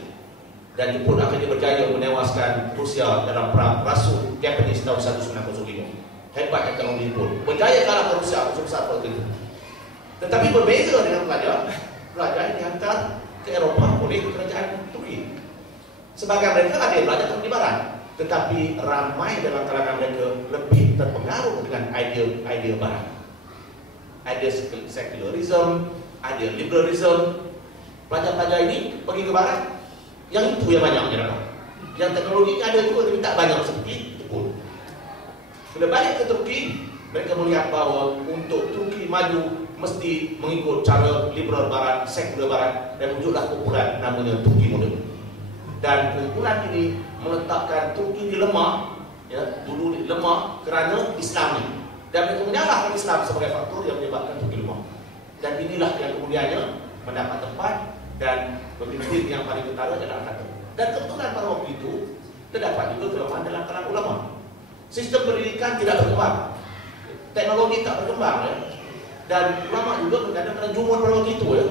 Dan Jepun akhirnya berjaya menewaskan Rusia dalam perang Rasul Japanese tahun 1905. Hebatnya teknologi Jepun. Berjaya kalah ke Rusia besar pada itu. Tetapi berbeza dengan pelajar yang dihantar ke Eropah oleh kerajaan Turki. Sebagai mereka ada yang belajar di barat, tetapi ramai dalam kalangan mereka lebih terpengaruh dengan idea barat. Idea secularism, idea liberalism. Pelajar-pelajar ini pergi ke barat, yang itu yang banyak yang dapat. Yang teknologinya ada juga tapi tak banyak seperti Jepun. Bila balik ke Turki, mereka melihat bahawa untuk Turki maju mesti mengikut cara liberal barat, sekular barat, dan wujudlah kumpulan namanya Turki Moden. Dan kumpulan ini meletakkan Turki di lemah, ya, dulu lemah kerana Islam ini. Dan mereka menyalahkan Islam sebagai faktor yang menyebabkan Turki lemah. Dan inilah yang kemudiannya mendapat tempat dan pemimpin yang paling utara adalah Khatib. Dan kebetulan pada waktu itu terdapat juga kelemahan dalam kalangan ulama. Sistem pendidikan tidak berkembang, teknologi tak berkembang ya. Dan ulama juga kadang-kadang jumun pada waktu itu ya.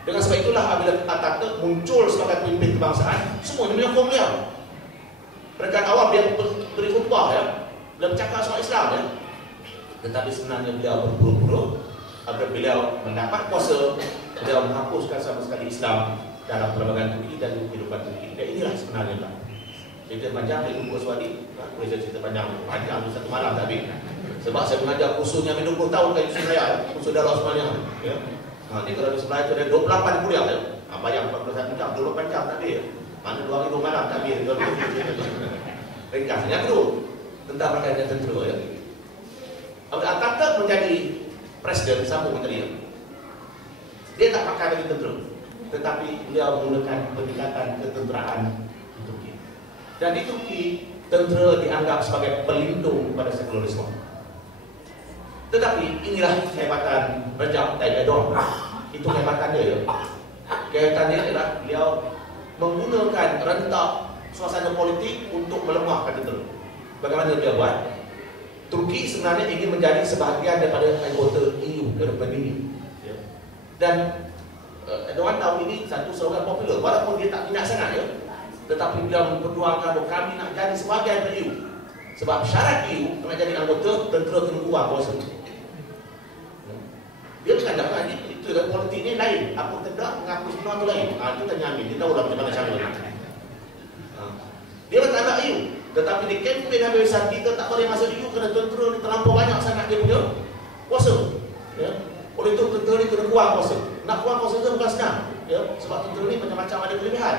Dengan sebab itulah apabila Atatürk muncul sebagai pemimpin kebangsaan, semuanya menyokong beliau. Peringkat awal dia beri khutbah ya, dia bercakap soal Islam ya. Tetapi sebenarnya beliau berburu-buru apabila beliau mendapat kuasa, beliau menghapuskan sama sekali Islam dalam perlembagaan Turki dan kehidupan Turki. Dan inilah sebenarnya Pak. Cerita panjang dari Ibu Swadi, boleh saya cerita panjang satu malam tapi sebab saya mengajar kursusnya 20 tahun kat Yusuf Raya, kursus Darul Osmania ya. Nanti kalau di sebelah itu ada 28 kuliah ya. Bayang 41 jam, 28 jam tak habis. Mana 2 hari 2 malam tak habis. Ringkasnya dulu tentang berkaitan tentera ya. Atatürk menjadi presiden sambung dengan dia. Dia tak pakai baju tentera, tetapi beliau menggunakan pendekatan ketenteraan di Turki. Dan di Turki, tentera dianggap sebagai pelindung pada sekularisme. Tetapi inilah kehebatan Recep Tayyip Erdogan. Itu kehebatan dia ya. Kehebatan dia adalah beliau menggunakan rentak suasana politik untuk melemahkan tentera. Bagaimana dia buat? Turki sebenarnya ingin menjadi sebahagian daripada anggota EU, European Union. Ya. Dan Erdogan tahun ini satu slogan popular, walaupun dia tak minat sangat ya, tetapi beliau memperjuangkan bahawa kami nak jadi sebahagian daripada EU. Sebab syarat EU nak jadi anggota, tentera kena kuat kuasa. Ya. Dia bukan dapat itu dan politik ni lain. Apa tidak mengaku semua tu lain. Itu tanya Amin, dia tahu lah macam mana cara nak. Dia tak nak EU. Tetapi di kempen Habib Risad kita tak boleh masuk EU kerana tentera ni terlampau banyak sangat dia punya kuasa. Ya. Oleh itu tentera ni kena kuat kuasa. Nak kuat kuasa itu bukan senang. Ya. Sebab tentera ni macam-macam ada kelebihan.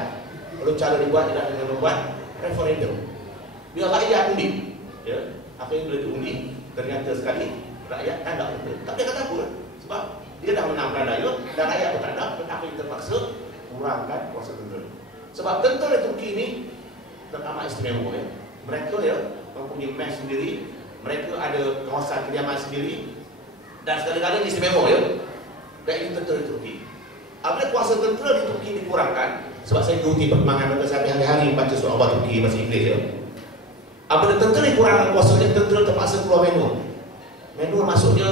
Kalau cara dibuat adalah dengan membuat referendum. Biar rakyat undi. Ya. Apa yang boleh diundi ternyata sekali rakyat tak ada untuk. Tak boleh kata apa. Sebab dia dah menang raya dan rakyat pun tak ada. Tetapi terpaksa kurangkan kuasa tentera. Sebab tentera Turki ni teramat istimewa ya. Mereka ya mempunyai mes sendiri, mereka ada kawasan kediaman sendiri dan segala-galanya istimewa ya. Dan itu tentera Turki. Apabila kuasa tentera di Turki dikurangkan, sebab saya ikuti perkembangan mereka sampai hari-hari baca surah Allah Turki bahasa Inggeris ya. Apabila tentera dikurangkan kuasanya, tentera terpaksa keluar manual. Manual maksudnya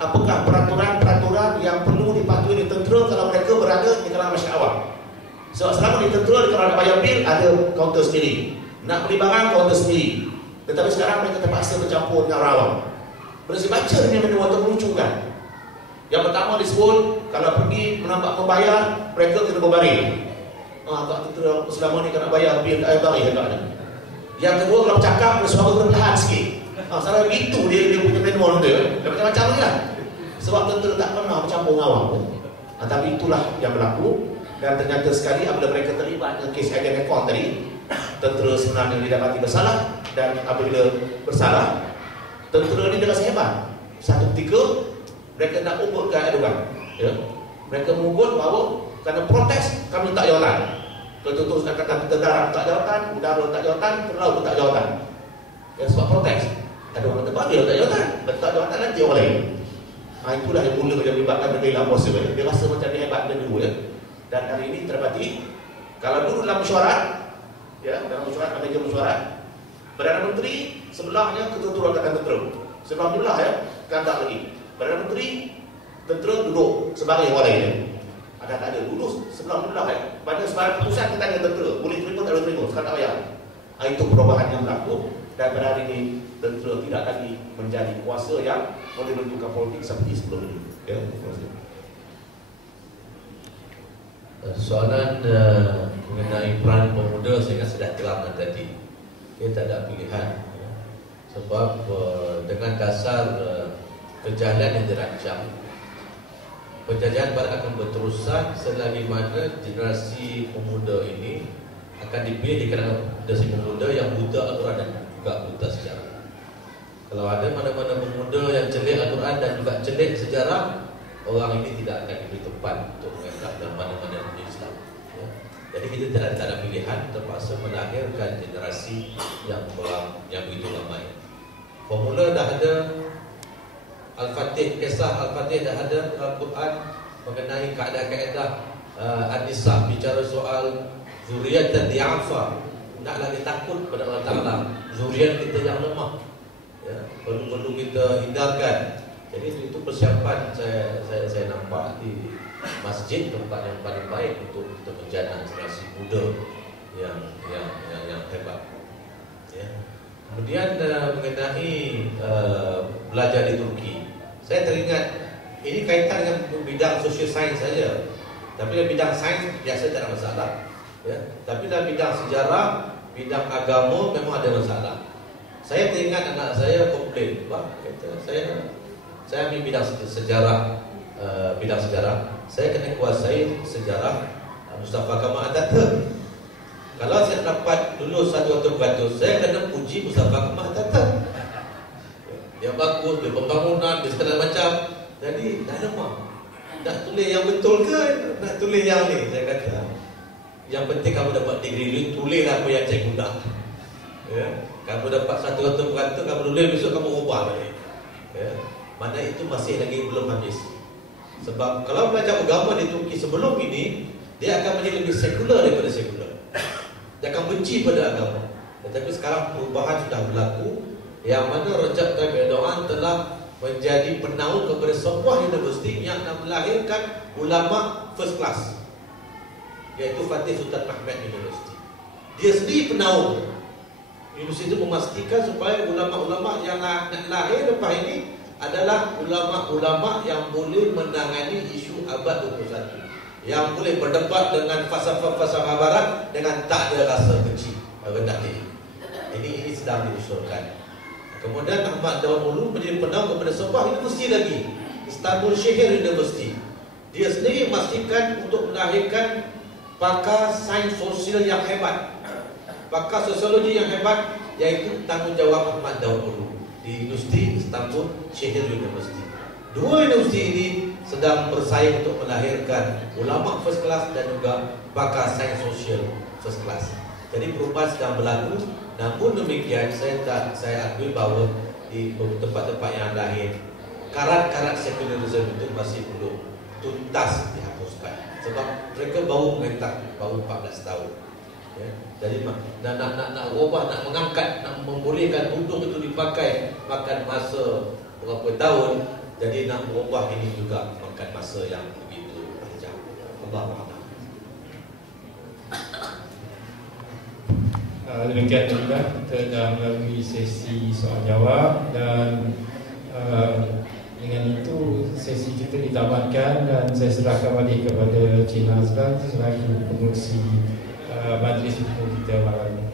apakah peraturan-peraturan yang perlu dipatuhi oleh tentera kalau mereka berada di kalangan masyarakat awam. Sebab selama di tentera, kalau nak bayar bil, ada kaunter sendiri. Nak beli barang, kaunter sendiri. Tetapi sekarang mereka terpaksa bercampur dengan orang awam. Bila saya baca ini manual terlucukan. Yang pertama disebut, kalau pergi menambah membayar, mereka kena berbaring. Tak tentera selama ni kena bayar bil, tak bayar agaknya. Yang kedua, kalau bercakap, suara perlahan sikit. Salah begitu dia punya manual tu. Dia macam-macam lagi lah. Sebab tentera tak pernah bercampur dengan awam. Tapi itulah yang berlaku. Dan ternyata sekali apabila mereka terlibat dengan kes Agen Ekon tadi, tentera sebenarnya didapati bersalah. Dan apabila bersalah, tentera ni dengan sehebat. Satu ketika mereka nak ugut-ugutkan Erdogan ya. Mereka mengugut bahawa kerana protes kami tak jawatan. Contoh nak kata kita darat tak jawatan, udara tak jawatan, laut tak jawatan ya, sebab protes. Erdogan kata bagi tak jawatan, tak jawatan nanti orang lain. Itulah yang mula dia melibatkan berbela kuasa. Dia rasa macam dia hebat dan dulu ya. Dan hari ini terbati kalau dulu dalam mesyuarat ya, dalam mesyuarat ada mesyuarat Perdana Menteri sebelahnya Ketua Angkatan Tentera, sebelah belah ya, kandak lagi Perdana Menteri tentera duduk sebagai orang lain. Ada tak ada dulu sebelah belah ya. Pada sebarang keputusan kita ada tentera, boleh terima tak boleh terima, sekarang tak payah. Itu perubahan yang berlaku dan pada hari ini tentera tidak lagi menjadi kuasa yang boleh menentukan politik seperti sebelum ini. Ya, terima kasih. Soalan mengenai peran pemuda saya ingat sudah terangkan tadi. Dia tak ada pilihan sebab dengan dasar kejalan yang dirancang, penjajahan barat akan berterusan selagi mana generasi pemuda ini akan dipilih di kalangan generasi pemuda yang buta Al-Quran dan juga buta sejarah. Kalau ada mana-mana pemuda yang celik Al-Quran dan juga celik sejarah, orang ini tidak akan diberi tempat untuk menganggap dalam mana-mana dunia Islam ya. Jadi kita tidak ada pilihan, terpaksa melahirkan generasi yang begitu ramai. Formula dah ada, Al-Fatih, kisah Al-Fatih dah ada dalam Quran mengenai kaedah-kaedah An-Nisa bicara soal zuriat dan di'afa. Nak lagi takut pada Allah Ta'ala zuriat kita yang lemah ya, perlu kita hindarkan. Jadi itu persiapan saya nampak di masjid, tempat yang paling baik untuk kita menjana generasi muda yang hebat. Ya. Kemudian mengenai belajar di Turki, saya teringat ini kaitan dengan bidang social science saja. Tapi dalam bidang sains biasa tak ada masalah. Ya. Tapi dalam bidang sejarah, bidang agama memang ada masalah. Saya teringat anak saya komplain, Pak, kata saya ambil bidang sejarah, saya kena kuasai sejarah Mustafa Kemal Atatürk. Kalau saya dapat lulus satu waktu beratus, saya kena puji Mustafa Kemal Atatürk. Dia bagus, dia pembangunan, dia segala macam. Jadi dah lemah. Nak tulis yang betul ke nak tulis yang ni? Saya kata, yang penting kamu dapat degree, tulislah apa yang cikgu nak. Ya. Kamu dapat satu waktu beratus, kamu tulis, besok kamu ubah balik. Ya. Mana itu masih lagi belum habis. Sebab kalau belajar agama di Turki sebelum ini, dia akan menjadi lebih sekular daripada sekular. Dia akan benci pada agama. Tetapi sekarang perubahan sudah berlaku, yang mana Recep Tayyip Erdogan telah menjadi penaung kepada sebuah universiti yang nak melahirkan ulama first class, iaitu Fatih Sultan Mehmed University. Dia sendiri penaung. Universiti itu memastikan supaya ulama-ulama yang nak lahir lepas ini adalah ulama-ulama yang boleh menangani isu abad 21, yang boleh berdebat dengan falsafah-falsafah barat dengan tak ada rasa benci, rendah diri. Ini sedang diusulkan. Kemudian Ahmad Daud Ulu menjadi penaung kepada sebuah universiti lagi, Istanbul Şehir University. Dia sendiri memastikan untuk melahirkan pakar sains sosial yang hebat, pakar sosiologi yang hebat, iaitu tanggungjawab Ahmad Daud Ulu di Universiti Istanbul Şehir University. Dua universiti ini sedang bersaing untuk melahirkan ulama first class dan juga pakar sains sosial first class. Jadi perubahan sedang berlaku. Namun demikian saya akui bahawa di tempat-tempat yang lain karat-karat sekularisme itu masih belum tuntas dihapuskan. Sebab mereka baru memerintah baru 14 tahun. Ya. Jadi nak ubah, nak mengangkat, nak membolehkan duduk itu dipakai makan masa berapa tahun. Jadi nak ubah ini juga makan masa yang begitu panjang. Allahu a'lam. Demikian juga kita dah melalui sesi soal jawab dan dengan itu sesi kita ditamatkan dan saya serahkan balik kepada Cik Nazlan selaku pengurusi majlis kita malam ini.